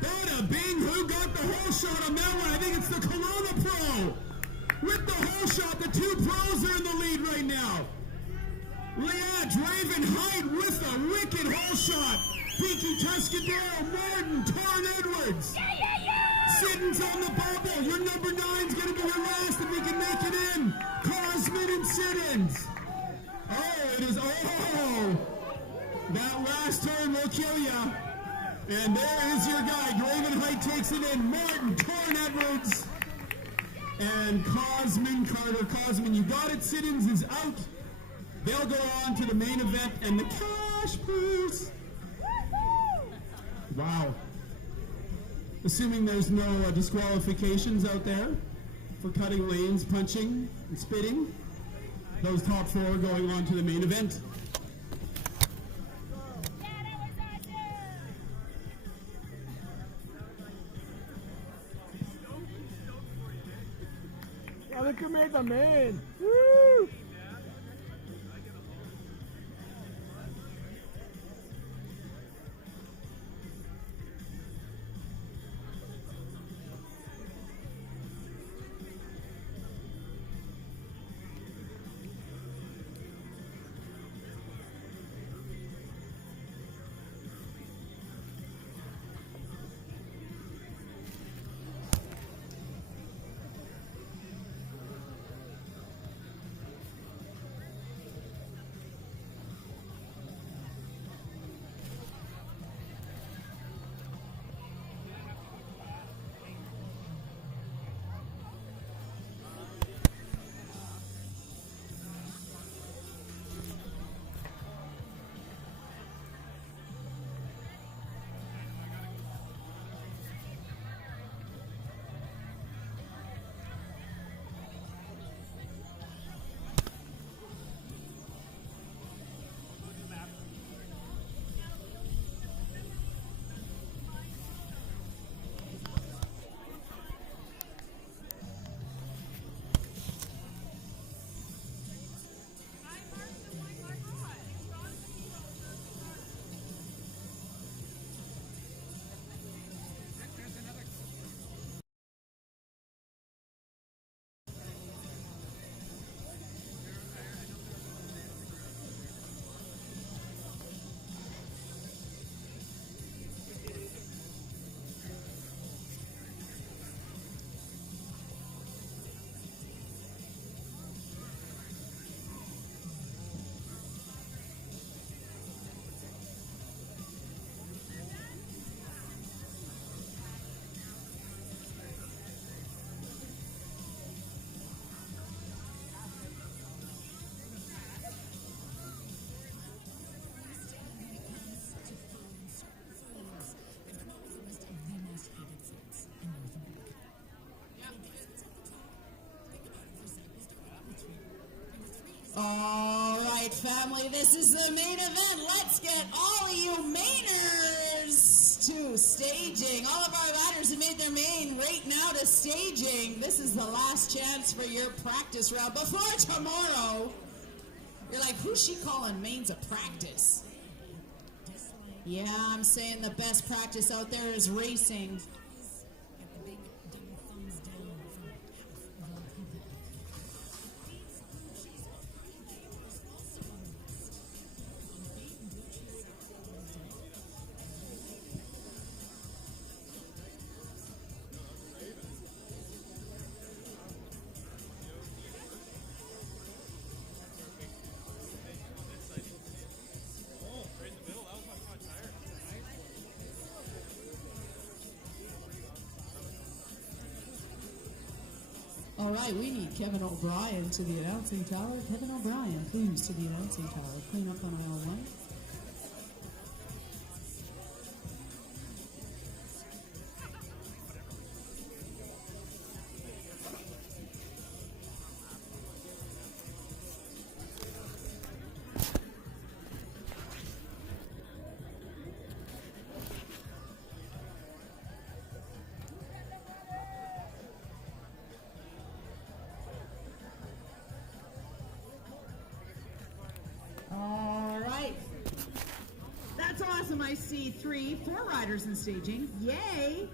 Bada bing, who got the whole shot on that one? I think it's the Kelowna Pro. With the whole shot, the 2 pros are in the lead right now. Leah Draven Height with a wicked hole shot. Pinky Tuscadero, Martin, Torn Edwards. Siddons on the bubble. Your number 9's going to be your last if we can make it in. Cosman and Siddons. Oh, it is. Oh, that last turn will kill ya. And there is your guy. Draven Height takes it in. Martin, Torn Edwards, and Cosman, Carter Cosman. You got it. Siddons is out. They'll go on to the main event and the cash purse. Wow. Assuming there's no disqualifications out there for cutting lanes, punching, and spitting. Those top 4 going on to the main event. Yeah, look who made the main. Woo! All right, family, this is the main event. Let's get all of you mainers to staging. All of our riders have made their main right now to staging. This is the last chance for your practice round before tomorrow. You're like, who's she calling mains a practice? Yeah, I'm saying the best practice out there is racing. right, we need Kevin O'Brien to the announcing tower. Kevin O'Brien, please, to the announcing tower. Clean up on aisle 1. All right. That's awesome. I see 4 riders in staging. Yay!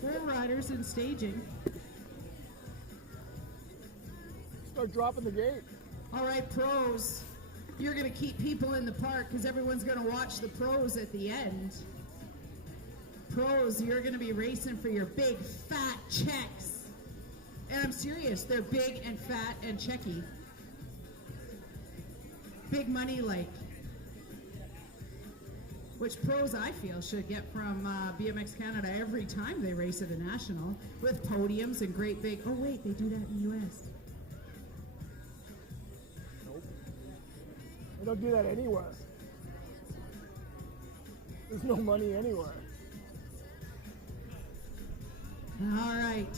4 riders in staging. Start dropping the gate. All right, pros. You're going to keep people in the park because everyone's going to watch the pros at the end. Pros, you're going to be racing for your big, fat checks. And I'm serious. They're big and fat and checky. Big money, like. Which pros I feel should get from BMX Canada every time they race at a national. With podiums and great big... Oh, wait, they do that in the U.S. Nope. They don't do that anywhere. There's no money anywhere. All right.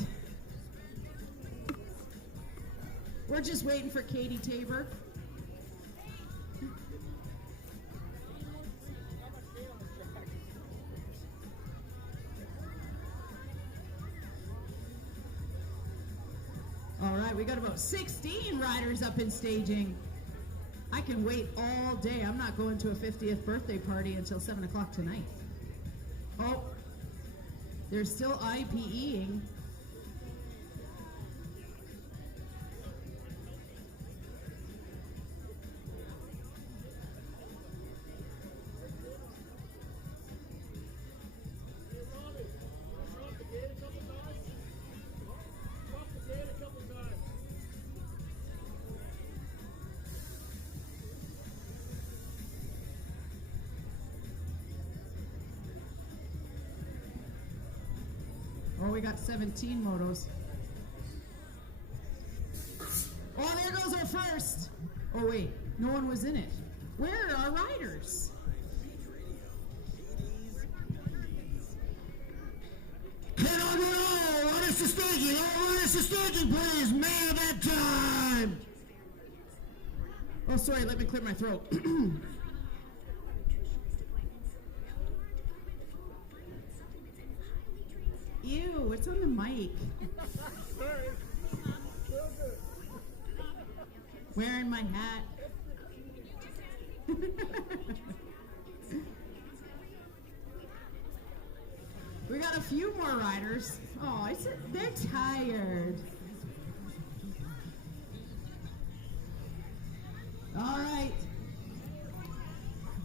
We're just waiting for Katie Tabor. All right, we got about 16 riders up in staging. I can wait all day. I'm not going to a 50th birthday party until 7 o'clock tonight. Oh, they're still IPEing. Oh, we got 17 motos. Oh, there goes our first. Oh, wait. No one was in it. Where are our riders? Get on the roll! Run us to staging! Run us to staging, please! Man of that time! Oh, sorry. Let me clear my throat. Ew, it's on the mic. Wearing my hat. We got a few more riders. Oh, I said they're tired. All right.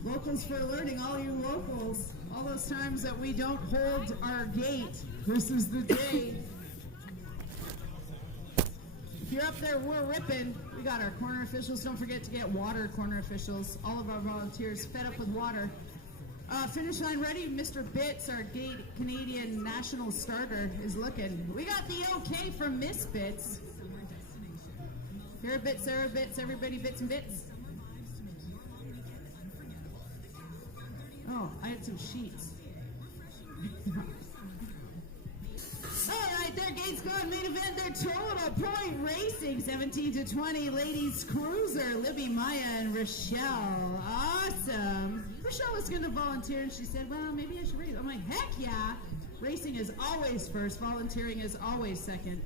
Locals for learning, all you locals. All those times that we don't hold our gate. This is the day. If you're up there, we're ripping. We got our corner officials. Don't forget to get water, corner officials. All of our volunteers fed up with water. Finish line ready. Mr. Bits, our gate Canadian national starter, is looking. We got the okay from Miss Bits. Here are Bits, there are Bits, everybody bits and bits. Oh, I had some sheets. All right, their gate's going. Main event, their total point racing, 17 to 20. Ladies cruiser, Libby, Maya, and Rochelle. Awesome. Rochelle was going to volunteer, and she said, well, maybe I should race. I'm like, heck yeah. Racing is always first. Volunteering is always second.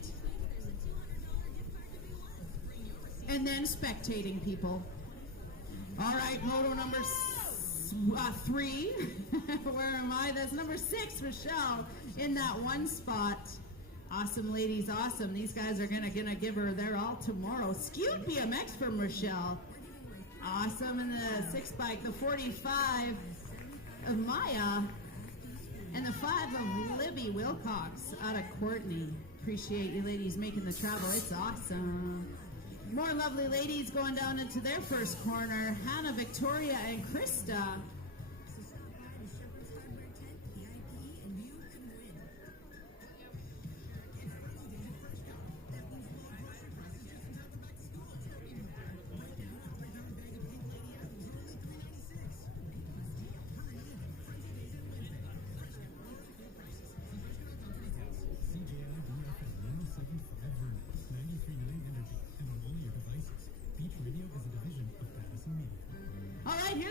And then spectating people. All right, moto number 3. Where am I? That's number 6, Rochelle, in that one spot. Awesome, ladies, awesome. These guys are gonna give her their all tomorrow. Skewed BMX from Rochelle. Awesome. In the 6 bike, the 45 of Maya, and the 5 of Libby Wilcox out of Courtney. Appreciate you ladies making the travel. It's awesome. More lovely ladies going down into their first corner. Hannah, Victoria, and Krista.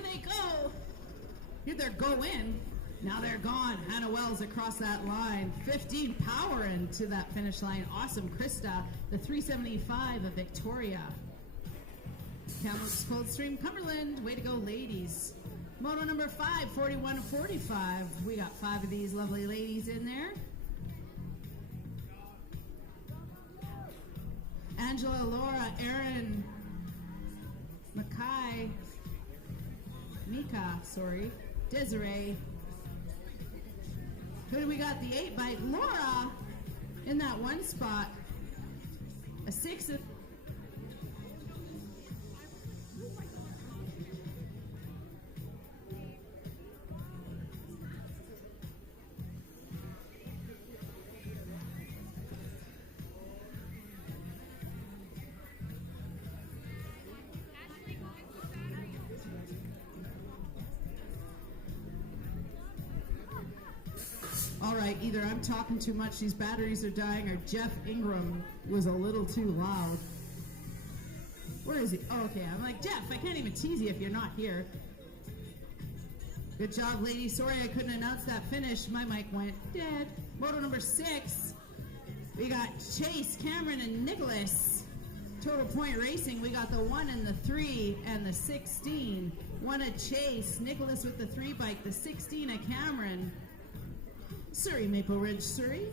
they go? Here they're going. Now they're gone. Hannah Wells across that line. 15 power into that finish line. Awesome. Krista, the 375 of Victoria. Kamloops Coldstream, Cumberland. Way to go, ladies. Moto number 5, 41-45. We got 5 of these lovely ladies in there. Angela, Laura, Erin, Makai, Mika, Desiree. Who do we got? The 8 bike. Laura in that one spot. A 6. All right, either I'm talking too much, these batteries are dying, or Jeff Ingram was a little too loud. Where is he? Oh, okay, I'm like, Jeff, I can't even tease you if you're not here. Good job, ladies. Sorry I couldn't announce that finish. My mic went dead. Moto number 6. We got Chase, Cameron, and Nicholas. Total Point Racing, we got the 1 and the 3 and the 16. 1 at Chase, Nicholas with the 3 bike, the 16 at Cameron. Surrey, Maple Ridge, Surrey.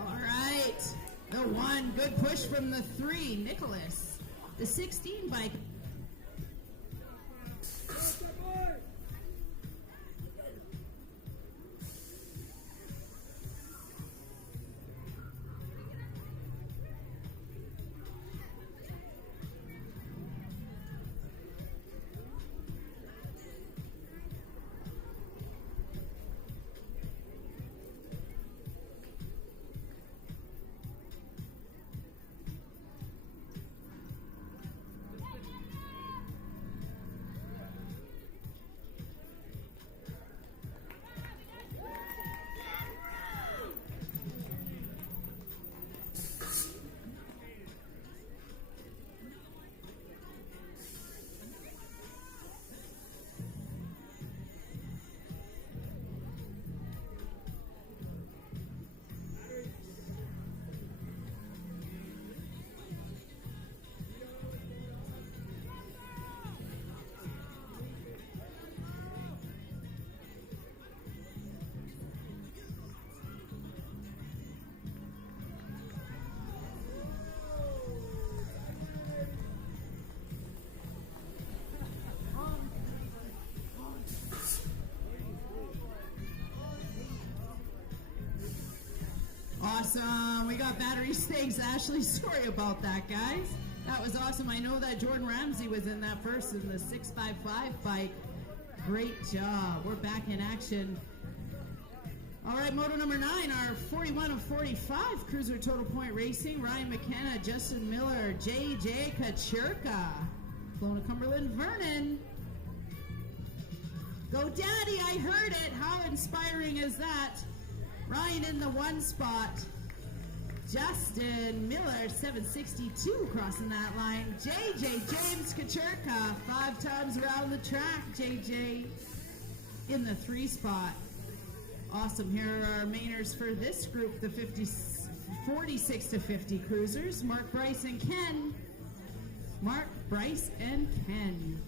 All right. The 1, good push from the 3, Nicholas. The 16 bike. Awesome. We got batteries. Thanks, Ashley. Sorry about that, guys. That was awesome. I know that Jordan Ramsey was in that first in the 655 bike. Great job. We're back in action. All right, moto number 9, our 41 of 45 Cruiser Total Point Racing. Ryan McKenna, Justin Miller, JJ Kachurka. Kelowna Cumberland, Vernon. Go Daddy, I heard it. How inspiring is that? Ryan in the 1 spot. Justin Miller, 762 crossing that line. JJ James Kachurka, 5 times around the track. JJ in the 3 spot. Awesome. Here are our mainers for this group, the 46 to 50 cruisers. Mark, Bryce, and Ken. Mark, Bryce, and Ken.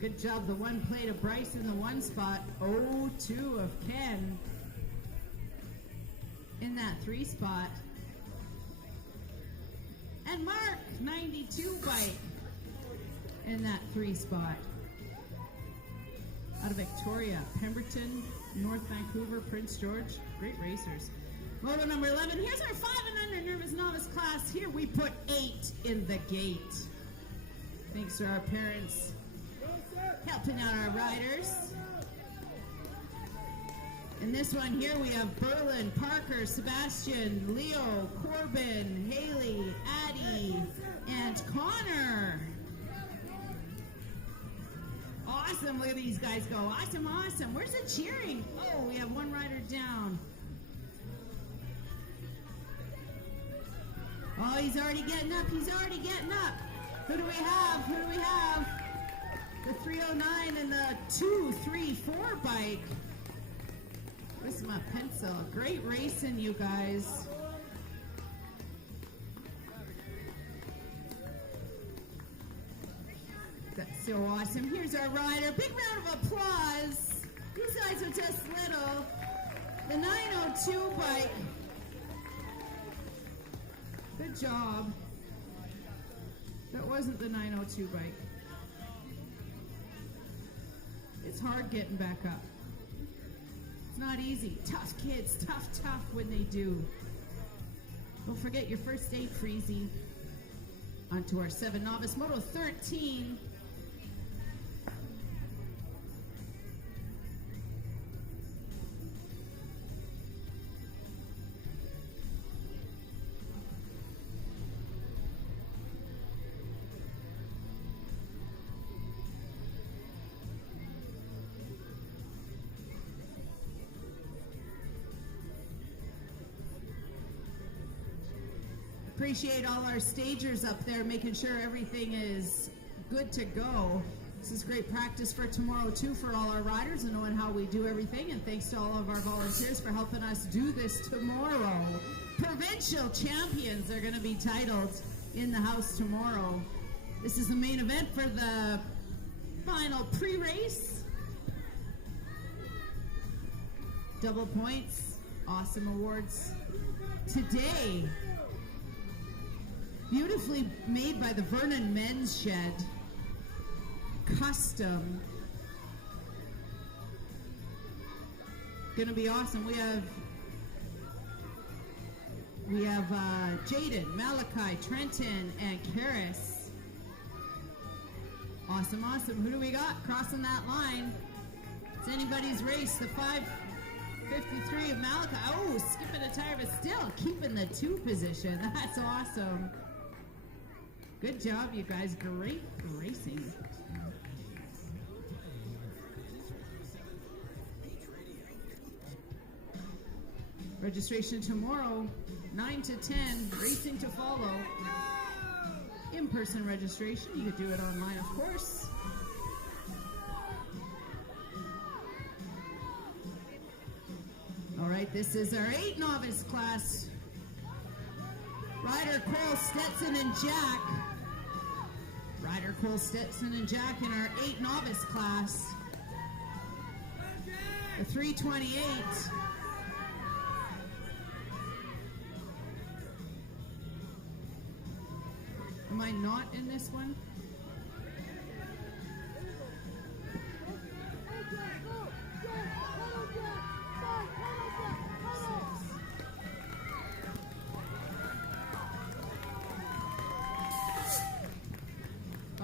Good job. The 1 plate of Bryce in the 1 spot. 0-2 of Ken in that 3 spot. And Mark, 92 bike in that 3 spot. Out of Victoria, Pemberton, North Vancouver, Prince George. Great racers. Moto number 11. Here's our 5 and under nervous novice class. Here we put 8 in the gate. Thanks to our parents helping out our riders. In this one here, we have Berlin, Parker, Sebastian, Leo, Corbin, Haley, Addie, and Connor. Awesome. Look at these guys go. Awesome, awesome. Where's the cheering? Oh, we have one rider down. Oh, he's already getting up. He's already getting up. Who do we have? Who do we have? The 309 and the 234 bike. Where's my pencil? Great racing, you guys. That's so awesome. Here's our rider. Big round of applause. These guys are just little. The 902 bike. Good job. That wasn't the 902 bike. It's hard getting back up. It's not easy. Tough kids, tough when they do. Don't forget your first aid, Freezy. On to our 7 novice, Moto 13. Appreciate all our stagers up there making sure everything is good to go. This is great practice for tomorrow too for all our riders and knowing how we do everything, and thanks to all of our volunteers for helping us do this tomorrow. Provincial champions are going to be titled in the house tomorrow. This is the main event for the final pre-race. Double points, awesome awards today. Beautifully made by the Vernon Men's Shed. Custom. Gonna be awesome. We have Jaden, Malachi, Trenton, and Karis. Awesome, awesome. Who do we got crossing that line? It's anybody's race. The 5:53 of Malachi. Oh, skipping a tire, but still keeping the 2 position. That's awesome. Good job, you guys. Great racing. Registration tomorrow, 9 to 10, racing to follow. In-person registration, you could do it online, of course. All right, this is our 8 novice class. Ryder Cole, Stetson, and Jack. Ryder Cole, Stetson, and Jack in our 8 novice class. The 328. Am I not in this one?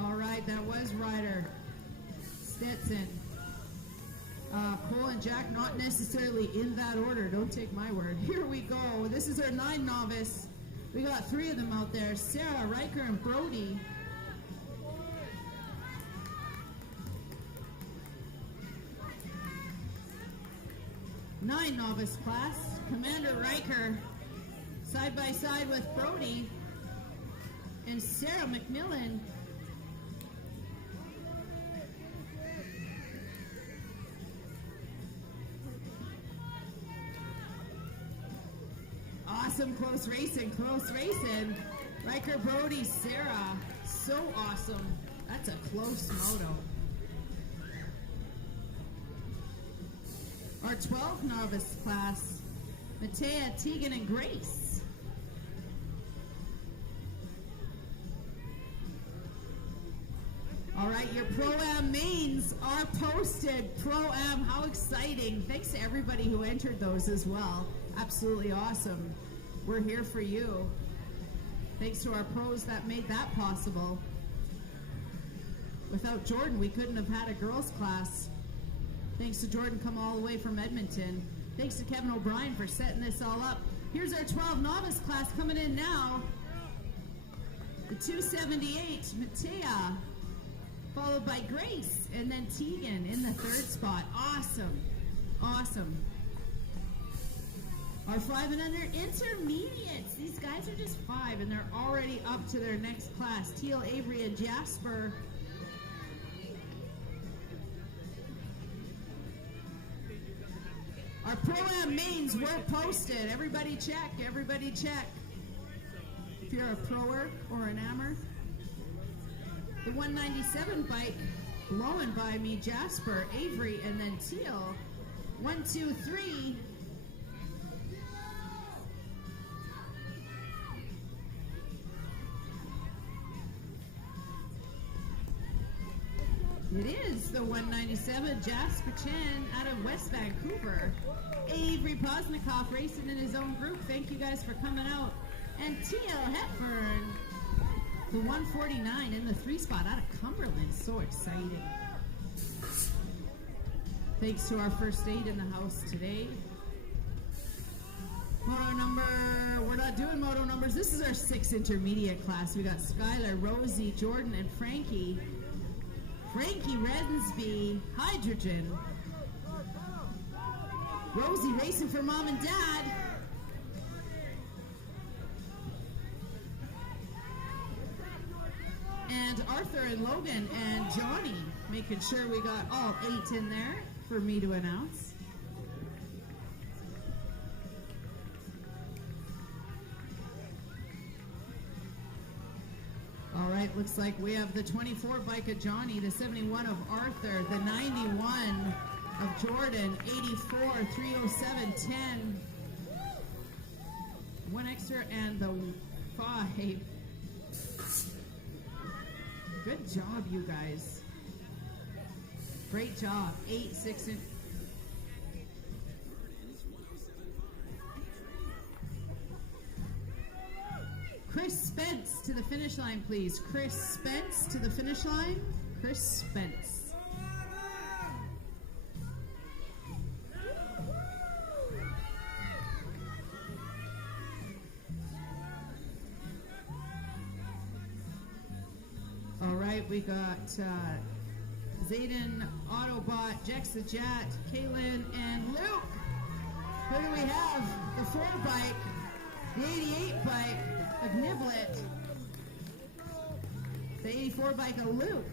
All right, that was Ryder Stetson. Cole and Jack, not necessarily in that order. Don't take my word. Here we go. This is our 9 novice. We got 3 of them out there. Sarah, Riker, and Brody. Nine novice class. Commander Riker side by side with Brody and Sarah McMillan. Awesome, close racing. Riker, Brody, Sarah. So awesome. That's a close moto. Our 12th novice class, Matea, Tegan, and Grace. All right, your Pro-Am mains are posted. Pro-Am, how exciting. Thanks to everybody who entered those as well. Absolutely awesome. We're here for you. Thanks to our pros that made that possible. Without Jordan, we couldn't have had a girls' class. Thanks to Jordan come all the way from Edmonton. Thanks to Kevin O'Brien for setting this all up. Here's our 12 novice class coming in now. The 278, Matea, followed by Grace, and then Tegan in the third spot. Awesome. Awesome. Our 5 and under intermediates. These guys are just 5, and they're already up to their next class. Teal, Avery, and Jasper. Our Pro-Am mains were posted. Everybody check. Everybody check. If you're a proer or an ammer. The 197 bike blowing by me, Jasper, Avery, and then Teal. 1, 2, 3. It is the 197, Jasper Chen out of West Vancouver. Avery Posnikoff racing in his own group. Thank you guys for coming out. And Teal Hepburn, the 149 in the 3 spot out of Cumberland. So exciting. Thanks to our first aid in the house today. Moto number, we're not doing moto numbers. This is our 6 intermediate class. We got Skylar, Rosie, Jordan, and Frankie. Frankie Redensby, Hydrogen. Rosie racing for mom and dad. And Arthur and Logan and Johnny, making sure we got all 8 in there for me to announce. All right, looks like we have the 24 bike of Johnny, the 71 of Arthur, the 91 of Jordan, 84, 307, 10. 1 extra and the 5. Good job, you guys. Great job. 8, 6, and Chris Spence to the finish line, please. Chris Spence to the finish line. Chris Spence. All right, we got Zayden, Autobot, Jex the Jet, Kaylin, and Luke. Who do we have? The 4 bike, the 88 bike of Niblet, the 84 bike of Luke.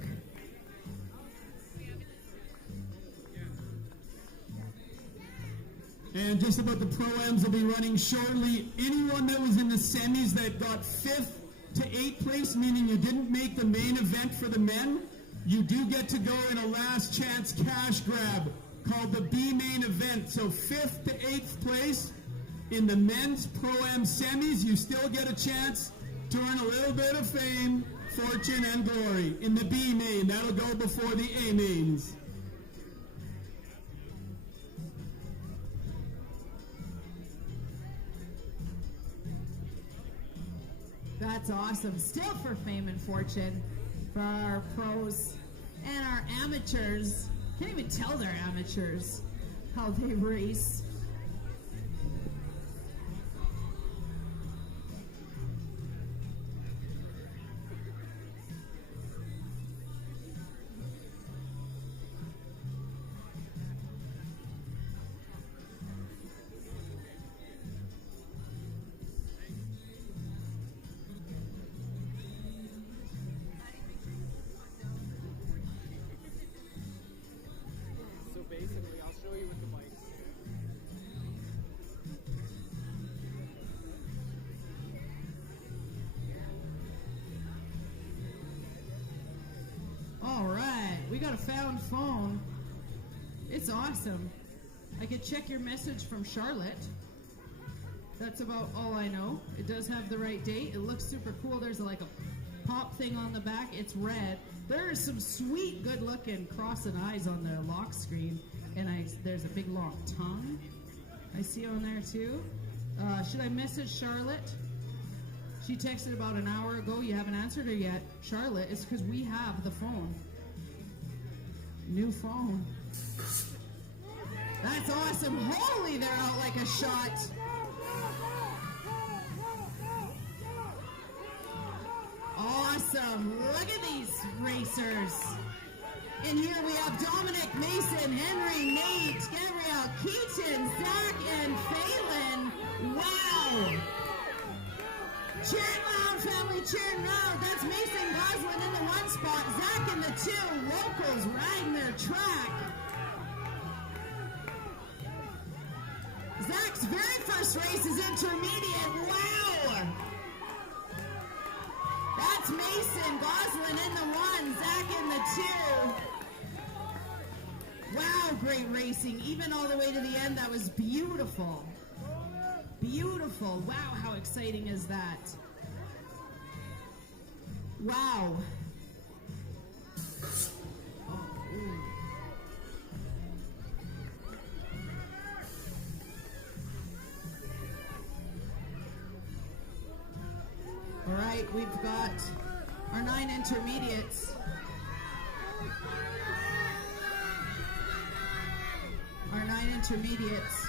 And just about the Pro-Ams will be running shortly. Anyone that was in the semis that got 5th to 8th place, meaning you didn't make the main event for the men, you do get to go in a last chance cash grab called the B main event. So 5th to 8th place in the men's Pro-Am semis, you still get a chance to earn a little bit of fame, fortune, and glory in the B main. That'll go before the A mains. That's awesome. Still for fame and fortune for our pros and our amateurs. Can't even tell they're amateurs how they race. So basically, I'll show you with the mic. All right, we got a found phone. It's awesome. I could check your message from Charlotte. That's about all I know. It does have the right date. It looks super cool. There's like a pop thing on the back. It's red. There is some sweet, good-looking crossing eyes on the lock screen, and there's a big long tongue I see on there too. Should I message Charlotte? She texted about an hour ago. You haven't answered her yet. Charlotte, it's because we have the phone. New phone. That's awesome. Holy, they're out like a shot. Awesome. Look at these racers. And here we have Dominic, Mason, Henry, Nate, Gabrielle, Keaton, Zach, and Phelan. Wow. Cheering loud, family, cheering loud. That's Mason Goslin in the one spot. Zach in the two. Locals riding their track. Zach's very first race is intermediate. Wow. That's Mason Goslin in the one. Zach in the two. Wow, great racing. Even all the way to the end, that was beautiful. Beautiful. Wow, how exciting is that? Wow. Oh, ooh. All right, we've got our 9 intermediates. Our 9 intermediates.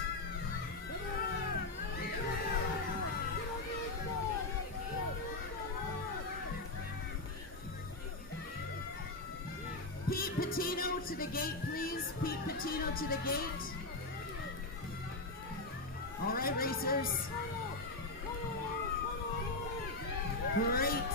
Pete Patino to the gate, please. Pete Patino to the gate. All right, racers. Great.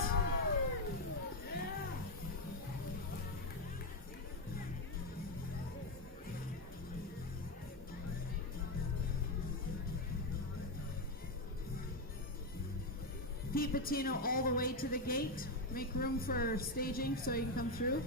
Pete Patino all the way to the gate. Make room for staging so you can come through.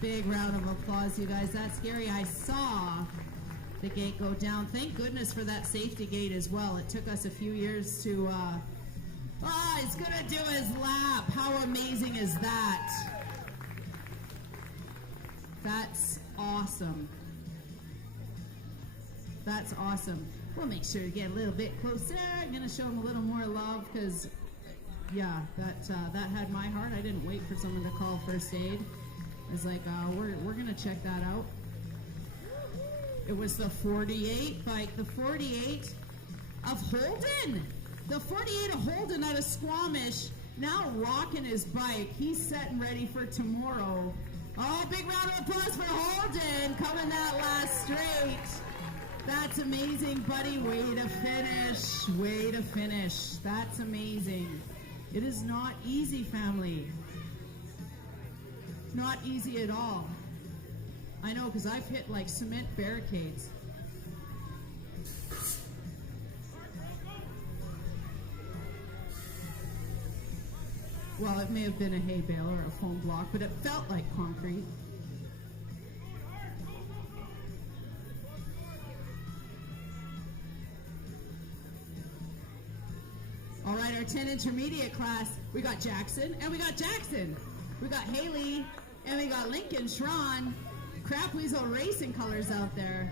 Big round of applause, you guys. That's scary. I saw the gate go down. Thank goodness for that safety gate as well. It took us a few years to, he's gonna do his lap. How amazing is that? That's awesome. That's awesome. We'll make sure to get a little bit closer. I'm gonna show him a little more love because, yeah, that had my heart. I didn't wait for someone to call first aid. I was like, we're gonna check that out. It was the 48 bike, the 48 of Holden. The 48 of Holden out of Squamish, now rocking his bike. He's set and ready for tomorrow. Oh, big round of applause for Holden, coming that last straight. That's amazing, buddy. Way to finish. Way to finish. That's amazing. It is not easy, family. Not easy at all. I know, because I've hit like cement barricades. Well, it may have been a hay bale or a foam block, but it felt like concrete. All right, our 10 intermediate class, we got Jackson, and we got Jackson. We got Haley, and we got Lincoln Schron. Crap Weasel Racing colors out there.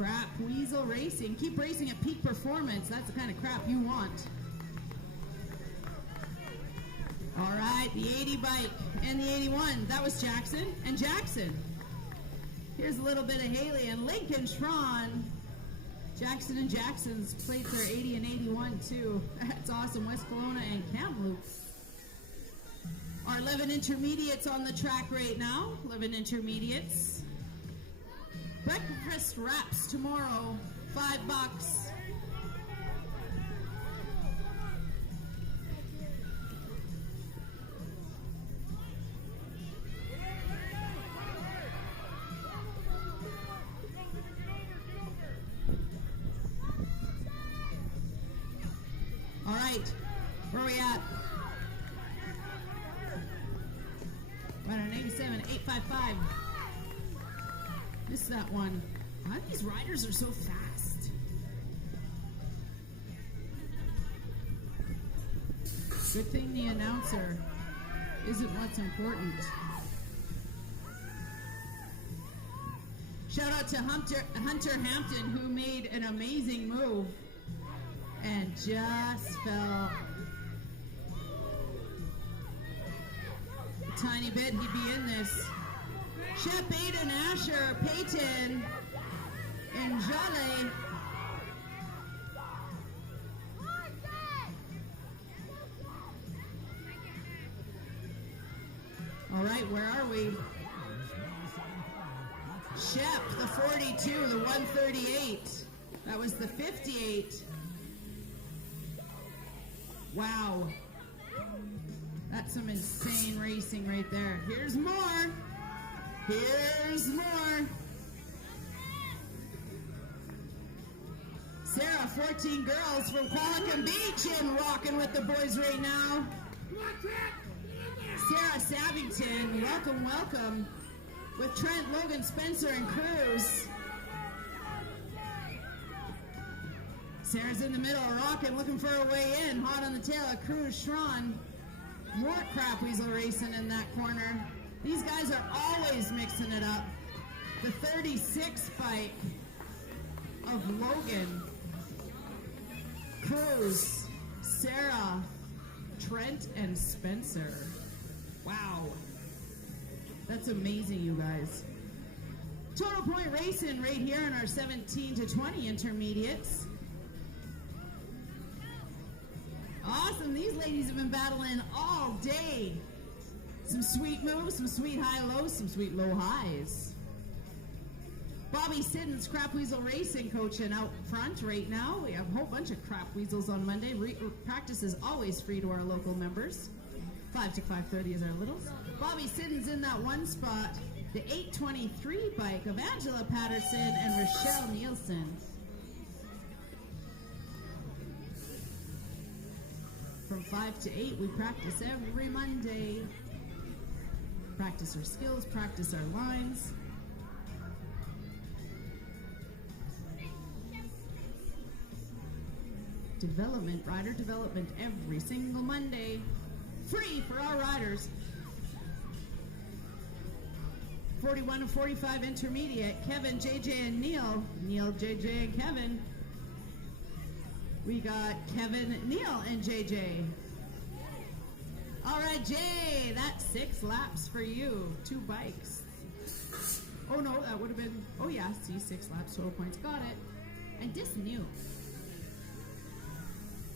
Crap Weasel Racing. Keep racing at peak performance. That's the kind of crap you want. All right, the 80 bike and the 81. That was Jackson and Jackson. Here's a little bit of Haley and Lincoln Schron. Jackson and Jackson's plates are 80 and 81 too. That's awesome. West Kelowna and Kamloops. Our 11 intermediates on the track right now. 11 intermediates. Breakfast wraps tomorrow, $5. All right, where are we at? Right on 87, 855. Missed that one. Why these riders are so fast? Good thing the announcer isn't what's important. Shout out to Hunter Hampton, who made an amazing move and just fell a tiny bit. He'd be in this. Shep, Aiden, Asher, Peyton, and Jolly. All right, where are we? Shep, the 42, the 138. That was the 58. Wow. That's some insane racing right there. Here's more. Here's more. Sarah, 14 girls from Qualicum Beach and rocking with the boys right now. Sarah Savington, welcome, welcome. With Trent, Logan, Spencer, and Cruz. Sarah's in the middle, rocking, looking for a way in. Hot on the tail of Cruz, Schron. More crap weasel racing in that corner. These guys are always mixing it up. The 36 bike of Logan, Cruz, Sarah, Trent, and Spencer. Wow. That's amazing, you guys. Total point racing right here in our 17 to 20 intermediates. Awesome. These ladies have been battling all day. Some sweet moves, some sweet high lows, some sweet low highs. Bobby Siddons, Crap Weasel Racing, coaching out front right now. We have a whole bunch of Crap Weasels on Monday. Practice is always free to our local members. 5 to 5:30 is our littles. Bobby Siddons in that one spot. The 823 bike of Angela Patterson and Rochelle Nielsen. From 5 to 8, we practice every Monday. Practice our skills, practice our lines. Development, rider development every single Monday. Free for our riders. 41 and 45 intermediate. Kevin, JJ, and Neil. Neil, JJ, and Kevin. We got Kevin, Neil, and JJ. All right, Jay, that's 6 laps for you. 2 bikes. Oh, no, that would have been, oh, yeah, see, 6 laps, total points. Got it. And this new.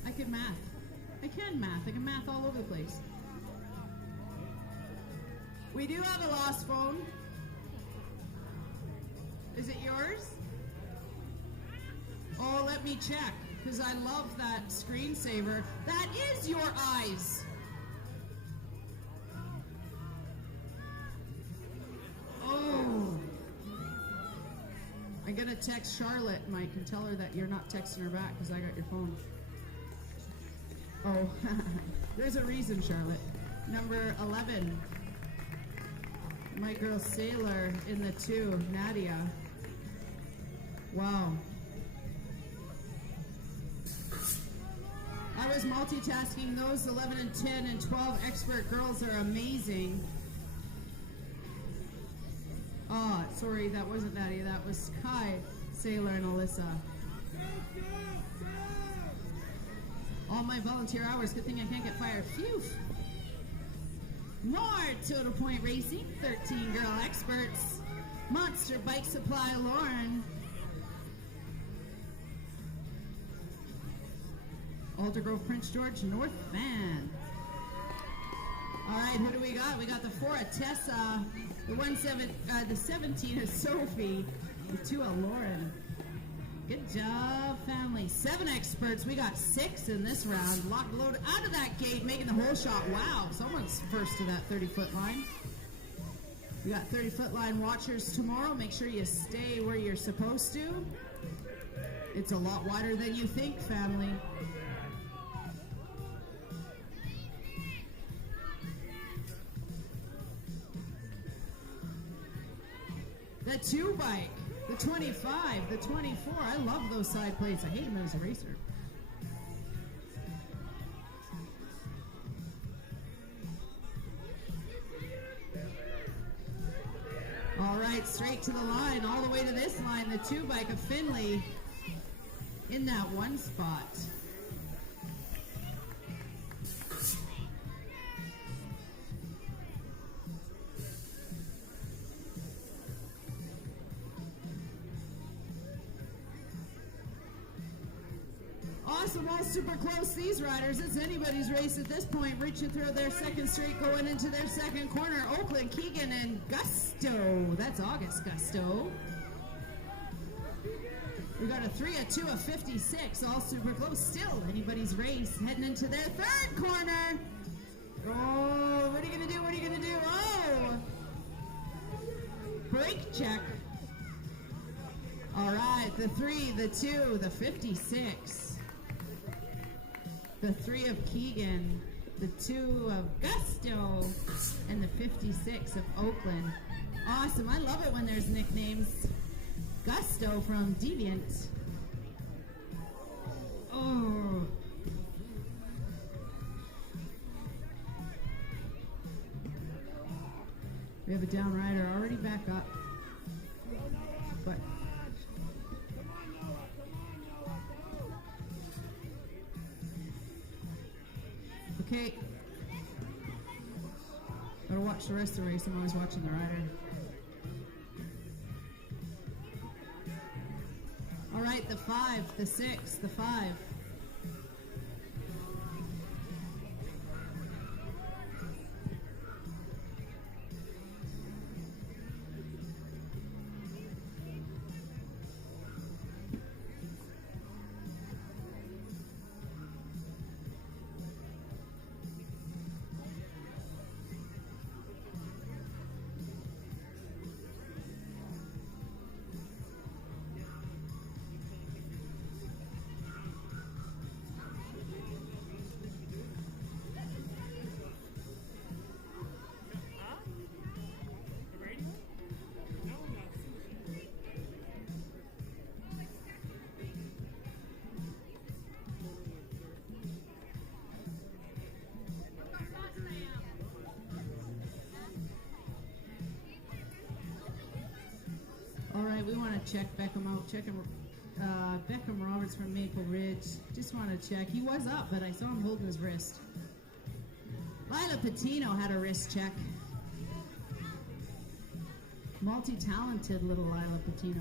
I can math. I can math all over the place. We do have a lost phone. Is it yours? Oh, let me check, because I love that screensaver. That is your eyes. Oh. I'm going to text Charlotte, Mike, and tell her that you're not texting her back because I got your phone. Oh, there's a reason, Charlotte. Number 11. My girl Sailor in the 2, Nadia. Wow. I was multitasking. Those 11 and 10 and 12 expert girls are amazing. Oh, sorry, that wasn't Nadia. That was Kai. Sailor and Alyssa. All my volunteer hours, good thing I can't get fired. Phew. More Total Point Racing, 13 girl experts. Monster Bike Supply, Lauren. Aldergrove, Prince George, North Van. All right, who do we got? We got the 4 of Tessa, the 17 of Sophie, the 2 of Lauren. Good job, family. 7 experts. We got 6 in this round. Locked, loaded, out of that gate, making the whole shot. Wow, someone's first to that 30-foot line. We got 30-foot line watchers tomorrow. Make sure you stay where you're supposed to. It's a lot wider than you think, family. The 2 bike, the 25, the 24. I love those side plates. I hate them as a racer. All right, straight to the line, all the way to this line. The 2 bike of Finley in that 1 spot. Awesome, all super close, these riders. It's anybody's race at this point, reaching through their second straight, going into their second corner. Oakland, Keegan, and Gusto. That's August Gusto. We got a 3, a 2, a 56, all super close. Still anybody's race, heading into their third corner. Oh, what are you gonna do? What are you gonna do? Oh! Brake check. All right, the 3, the 2, the 56. The 3 of Keegan, the 2 of Gusto, and the 56 of Oakland. Awesome, I love it when there's nicknames. Gusto from Deviant. Oh. We have a down rider already back up. But okay. Gotta watch the rest of the race. I'm always watching the rider. All right, the 5, the 6, the 5. All right, we want to check Beckham out. Check him. Beckham Roberts from Maple Ridge. Just want to check. He was up, but I saw him holding his wrist. Lila Patino had a wrist check. Multi-talented little Lila Patino.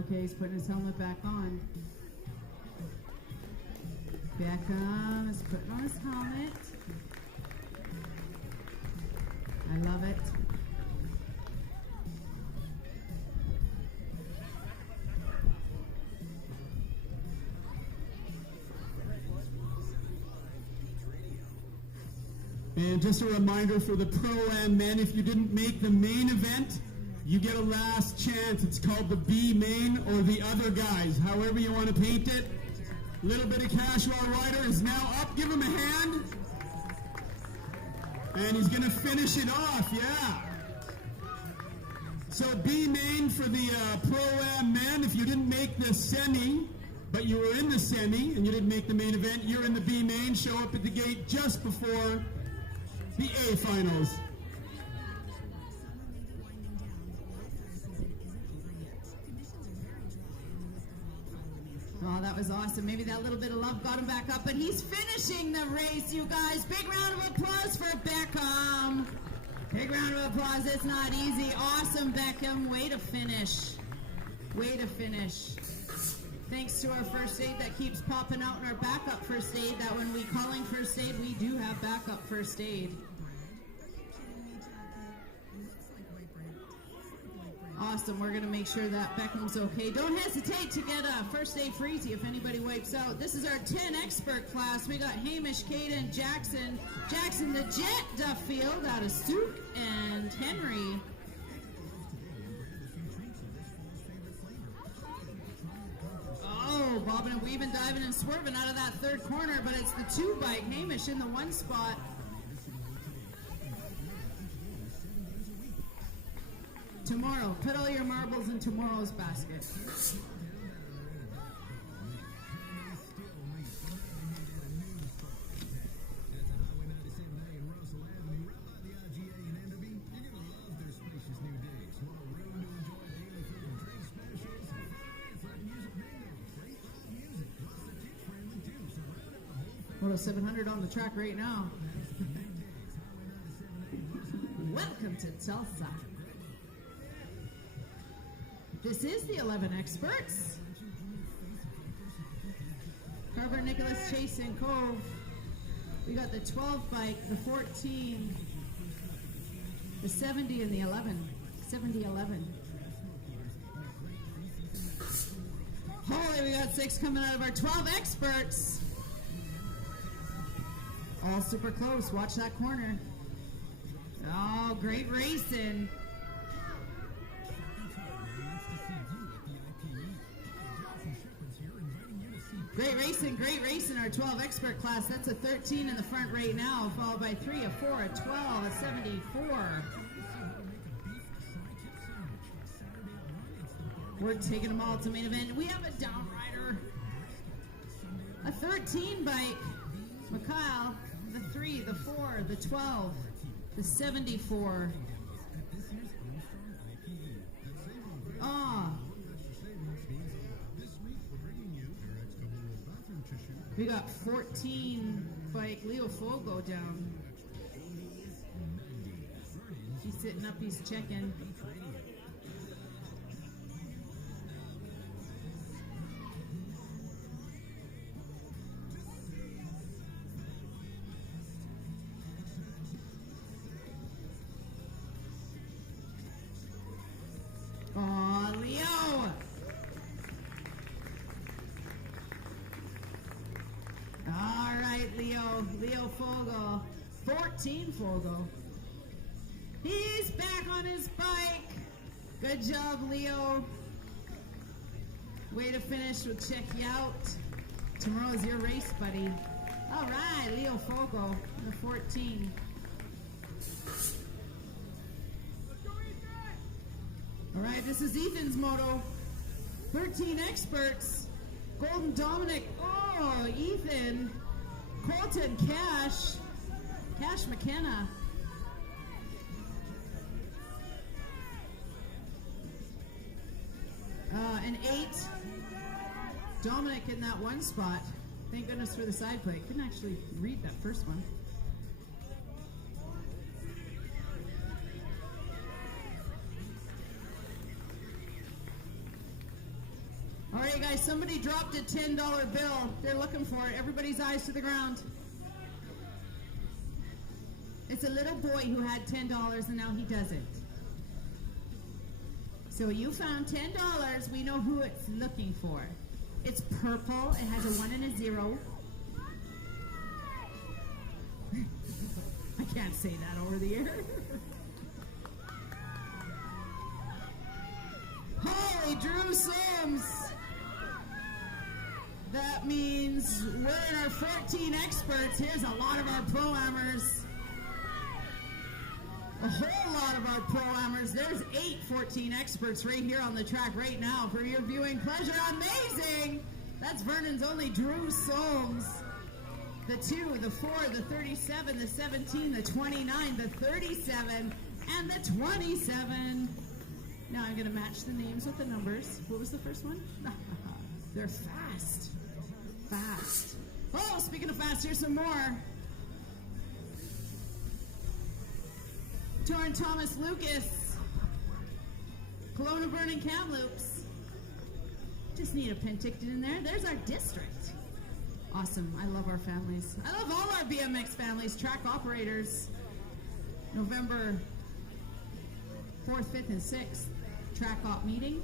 Okay, he's putting his helmet back on. Beckham is putting on his helmet. I love it. And just a reminder for the Pro-Am men, if you didn't make the main event, you get a last chance. It's called the B main or the other guys, however you want to paint it. Little bit of cash while rider is now up. Give him a hand. And he's going to finish it off, yeah. So B main for the Pro-Am men. If you didn't make the semi, but you were in the semi and you didn't make the main event, you're in the B main. Show up at the gate just before the A finals. Oh, that was awesome. Maybe that little bit of love got him back up, but he's finishing the race, you guys. Big round of applause for Beckham. Big round of applause. It's not easy. Awesome, Beckham. Way to finish. Way to finish. Thanks to our first aid that keeps popping out in our backup first aid, that when we calling first aid, we do have backup first aid. Awesome. We're going to make sure that Beckham's okay. Don't hesitate to get a first aid freezy if anybody wipes out. This is our 10 expert class. We got Hamish, Caden, Jackson the Jet Duffield out of Souk, and Henry. Oh, bobbing and weaving, diving and swerving out of that third corner, but it's the 2 bike. Hamish in the 1 spot. Tomorrow, put all your marbles in tomorrow's basket. Moto 700 on the track right now. Welcome to Tulsa. This is the 11 experts. Carver, Nicholas, Chase, and Cove. We got the 12 bike, the 14, the 70, and the 11. 70-11. Holy, we got 6 coming out of our 12 experts. All super close. Watch that corner. Oh, great racing. Great racing, our 12 expert class. That's a 13 in the front right now, followed by 3, a 4, a 12, a 74. We're taking them all to main event. We have a downrider. A 13 bike. Mikhail, the 3, the 4, the 12, the 74. We got 14 bike Leo Fogo down. He's sitting up, he's checking. Oh, Leo! All right, Leo Fogo, 14 Fogo. He's back on his bike. Good job, Leo. Way to finish. We'll check you out. Tomorrow's your race, buddy. All right, Leo Fogo, the 14. All right, this is Ethan's moto. 13 experts. Golden Dominic. Oh, Ethan. Colton Cash McKenna. An 8. Dominic in that 1 spot. Thank goodness for the side plate. Couldn't actually read that first one. All right, guys, somebody dropped a $10 bill. They're looking for it. Everybody's eyes to the ground. It's a little boy who had $10 and now he doesn't. So you found $10. We know who it's looking for. It's purple. It has a 1 and a 0. I can't say that over the air. Holy Drew Sims. That means we're in our 14 experts. Here's a lot of our pro-ammers. A whole lot of our pro-ammers. There's 14 experts right here on the track right now for your viewing pleasure. Amazing! That's Vernon's only Drew Solms. The 2, the 4, the 37, the 17, the 29, the 37, and the 27. Now I'm going to match the names with the numbers. What was the first one? They're fast. fast. Fast. Oh, speaking of fast, here's some more. Torrin Thomas Lucas. Kelowna Vernon Kamloops. Just need a pin ticket in there. There's our district. Awesome. I love our families. I love all our BMX families, track operators. November 4th, 5th, and 6th, track op meeting.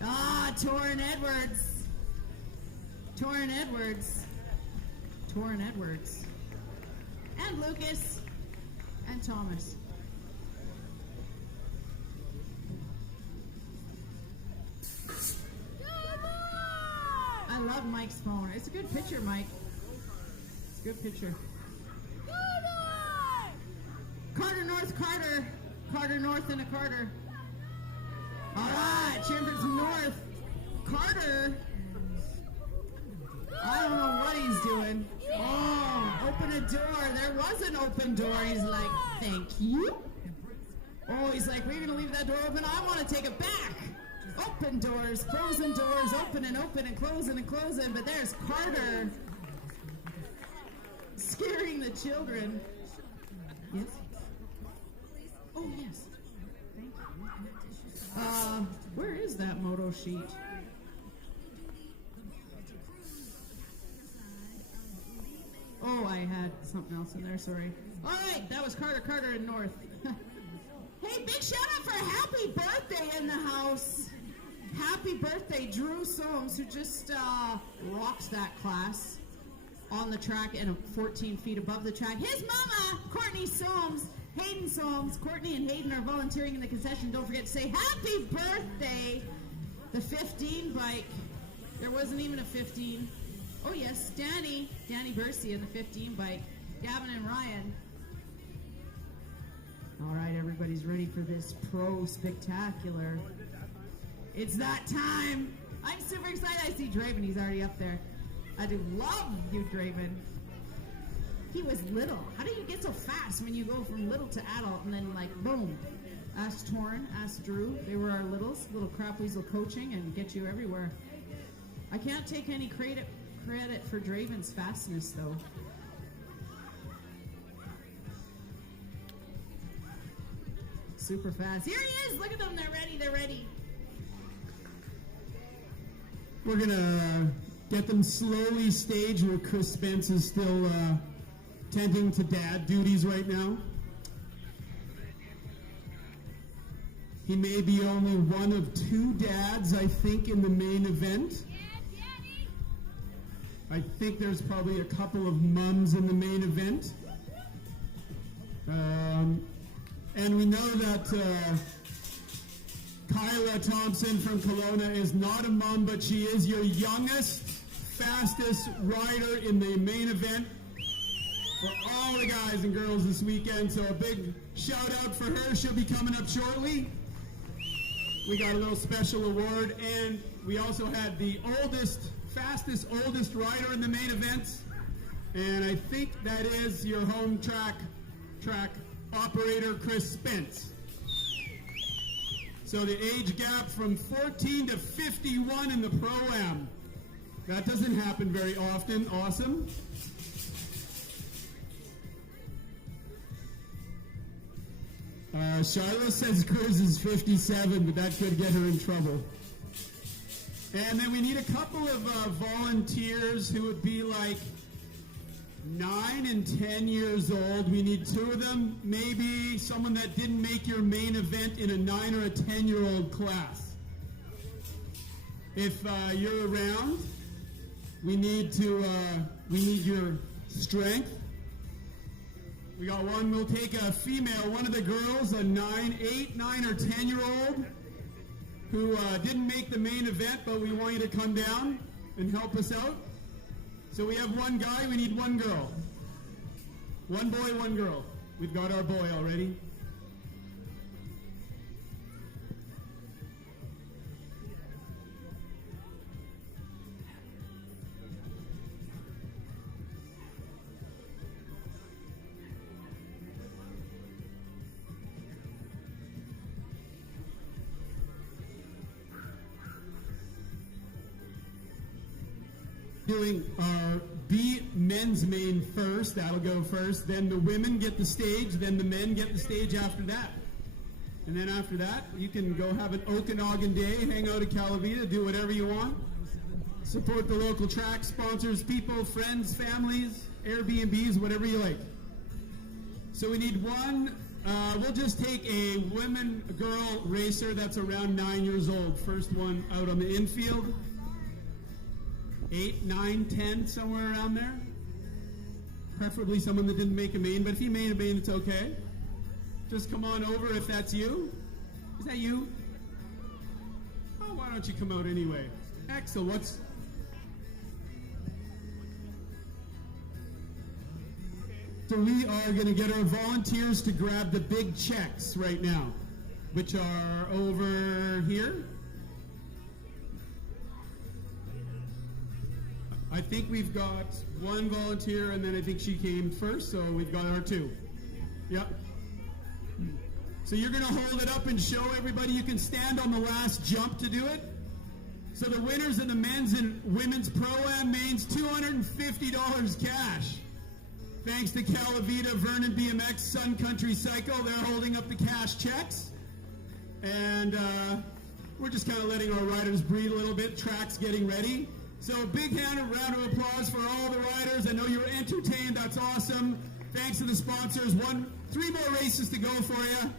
Torrin Edwards. Torrin Edwards. Torrin Edwards. And Lucas. And Thomas. I love Mike's phone. It's a good picture, Mike. It's a good picture. Carter North, Carter. Carter North and a Carter. All right, Chambers North. Carter. I don't know what he's doing. Oh, open a door. There was an open door. He's like, thank you. Oh, he's like, we're going to leave that door open. I want to take it back. Open doors, closing doors, open and closing and closing. But there's Carter scaring the children. Yes? Oh, yes. Thank you. Where is that moto sheet? Oh, I had something else in there, sorry. All right, that was Carter in North. Hey, big shout out for happy birthday in the house. Happy birthday, Drew Soames, who just rocked that class on the track and 14 feet above the track. His mama, Courtney Soames, Hayden Soames. Courtney and Hayden are volunteering in the concession. Don't forget to say happy birthday. The 15 bike. There wasn't even a 15. Oh, yes, Danny Bursey in the 15 bike. Gavin and Ryan. All right, everybody's ready for this pro spectacular. It's that time. I'm super excited. I see Draven. He's already up there. I do love you, Draven. He was little. How do you get so fast when you go from little to adult and then, like, boom? Ask Torrin, ask Drew. They were our littles, little crap weasel coaching and get you everywhere. I can't take any credit for Draven's fastness, though. Super fast. Here he is. Look at them. They're ready. They're ready. We're going to get them slowly staged where Chris Spence is still tending to dad duties right now. He may be only one of 2 dads, I think, in the main event. I think there's probably a couple of mums in the main event. And we know that Kyla Thompson from Kelowna is not a mum, but she is your youngest, fastest rider in the main event for all the guys and girls this weekend. So a big shout out for her. She'll be coming up shortly. We got a little special award, and we also had the fastest rider in the main event. And I think that is your home track operator, Chris Spence. So the age gap from 14 to 51 in the Pro-Am. That doesn't happen very often. Awesome. Charlotte says Cruz is 57, but that could get her in trouble. And then we need a couple of volunteers who would be like 9 and 10 years old. We need 2 of them. Maybe someone that didn't make your main event in a 9 or a 10-year-old class. If you're around, we need your strength. We got one. We'll take a female, one of the girls, a 9 or 10-year-old who didn't make the main event, but we want you to come down and help us out. So we have one guy, we need one girl. One boy, one girl. We've got our boy already. doing our B men's main first. That'll go first. Then the women get the stage. Then the men get the stage after that. And then after that, you can go have an Okanagan day, hang out at Calavita, do whatever you want. Support the local track, sponsors, people, friends, families, Airbnbs, whatever you like. So we need one. We'll just take a girl racer that's around 9 years old. First one out on the infield. 8, 9, 10, somewhere around there. Preferably someone that didn't make a main, but if you made a main, it's okay. Just come on over if that's you. Is that you? Oh, why don't you come out anyway? Excellent. So we are going to get our volunteers to grab the big checks right now, which are over here. I think we've got one volunteer, and then I think she came first, so we've got our two. Yep. So you're going to hold it up and show everybody. You can stand on the last jump to do it. So the winners of the men's and women's Pro-Am mains, $250 cash. Thanks to Calavita, Vernon BMX, Sun Country Cycle. They're holding up the cash checks. And we're just kind of letting our riders breathe a little bit. Track's getting ready. So a big round of applause for all the riders. I know you were entertained. That's awesome. Thanks to the sponsors. 3 more races to go for you.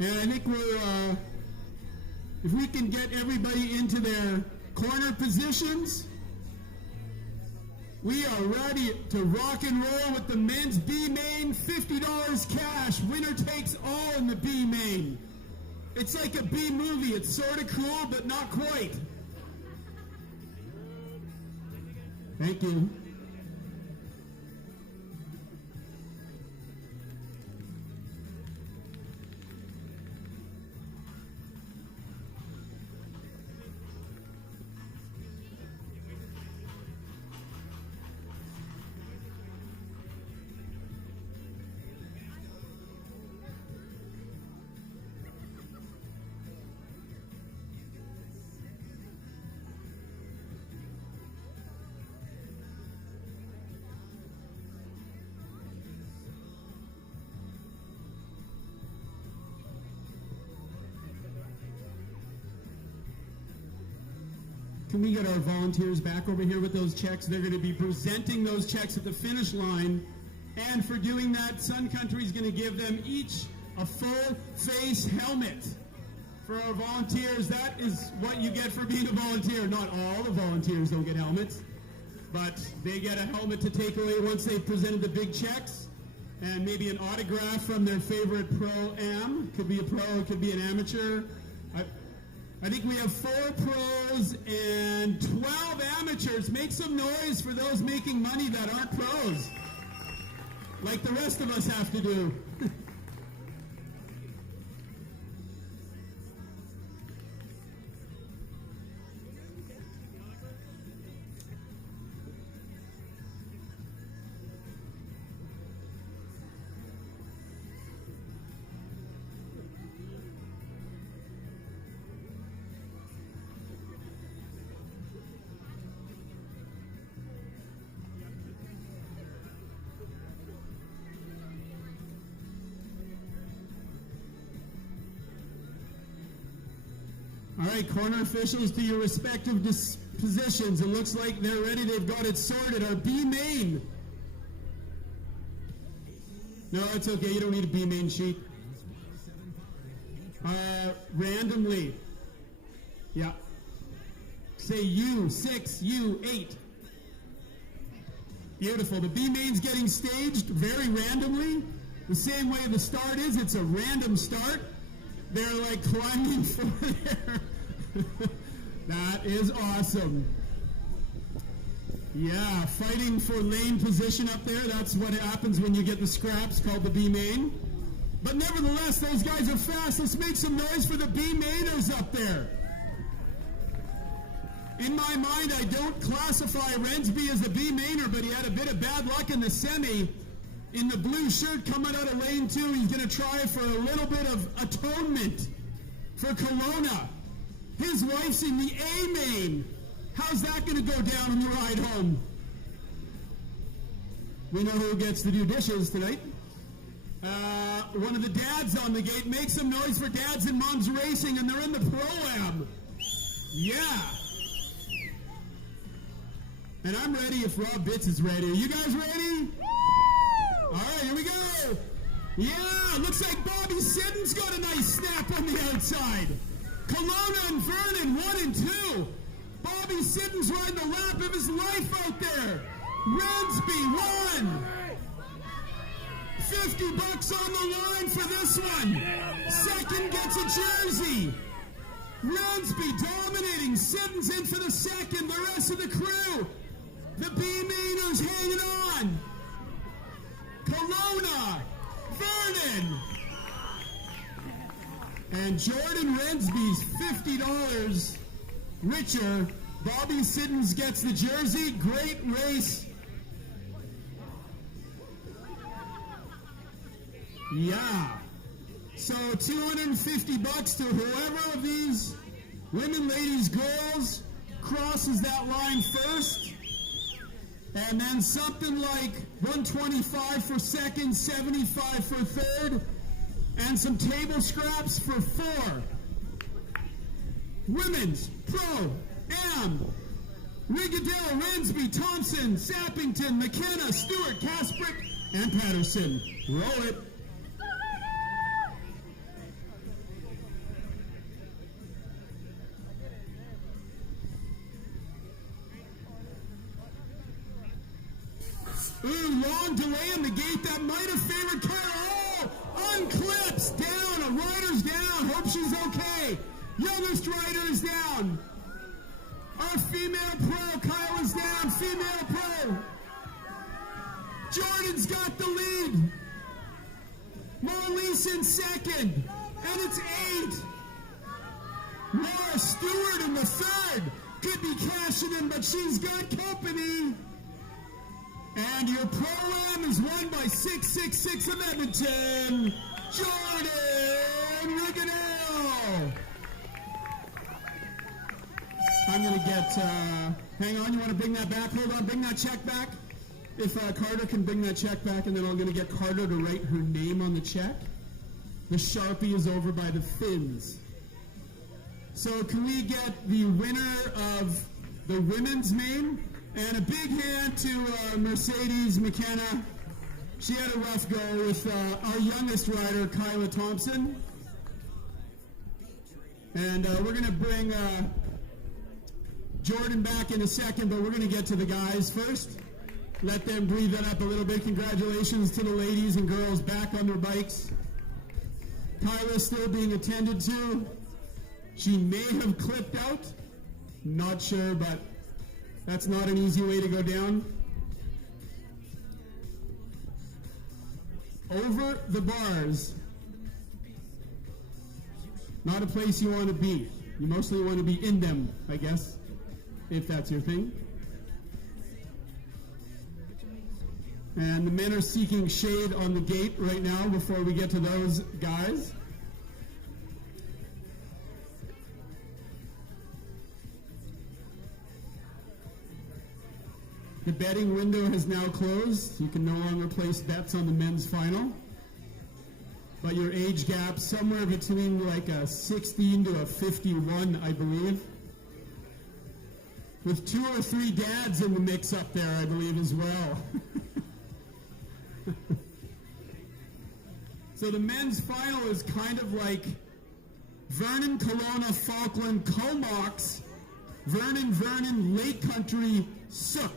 And I think we're, if we can get everybody into their corner positions, we are ready to rock and roll with the men's B main, $50 cash. Winner takes all in the B main. It's like a B movie. It's sort of cool, but not quite. Thank you. Can we get our volunteers back over here with those checks? They're going to be presenting those checks at the finish line. And for doing that, Sun Country is going to give them each a full face helmet. For our volunteers, that is what you get for being a volunteer. Not all the volunteers don't get helmets, but they get a helmet to take away once they've presented the big checks. And maybe an autograph from their favorite Pro-Am. Could be a pro, it could be an amateur. I think we have 4 pros and 12 amateurs. Make some noise for those making money that aren't pros, like the rest of us have to do. All right, corner officials to your respective positions. It looks like they're ready. They've got it sorted. Our B main. No, it's okay. You don't need a B main sheet. Randomly. Yeah. Say U6, U8. Beautiful. The B main's getting staged very randomly. The same way the start is. It's a random start. They're like climbing for there. That is awesome. Yeah, fighting for lane position up there. That's what happens when you get the scraps called the B main. But nevertheless, those guys are fast. Let's make some noise for the B mainers up there. In my mind, I don't classify Rensby as a B mainer, but he had a bit of bad luck in the semi. In the blue shirt coming out of lane 2, he's going to try for a little bit of atonement for Kelowna. His wife's in the A main. How's that going to go down on the ride home? We know who gets to do dishes tonight. One of the dads on the gate. Make some noise for dads and moms racing, and they're in the Pro-Am. Yeah. And I'm ready if Rob Bitts is ready. Are you guys ready? All right, here we go. Yeah, looks like Bobby Siddon's got a nice snap on the outside. Kelowna and Vernon, 1 and 2. Bobby Siddon's riding the lap of his life out there. Rensby, 1. $50 on the line for this one. Second gets a jersey. Rensby dominating. Siddon's in for the second. The rest of the crew. The B-Mainers hanging on. Kelowna, Vernon. And Jordan Rensby's $50 richer. Bobby Siddons gets the jersey. Great race. Yeah. So $250 to whoever of these women, ladies, girls crosses that line first. And then something like $125 for second, $75 for third, and some table scraps for 4. Women's Pro-Am. Rigadell, Rensby, Thompson, Sappington, McKenna, Stewart, Kasprick, and Patterson. Roll it. Ooh, long delay in the gate. That might have favored Kara. Oh, unclips. Down. A rider's down. Hope she's okay. Youngest rider is down. Our female pro, Kyla's down. Female pro. Jordan's got the lead. Marlies in second. And it's 8. Laura Stewart in the third. Could be cashing in, but she's got company. And your Pro-Am is won by 666 of Edmonton, Jordan Rigadell. I'm going to get, hang on, you want to bring that back? Hold on, bring that check back. If Carter can bring that check back, and then I'm going to get Carter to write her name on the check. The Sharpie is over by the fins. So can we get the winner of the women's main? And a big hand to Mercedes McKenna. She had a rough go with our youngest rider, Kyla Thompson. And we're going to bring Jordan back in a second, but we're going to get to the guys first. Let them breathe that up a little bit. Congratulations to the ladies and girls back on their bikes. Kyla's still being attended to. She may have clipped out. Not sure, but that's not an easy way to go down. Over the bars. Not a place you want to be. You mostly want to be in them, I guess, if that's your thing. And the men are seeking shade on the gate right now before we get to those guys. The betting window has now closed. You can no longer place bets on the men's final. But your age gap somewhere between like a 16 to a 51, I believe. With 2 or 3 dads in the mix up there, I believe, as well. So the men's final is kind of like Vernon, Kelowna, Falkland, Comox, Vernon, Lake Country, Sook.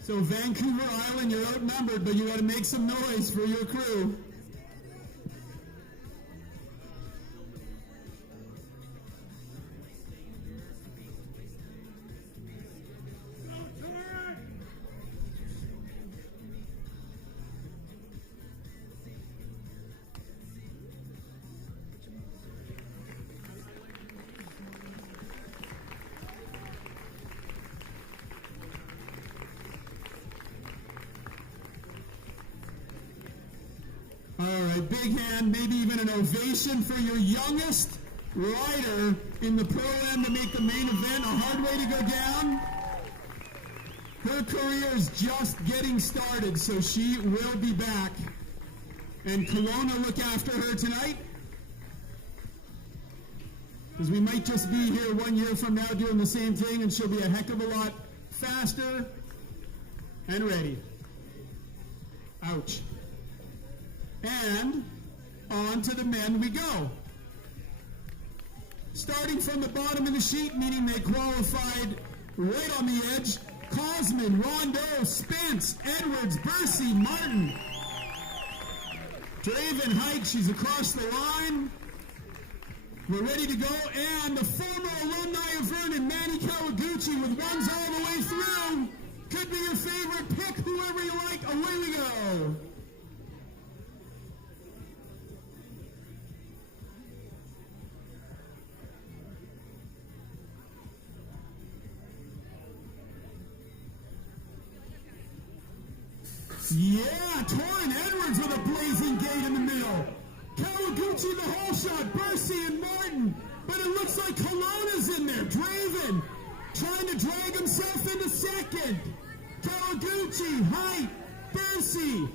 So Vancouver Island, you're outnumbered, but you got to make some noise for your crew. right, big hand, maybe even an ovation for your youngest rider in the Pro-Am to make the main event. A hard way to go down. Her career is just getting started, so she will be back. And Kelowna look after her tonight. Because we might just be here 1 year from now doing the same thing, and she'll be a heck of a lot faster and ready. Ouch. And on to the men we go. Starting from the bottom of the sheet, meaning they qualified right on the edge, Cosman, Rondeau, Spence, Edwards, Bursey, Martin. Draven Hike, she's across the line. We're ready to go, and the former alumni of Vernon, Manny Kawaguchi, with ones all the way through. Could be your favorite pick, whoever you like. Away we go. Yeah, Torrin Edwards with a blazing gate in the middle. Kawaguchi the whole shot, Bursey and Martin. But it looks like Kelowna's in there. Draven trying to drag himself into second. Kawaguchi, Height, Bursey.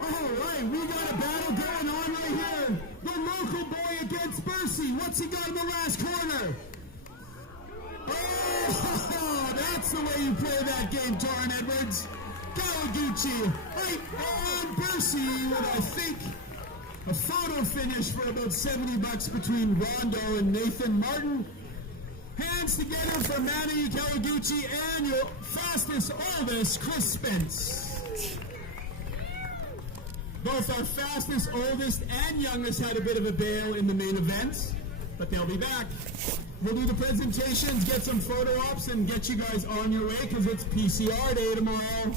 All right, we got a battle going on right here. The local boy against Bursey. What's he got in the last corner? Oh, that's the way you play that game, Torrin Edwards. Kawaguchi, Height, and Bursey with, I think, a photo finish for about $70 between Rondo and Nathan Martin. Hands together for Manny Kawaguchi and your fastest, oldest, Chris Spence. Both our fastest, oldest, and youngest had a bit of a bail in the main event, but they'll be back. We'll do the presentations, get some photo ops, and get you guys on your way because it's PCR day tomorrow.